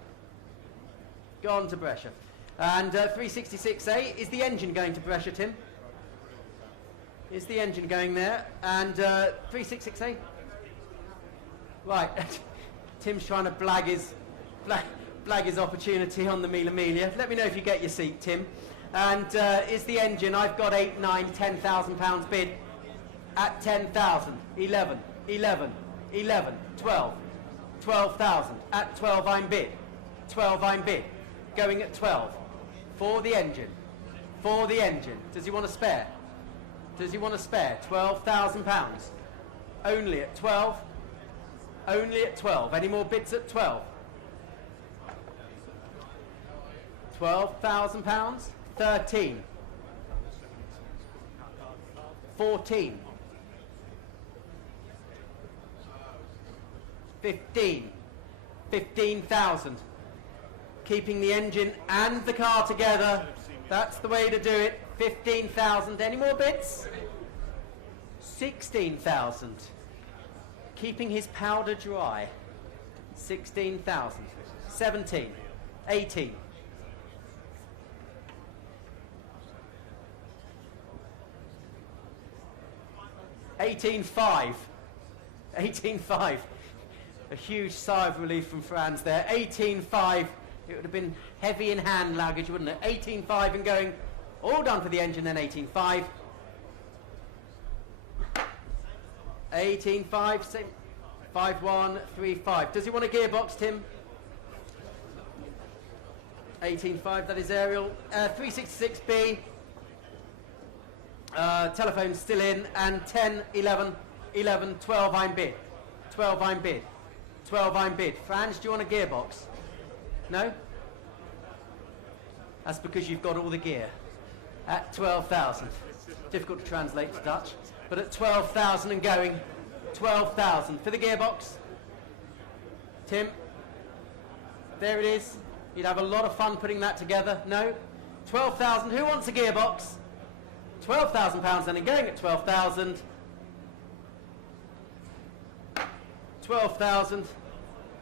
Gone to Brescia. And 366A, is the engine going to Brescia, Tim? Is the engine going there? And 366A? Right. Tim's trying to blag his opportunity on the Mila Miglia. Let me know if you get your seat, Tim. And is the engine, I've got 8, 9, 10,000 pounds bid at 10,000, 11, 11, 11, 12, 12,000. At 12 I'm bid, 12 I'm bid, going at 12. For the engine, for the engine. Does he want a spare? Does he want a spare? 12,000 pounds. Only at 12, only at 12. Any more bids at 12? 12,000 pounds. 13, 14, 15, 15,000. Keeping the engine and the car together That's the way to do it. 15,000. Any more bids? 16,000. Keeping his powder dry. 16,000. 17. 18. 18.5. 18.5. A huge sigh of relief from Franz there. 18.5. It would have been heavy in hand luggage, wouldn't it? 18.5 and going. All done for the engine then. 18.5. 18.5. 5.135. Does he want a gearbox, Tim? 18.5. That is Ariel. 366B. Telephone's still in, and 10, 11, 11, 12 I'm bid. 12 I'm bid. 12 I'm bid. Franz, do you want a gearbox? No? That's because you've got all the gear. At 12,000. Difficult to translate to Dutch. But at 12,000 and going. 12,000 for the gearbox. Tim? There it is. You'd have a lot of fun putting that together. No? 12,000. Who wants a gearbox? £12,000 then and going at 12,000. 12,000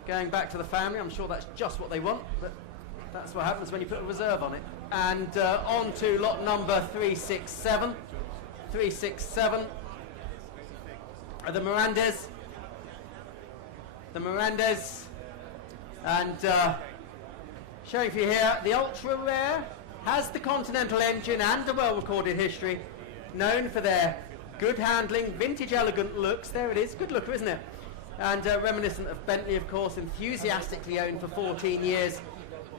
going back to the family. I'm sure that's just what they want, but that's what happens when you put a reserve on it. And on to lot number 367. 367. The Mirandes. The Mirandes. And showing for you here, the ultra rare has the Continental engine and a well-recorded history, known for their good handling, vintage elegant looks. There it is, good looker, isn't it? And reminiscent of Bentley, of course, enthusiastically owned for 14 years,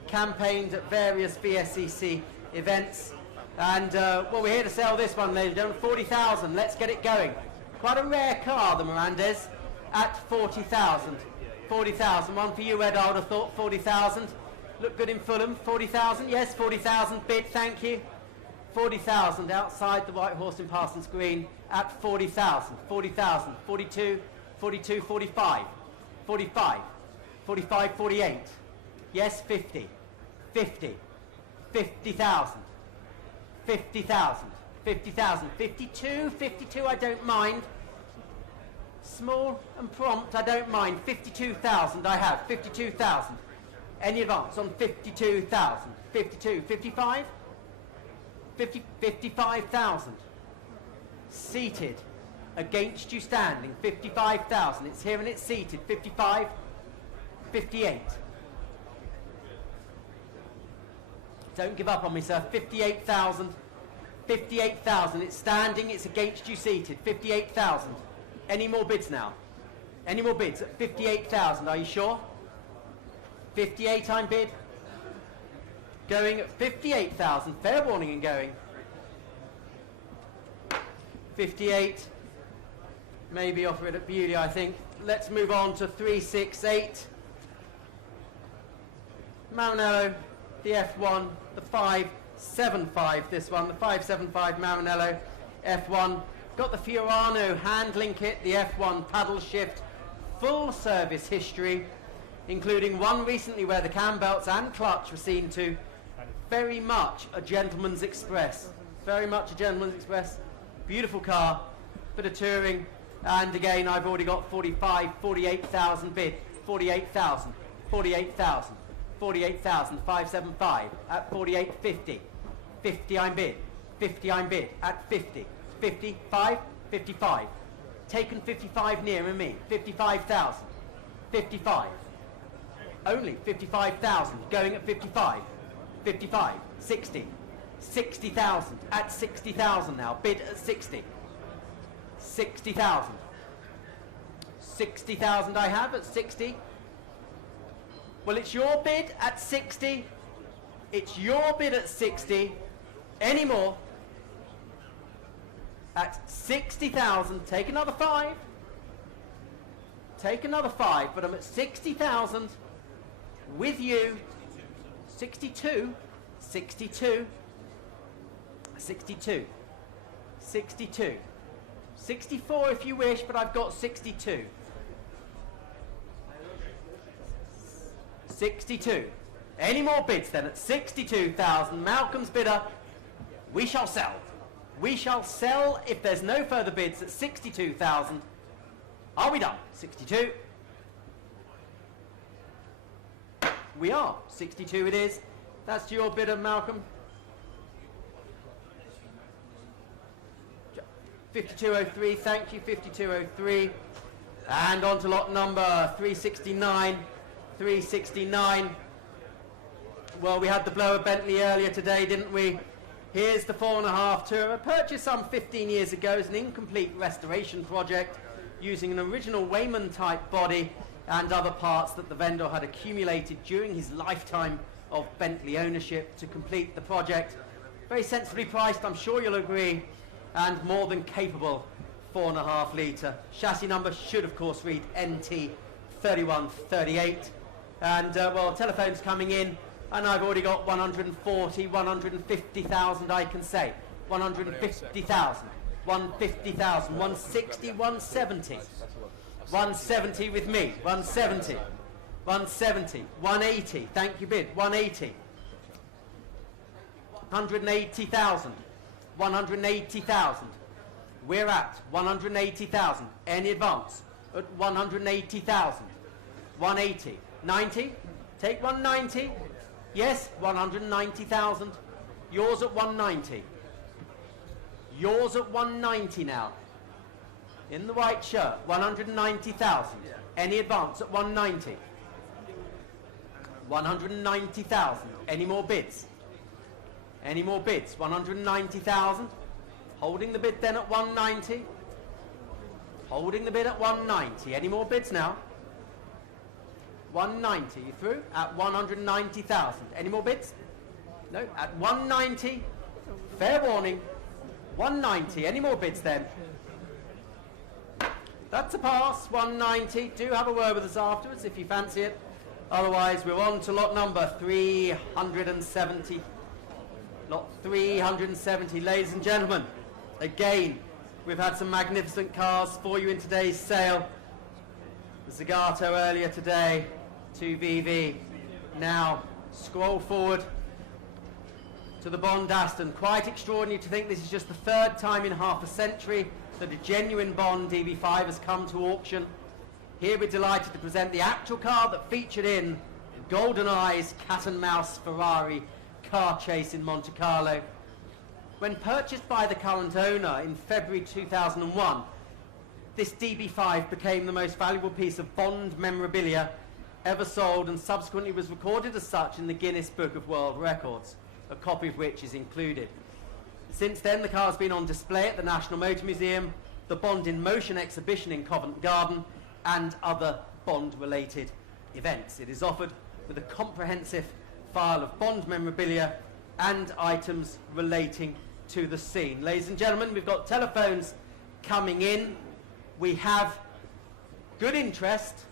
campaigned at various VSCC events. And, well, we're here to sell this one, ladies and gentlemen, 40,000. Let's get it going. Quite a rare car, the Mirandes, at 40,000. 40,000. One for you, Ed, I would have thought, 40,000. Look good in Fulham. 40,000. Yes, 40,000. Bid, thank you. 40,000 outside the White Horse in Parsons Green at 40,000. 40,000. 42, 42, 45. 45. 45, 48. Yes, 50. 50. 50,000. 50,000. 50,000. 52, 52, I don't mind. Small and prompt, I don't mind. 52,000 I have. 52,000. Any advance on 52,000? 52, 55? 50, 55,000. Seated. Against you standing. 55,000. It's here and it's seated. 55, 58. Don't give up on me, sir. 58,000. 58,000. It's standing. It's against you seated. 58,000. Any more bids now? Any more bids at 58,000? Are you sure? 58 I'm bid. Going at 58,000. Fair warning and going. 58. Maybe offer it at Beauty, I think. Let's move on to 368. Maranello, the F1, the 575, this one, the 575 Maranello F1. Got the Fiorano handling kit, the F1 paddle shift, full service history, including one recently where the cam belts and clutch were seen to. Very much a gentleman's express. Very much a gentleman's express. Beautiful car, bit of touring, and again I've already got 45, 48,000 bid. 48,000, 48,000, 48,000, 575 at 48.50. 50 I'm bid. 50 I'm bid at 50. 55, 55. Taken 55 nearer me. 55,000. 55. Only 55,000. Going at 55. 55. 60. 60,000. At 60,000 now. Bid at 60. 60,000. 60,000 I have at 60. Well, it's your bid at 60. It's your bid at 60. Any more? At 60,000, take another 5. Take another 5, but I'm at 60,000 with you. 62, 62, 62, 62, 64 if you wish, but I've got 62. 62. Any more bids then at 62,000? Malcolm's bidder We shall sell. We shall sell if there's no further bids at 62,000. Are we done? 62. We are. 62 it is. That's your bidder, Malcolm. 5203, thank you, 5203. And on to lot number 369. 369. Well, we had the blower Bentley earlier today, didn't we? Here's the 4.5 Tourer, purchased some 15 years ago as an incomplete restoration project using an original Wayman type body and other parts that the vendor had accumulated during his lifetime of Bentley ownership to complete the project. Very sensibly priced, I'm sure you'll agree, and more than capable 4.5 litre. Chassis number should of course read NT3138. And well, telephone's coming in, and I've already got 140, 150,000 I can say. 150,000, 150,000, 160, 170. 170 with me, 170. 170, 180, thank you bid, 180. 180,000, 180,000. We're at 180,000. Any advance at 180,000. 180, 90, take 190. Yes, 190,000. Yours at 190. Yours at 190 now. In the white shirt, 190,000. Any advance at 190. 190,000. Any more bids? Any more bids? 190,000. Holding the bid then at 190. Holding the bid at 190. Any more bids now? 190. You through? At 190,000. Any more bids? No. At 190. Fair warning. 190. Any more bids then? That's a pass. 190. Do have a word with us afterwards if you fancy it. Otherwise, we're on to lot number 370. Lot 370. Ladies and gentlemen, again, we've had some magnificent cars for you in today's sale. The Zagato earlier today, 2VV. Now, scroll forward to the Bond Aston. Quite extraordinary to think this is just the third time in half a century that a genuine Bond DB5 has come to auction. Here we're delighted to present the actual car that featured in GoldenEye's cat and mouse Ferrari car chase in Monte Carlo. When purchased by the current owner in February 2001, this DB5 became the most valuable piece of Bond memorabilia ever sold and subsequently was recorded as such in the Guinness Book of World Records, a copy of which is included. Since then, the car has been on display at the National Motor Museum, the Bond in Motion exhibition in Covent Garden, and other Bond-related events. It is offered with a comprehensive file of Bond memorabilia and items relating to the scene. Ladies and gentlemen, we've got telephones coming in. We have good interest,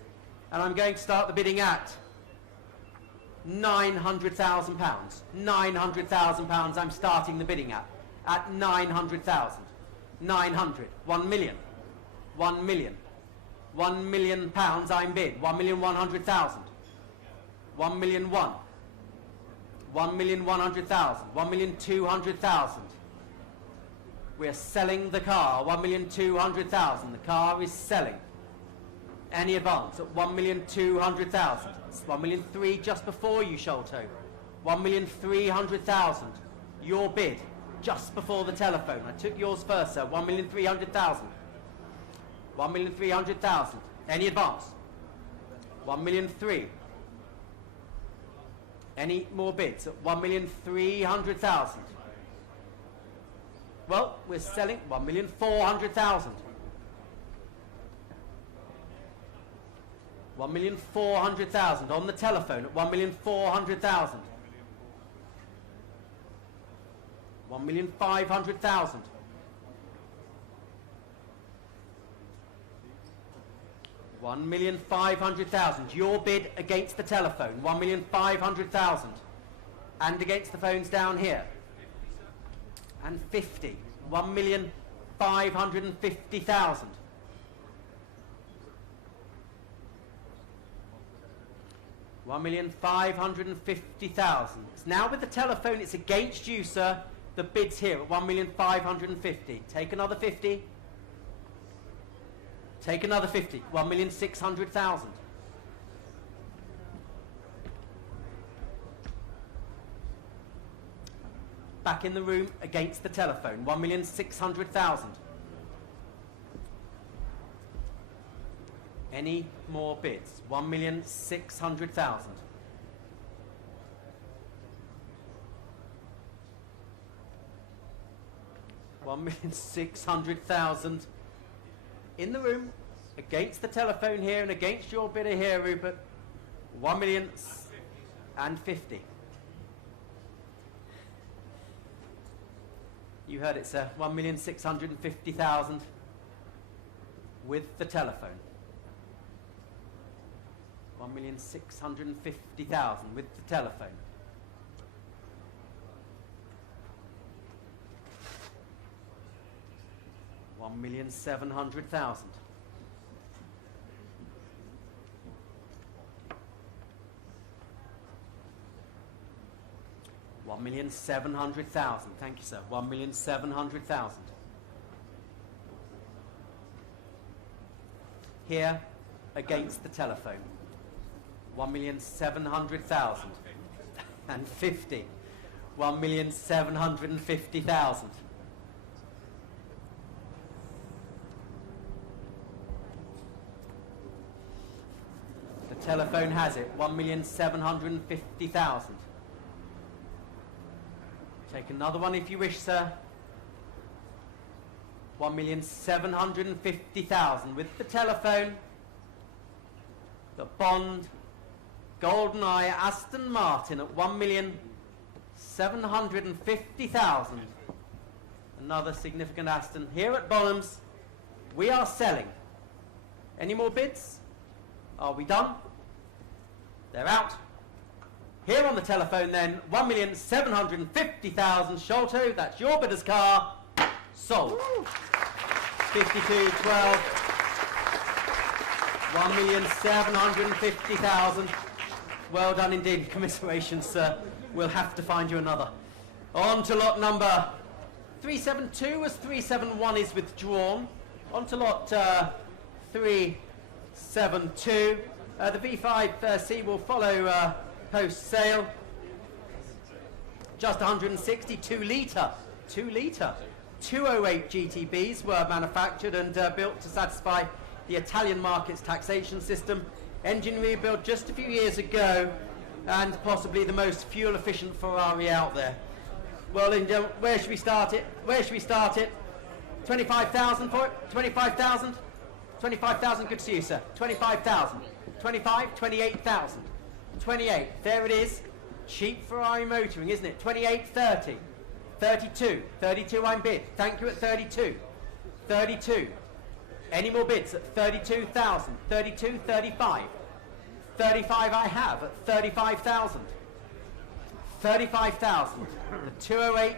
and I'm going to start the bidding at £900,000. £900,000 I'm starting the bidding at 900,000. 900, 1 million, 1 million. £1 million I'm bid. 1,100,000. 1,000,001. 1,100,000. 1,200,000. We're selling the car. 1,200,000. The car is selling. Any advance at 1,200,000. 1,300,000 just before you, Sholto. 1,300,000. Your bid just before the telephone. I took yours first, sir. 1,300,000. 1,300,000. Any advance? 1,300,000. Any more bids at 1,300,000? Well, we're selling 1,400,000. 1,400,000 on the telephone at 1,400,000. 1,500,000. 1,500,000. Your bid against the telephone. 1,500,000. And against the phones down here. And 50. 1,550,000. 1,550,000. Now with the telephone, it's against you, sir. the bids here at 1,550,000. Take another 50. Take another 50. 1,600,000. Back in the room against the telephone. 1,600,000. Any more bids? 1,600,000. 1,600,000 in the room against the telephone here and against your bidder here, Rupert. 1,050,000. You heard it, sir. 1,650,000 with the telephone. 1,650,000 with the telephone. $1,700,000. $1,700,000. Thank you, sir. 1,700,000. Here against the telephone. 1,700,000 and 50. 1,750,000. The telephone has it. 1,750,000. Take another one if you wish, sir. 1,750,000 with the telephone. The Bond GoldenEye Aston Martin at 1,750,000. Another significant Aston here at Bonhams. We are selling. Any more bids? Are we done? They're out. Here on the telephone then, 1,750,000. Sholto, that's your bidder's car. Sold. 5212. 1,750,000. Well done indeed. Commiserations, sir. We'll have to find you another. On to lot number 372 as 371 is withdrawn. On to lot 372. The V5C will follow post-sale. Just 160, 2 litre. 208 GTBs were manufactured and built to satisfy the Italian market's taxation system. Engine rebuild just a few years ago, and possibly the most fuel-efficient Ferrari out there. Well, where should we start it? 25,000 for it? 25,000? 25,000, good to see you, sir. 25,000. 25, 28,000. 28, there it is. Cheap Ferrari motoring, isn't it? 28, 30. 32, 32 I'm bid. Thank you at 32. 32. Any more bids at 32,000? 32, 35. 35 I have at 35,000. 35,000. The 208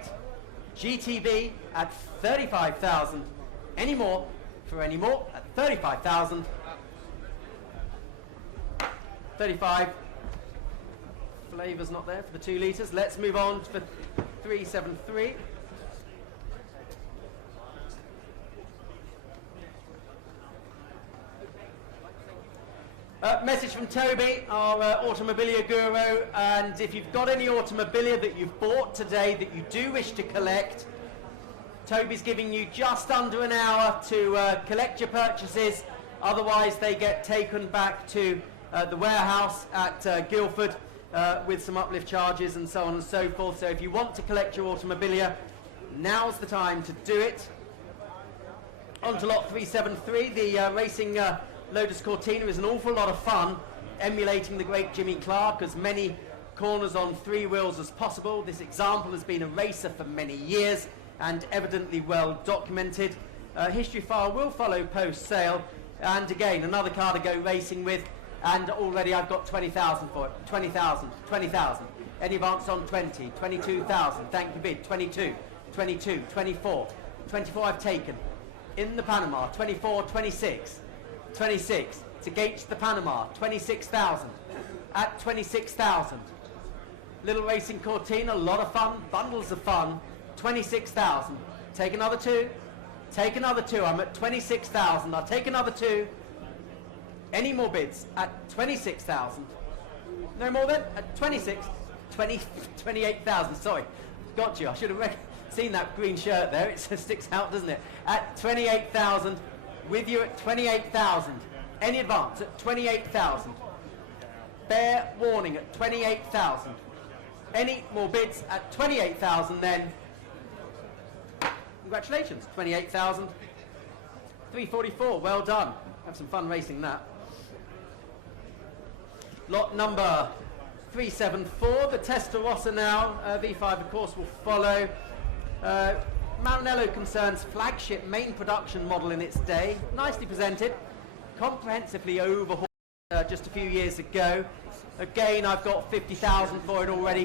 GTB at 35,000. Any more for any more at 35,000. 35. Flavour's not there for the 2 litres. Let's move on to the 373. Message from Toby, our automobilia guru, and if you've got any automobilia that you've bought today that you do wish to collect, Toby's giving you just under an hour to collect your purchases, otherwise they get taken back to the warehouse at Guildford with some uplift charges and so on and so forth. So if you want to collect your automobilia, now's the time to do it. On to lot 373, the racing Lotus Cortina is an awful lot of fun, emulating the great Jimmy Clark, as many corners on 3 wheels as possible. This example has been a racer for many years and evidently well documented. History file will follow post-sale, and again another car to go racing with, and already I've got 20,000 for it. 20,000, 20,000. Any advance on 20, 22,000. Thank you, bid. 22, 22, 24. 24 I've taken. In the Panama, 24, 26. 26. It's against the Panama, 26,000. At 26,000. Little racing Cortina, a lot of fun, bundles of fun. 26,000. Take another 2. Take another 2. I'm at 26,000. I'll take another 2. Any more bids at 26,000? No more then? At 28,000. Sorry. Got you. I should have seen that green shirt there. It sticks out, doesn't it? At 28,000. With you at 28,000. Any advance at 28,000. Fair warning at 28,000. Any more bids at 28,000 then? Congratulations. 28,000. 344. Well done. Have some fun racing that. Lot number 374, the Testarossa now. V5 of course will follow. Maranello concerns flagship main production model in its day. Nicely presented, comprehensively overhauled just a few years ago. Again, I've got 50,000 for it already.